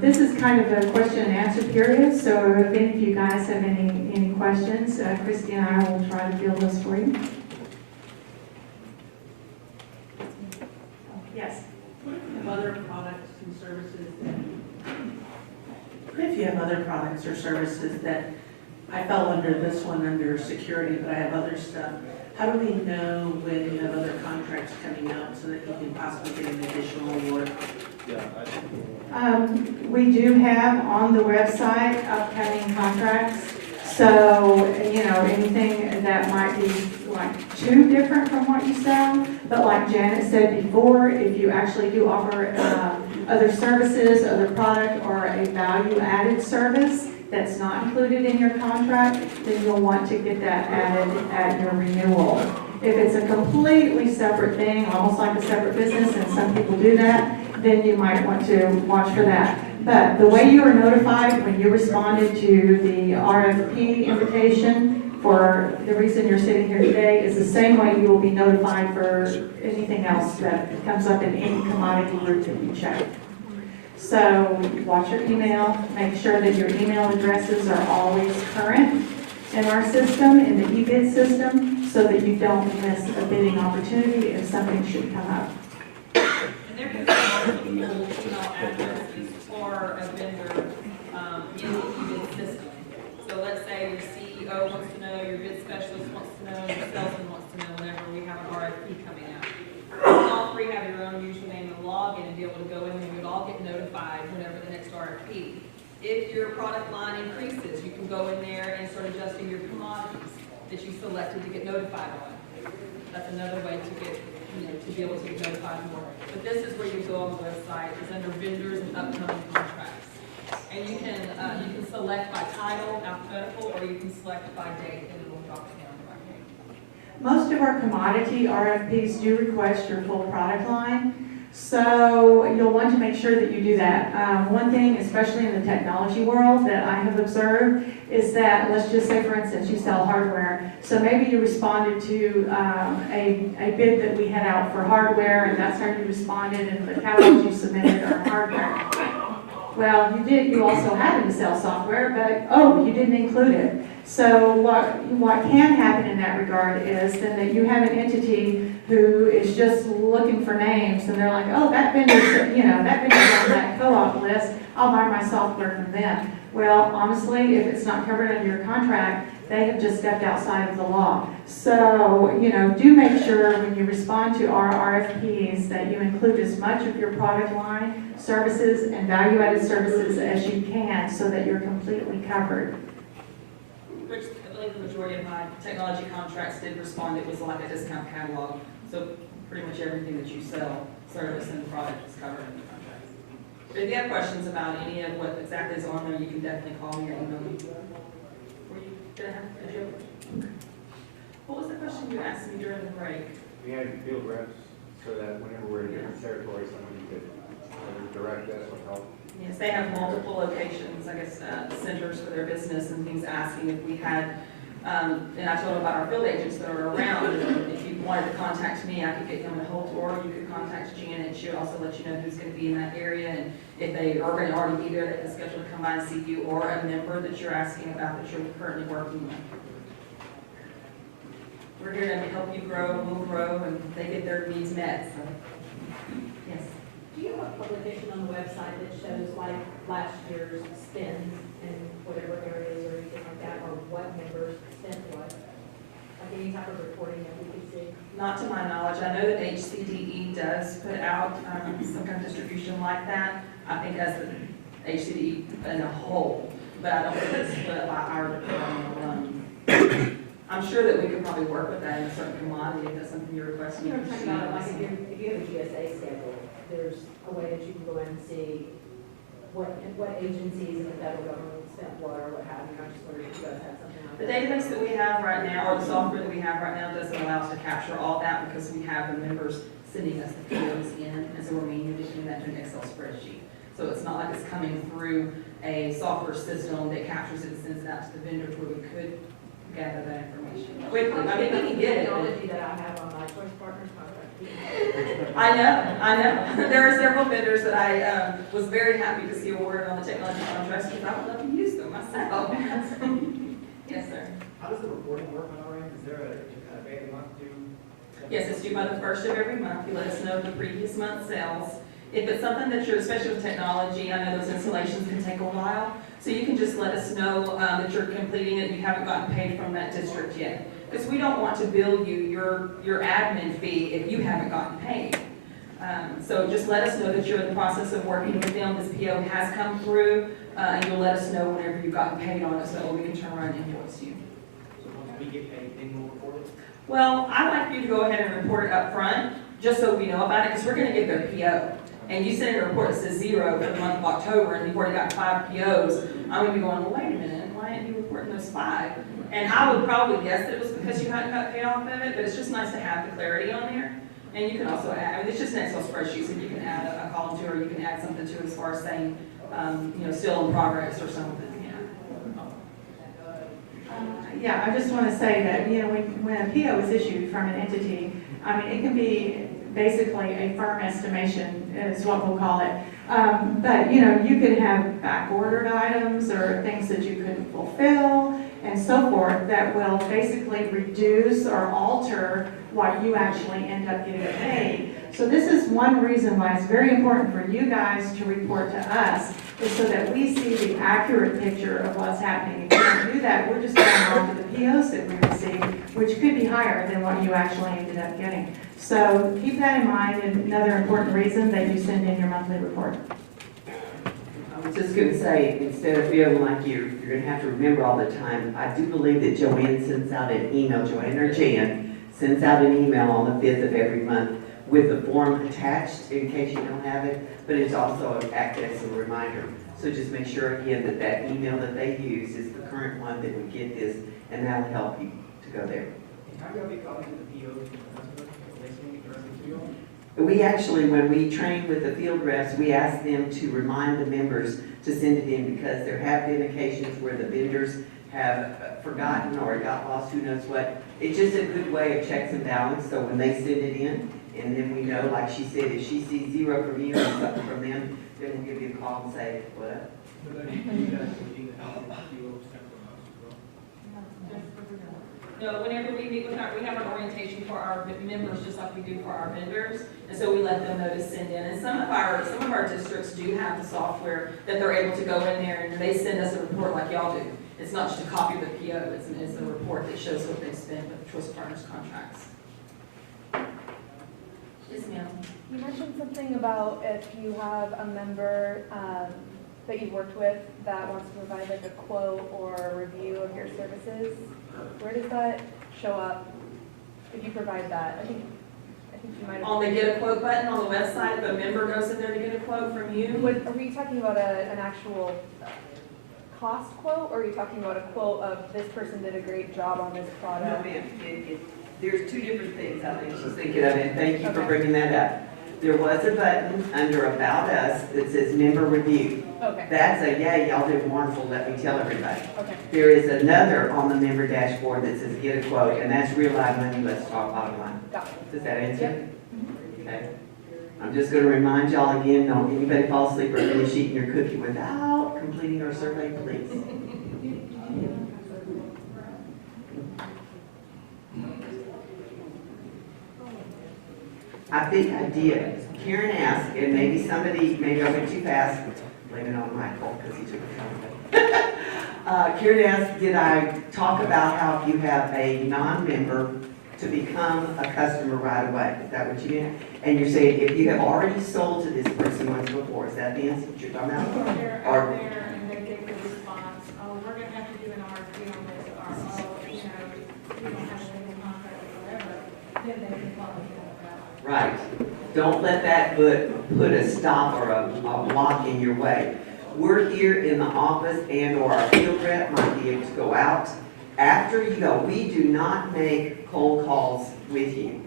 This is kind of a question and answer period, so if any of you guys have any questions, Christy and I will try to field those for you. Yes? Other products and services that, if you have other products or services that, I fell under this one under security, but I have other stuff, how do we know when you have other contracts coming out so that you can possibly get an additional award? We do have on the website upcoming contracts. So, you know, anything that might be like too different from what you sell, but like Janet said before, if you actually do offer other services, other product, or a value-added service that's not included in your contract, then you'll want to get that added at your renewal. If it's a completely separate thing, almost like a separate business, and some people do that, then you might want to watch for that. But the way you were notified when you responded to the RFP invitation for the reason you're sitting here today is the same way you will be notified for anything else that comes up in any commodity group that you check. So watch your email, make sure that your email addresses are always current in our system, in the eBid system, so that you don't miss a bidding opportunity if something should come up. And there can be multiple email addresses for a vendor in the eBid system. So let's say your CEO wants to know, your bid specialist wants to know, your salesman wants to know whenever we have an RFP coming out. All three have your own username and login and be able to go in and you'd all get notified whenever the next RFP. If your product line increases, you can go in there and start adjusting your commodities that you selected to get notified on. That's another way to get, you know, to be able to get notified more. But this is where you go on the website, is under vendors and upcoming contracts. And you can select by title, alphabetical, or you can select by date, and it will drop it down by date. Most of our commodity RFPs do request your full product line. So you'll want to make sure that you do that. One thing, especially in the technology world, that I have observed is that, let's just say, for instance, you sell hardware. So maybe you responded to a bid that we had out for hardware, and that's how you responded, and the catalogs you submitted are hardware. Well, you did. You also happened to sell software, but you didn't include it. So what can happen in that regard is then that you have an entity who is just looking for names, and they're like, oh, that vendor's, you know, that vendor's on that co-op list. I'll buy my software from them. Well, honestly, if it's not covered under your contract, they have just stepped outside of the law. So, you know, do make sure when you respond to our RFPs that you include as much of your product line, services, and value-added services as you can so that you're completely covered. Which I believe the majority of my technology contracts did respond. It was like a discount catalog. So pretty much everything that you sell, service, and product is covered in the contracts. But if you have questions about any of what exactly is on there, you can definitely call me or email me. Were you going to have a joke? Okay. What was the question you asked me during the break? We had field reps so that whenever we're in different territories, somebody could direct us or help Yes, they have multiple locations, I guess, centers for their business and things, asking if we had, and I told them about our field agents that are around. And if you wanted to contact me, I could get them in a hold, or you could contact Janet. She would also let you know who's going to be in that area, and if they are going to already be there, they can schedule to come by and see you, or a member that you're asking about that you're currently working with. We're here to help you grow, we'll grow, and they get their needs met, so, yes. Do you have a publication on the website that shows like last year's spend in whatever areas or anything like that, or what members spent what? Like any type of reporting that we could see? Not to my knowledge. I know that HCDE does put out some kind of distribution like that. I think as the HCDE in a whole, but I don't think it's split by our department. I'm sure that we could probably work with that in a certain commodity if that's something you're requesting. You know, talking about like if you have a GSA schedule, there's a way that you can go in and see what agencies in the federal government spent what or what have you. I just wondered if you guys had something like The that. database that we have right now, or the software that we have right now, doesn't allow us to capture all that because we have the members sending us the POs in, and so we're manually doing that to an Excel spreadsheet. So it's not like it's coming through a software system that captures it and sends it out to the vendors where we could gather that information quickly. I mean, we can get it. Technology that I have on my Choice Partners contract. I know. There are several vendors that I was very happy to see awarded on the technology contracts because I would love to use them myself. Yes, sir. How does the reporting work on our end? Is there a day of the month due? Yes, it's due by the first of every month. You let us know the previous month's sales. If it's something that you're, especially with technology, I know those installations can take a while. So you can just let us know that you're completing it, you haven't gotten paid from that district yet. Because we don't want to bill you your admin fee if you haven't gotten paid. So just let us know that you're in the process of working with them. This PO has come through, and you'll let us know whenever you've gotten paid on it so that we can turn around and invoice you. So once we get paid, then we'll report it? Well, I'd like for you to go ahead and report it up front, just so we know about it, because we're going to get their PO. And you send a report that says 0 for the month of October, and you've already got 5 POs, I'm going to be going, well, wait a minute, why aren't you reporting those 5? And I would probably guess that it was because you hadn't got paid off of it, but it's just nice to have the clarity on there. And you can also add, I mean, it's just an Excel spreadsheet, so you can add a column to it, or you can add something to it as far as saying, still in progress or something, Yeah, I just want to say that, when a PO is issued from an entity, I mean, it can be basically a firm estimation is what we'll call it. But, you could have back-ordered items or things that you couldn't fulfill and so forth that will basically reduce or alter what you actually end up getting paid. So this is one reason why it's very important for you guys to report to us, is so that we see the accurate picture of what's happening. If you don't do that, we're just going off of the POs that we receive, which could be higher than what you actually ended up getting. So keep that in mind, and another important reason that you send in your monthly report. I was just going to say, instead of feeling like you're going to have to remember all the time, I do believe that Joanne sends out an email, Joanne or Jan sends out an email on the 5th of every month with the form attached in case you don't have it, but it's also act as a reminder. So just make sure again that that email that they use is the current one that would get this, and that'll help you to go there. How do we copy the POs to the customer? They send me directly to you? We actually, when we train with the field reps, we ask them to remind the members to send it in because there have been occasions where the vendors have forgotten or got lost, who knows what. It's just a good way of checks and balance, so when they send it in, and then we know, like she said, if she sees 0 from you and something from them, then we'll give you a call and say, what? No, whenever we meet with we have an orientation for our members, just like we do for our vendors, and so we let them know to send in. And some of our districts do have the software that they're able to go in there and they send us a report like y'all do. It's not just a copy of the PO, it's a report that shows what they've spent with Choice Partners contracts. Yes, ma'am. You mentioned something about if you have a member that you've worked with that wants to provide like a quote or a review of your services. Where does that show up if you provide that? I think you might have. On the get a quote button on the website, if a member goes in there to get a quote from you. Are we talking about an actual cost quote, or are you talking about a quote of this person did a great job on this product? No, ma'am. There's 2 different things I think she's thinking of, and thank you for bringing that up. There was a button under About Us that says Member Review. Okay. That's a, yeah, y'all did wonderful, let me tell everybody. Okay. There is another on the member dashboard that says Get a Quote, and that's Real Live Money, Let's Talk Bottom Line. Got it. Does that answer? Okay. I'm just gonna remind y'all again, don't anybody fall asleep or finish eating your cookie without completing our survey, please. I think I did. Karen asked, and maybe I went too fast, blame it on Michael, because he took it from Karen asked, did I talk about how if you have a non-member to become a customer right away? Is that what you meant? And you're saying if you have already sold to this person once before, is that the answer that you're talking about? They're Or- out there and they get the response, oh, we're gonna have to do an RFP on this, or, oh, you know, we don't have a legal contract or whatever, then they can follow that. Right. Don't let that put a stop or a block in your way. We're here in the office and/or our field rep might be able to go out. After you go, we do not make cold calls with you.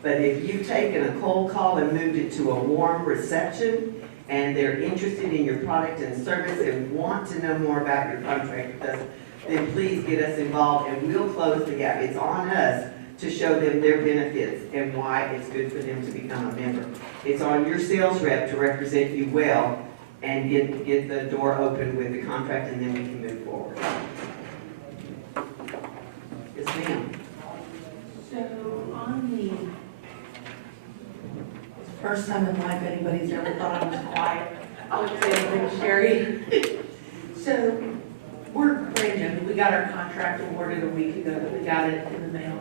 But if you've taken a cold call and moved it to a warm reception, and they're interested in your product and service and want to know more about your contract with us, then please get us involved and we'll close the gap. It's on us to show them their benefits and why it's good for them to become a member. It's on your sales rep to represent you well and get the door open with the contract, and then we can move forward. Yes, ma'am. So on the first time in life anybody's ever thought I was quiet, I would say anything, Sherry. So we're brand new. We got our contract awarded a week ago. We got it in the mail.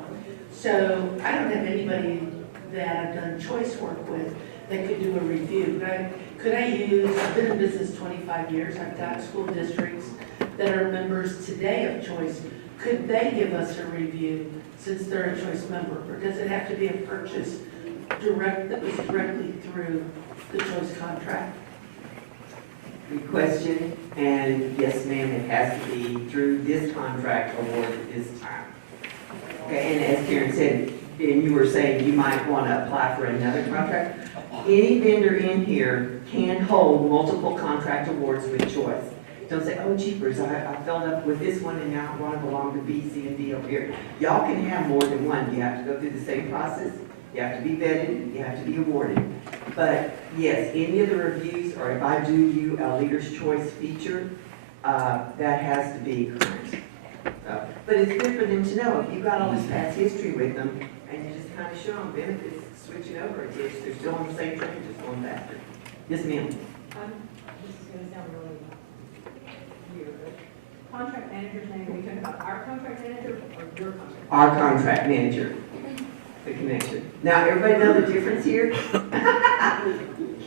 So I don't have anybody that I've done choice work with that could do a review. Could I use, I've been in business 25 years. I've got school districts that are members today of choice. Could they give us a review since they're a choice member? Or does it have to be a purchase that was directly through the choice contract? Good question, and yes, ma'am, it has to be through this contract awarded this time. Okay, and as Karen said, and you were saying you might want to apply for another contract. Any vendor in here can hold multiple contract awards with choice. Don't say, oh jeepers, I filled up with this one and now I want to belong to B, C, and D over here. Y'all can have more than one. You have to go through the same process. You have to be vetted. You have to be awarded. But yes, any of the reviews, or if I do you a Leader's Choice feature, that has to be current. But it's good for them to know if you've got all this past history with them and you just kind of show them benefits, switching over. If they're still on the same train, just going faster. Yes, ma'am. This is gonna sound really weird, but contract manager's name, are you talking about our contract manager or your contract? Our contract manager. The connection. Now, everybody know the difference here?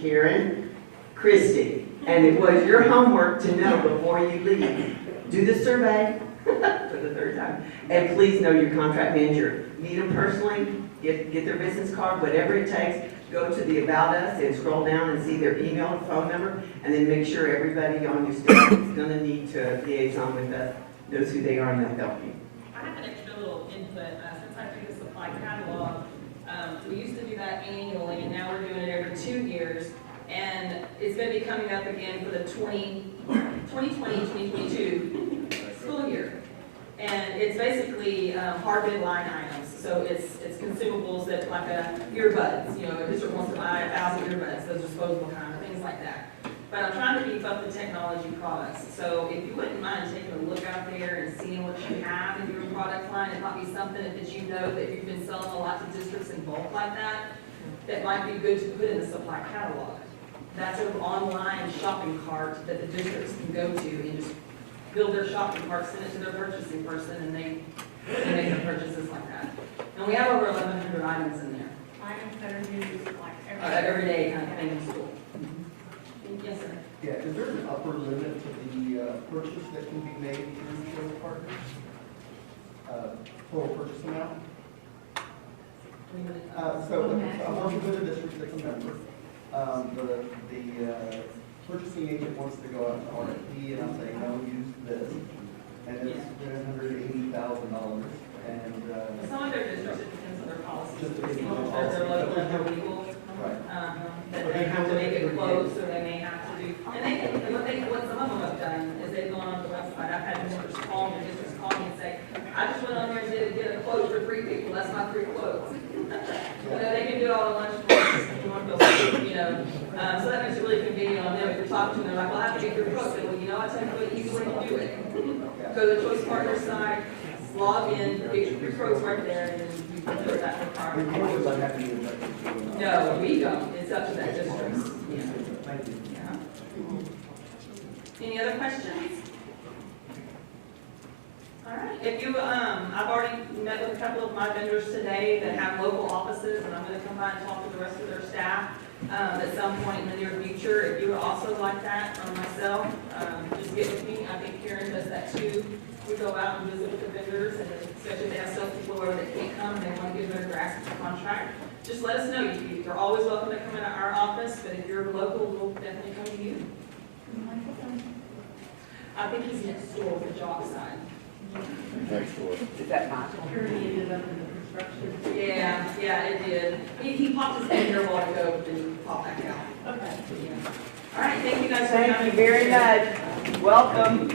Karen, Christie, and it was your homework to know before you leave. Do the survey for the third time, and please know your contract manager. Meet them personally, get their business card, whatever it takes. Go to the About Us and scroll down and see their email and phone number, and then make sure everybody on your staff is going to need to liaison with us, knows who they are, and they'll help you. I have an extra little input, since I do the supply catalog, we used to do that annually, and now we're doing it every 2 years, and it's gonna be coming up again for the 2020-2022 school year. And it's basically hard bid line items, so it's consumables that, like earbuds, you know, a district wants to buy 1,000 earbuds, those disposable kind of things like that. But I'm trying to keep up the technology products. So if you wouldn't mind taking a look out there and seeing what you have in your product line, it might be something that you know that you've been selling a lot to districts in bulk like that, that might be good to put in the supply catalog. That's an online shopping cart that the districts can go to and just build their shopping cart, send it to their purchasing person, and they make the purchases like that. And we have over 1,100 items in there. Items that are used like Everyday kind of thing in school. Yes, sir. Yeah, is there an upper limit to the purchase that can be made through choice partners? Total purchase amount? So I'm working with a district that's a member. The purchasing agent wants to go out to RFP, and I'm saying, no, use this. And it's $780,000. And Some of their districts, it depends on their policies. Just depends on Some the of their policy. local and their legal. Right. that they have to make it close, or they may have to do, and what some of them have done is they've gone on the website, I've had members call me, visitors call me and say, I just went on there and get a quote for 3 people, that's my 3 quotes. You know, they can do it all at lunch breaks, if you want to go, you know, so that makes it really convenient on them. If you're talking to them, they're like, well, I have to get your quote. Well, you know, I tell you what, easy way to do it. Go to the Choice Partners site, log in, get your quotes right there, and then you can put that requirement. No, we don't. It's up to that district. Yeah. Any other questions? All right. If you, I've already met with a couple of my vendors today that have local offices, and I'm going to come by and talk to the rest of their staff at some point in the near future. If you would also like that from myself, just get with me. I think Karen does that too. We go out and visit with the vendors, and especially if they have salespeople where they can't come and they want to give their grasp of the contract, just let us know. You're always welcome to come into our office, but if you're local, we'll definitely come to you. I think he's next door with the job side. Next door. Is that Michael? Yeah, it did. He popped his head here a while ago, then he popped back out. Okay. Yeah. All right, thank you guys for coming. Thank you very much. Welcome.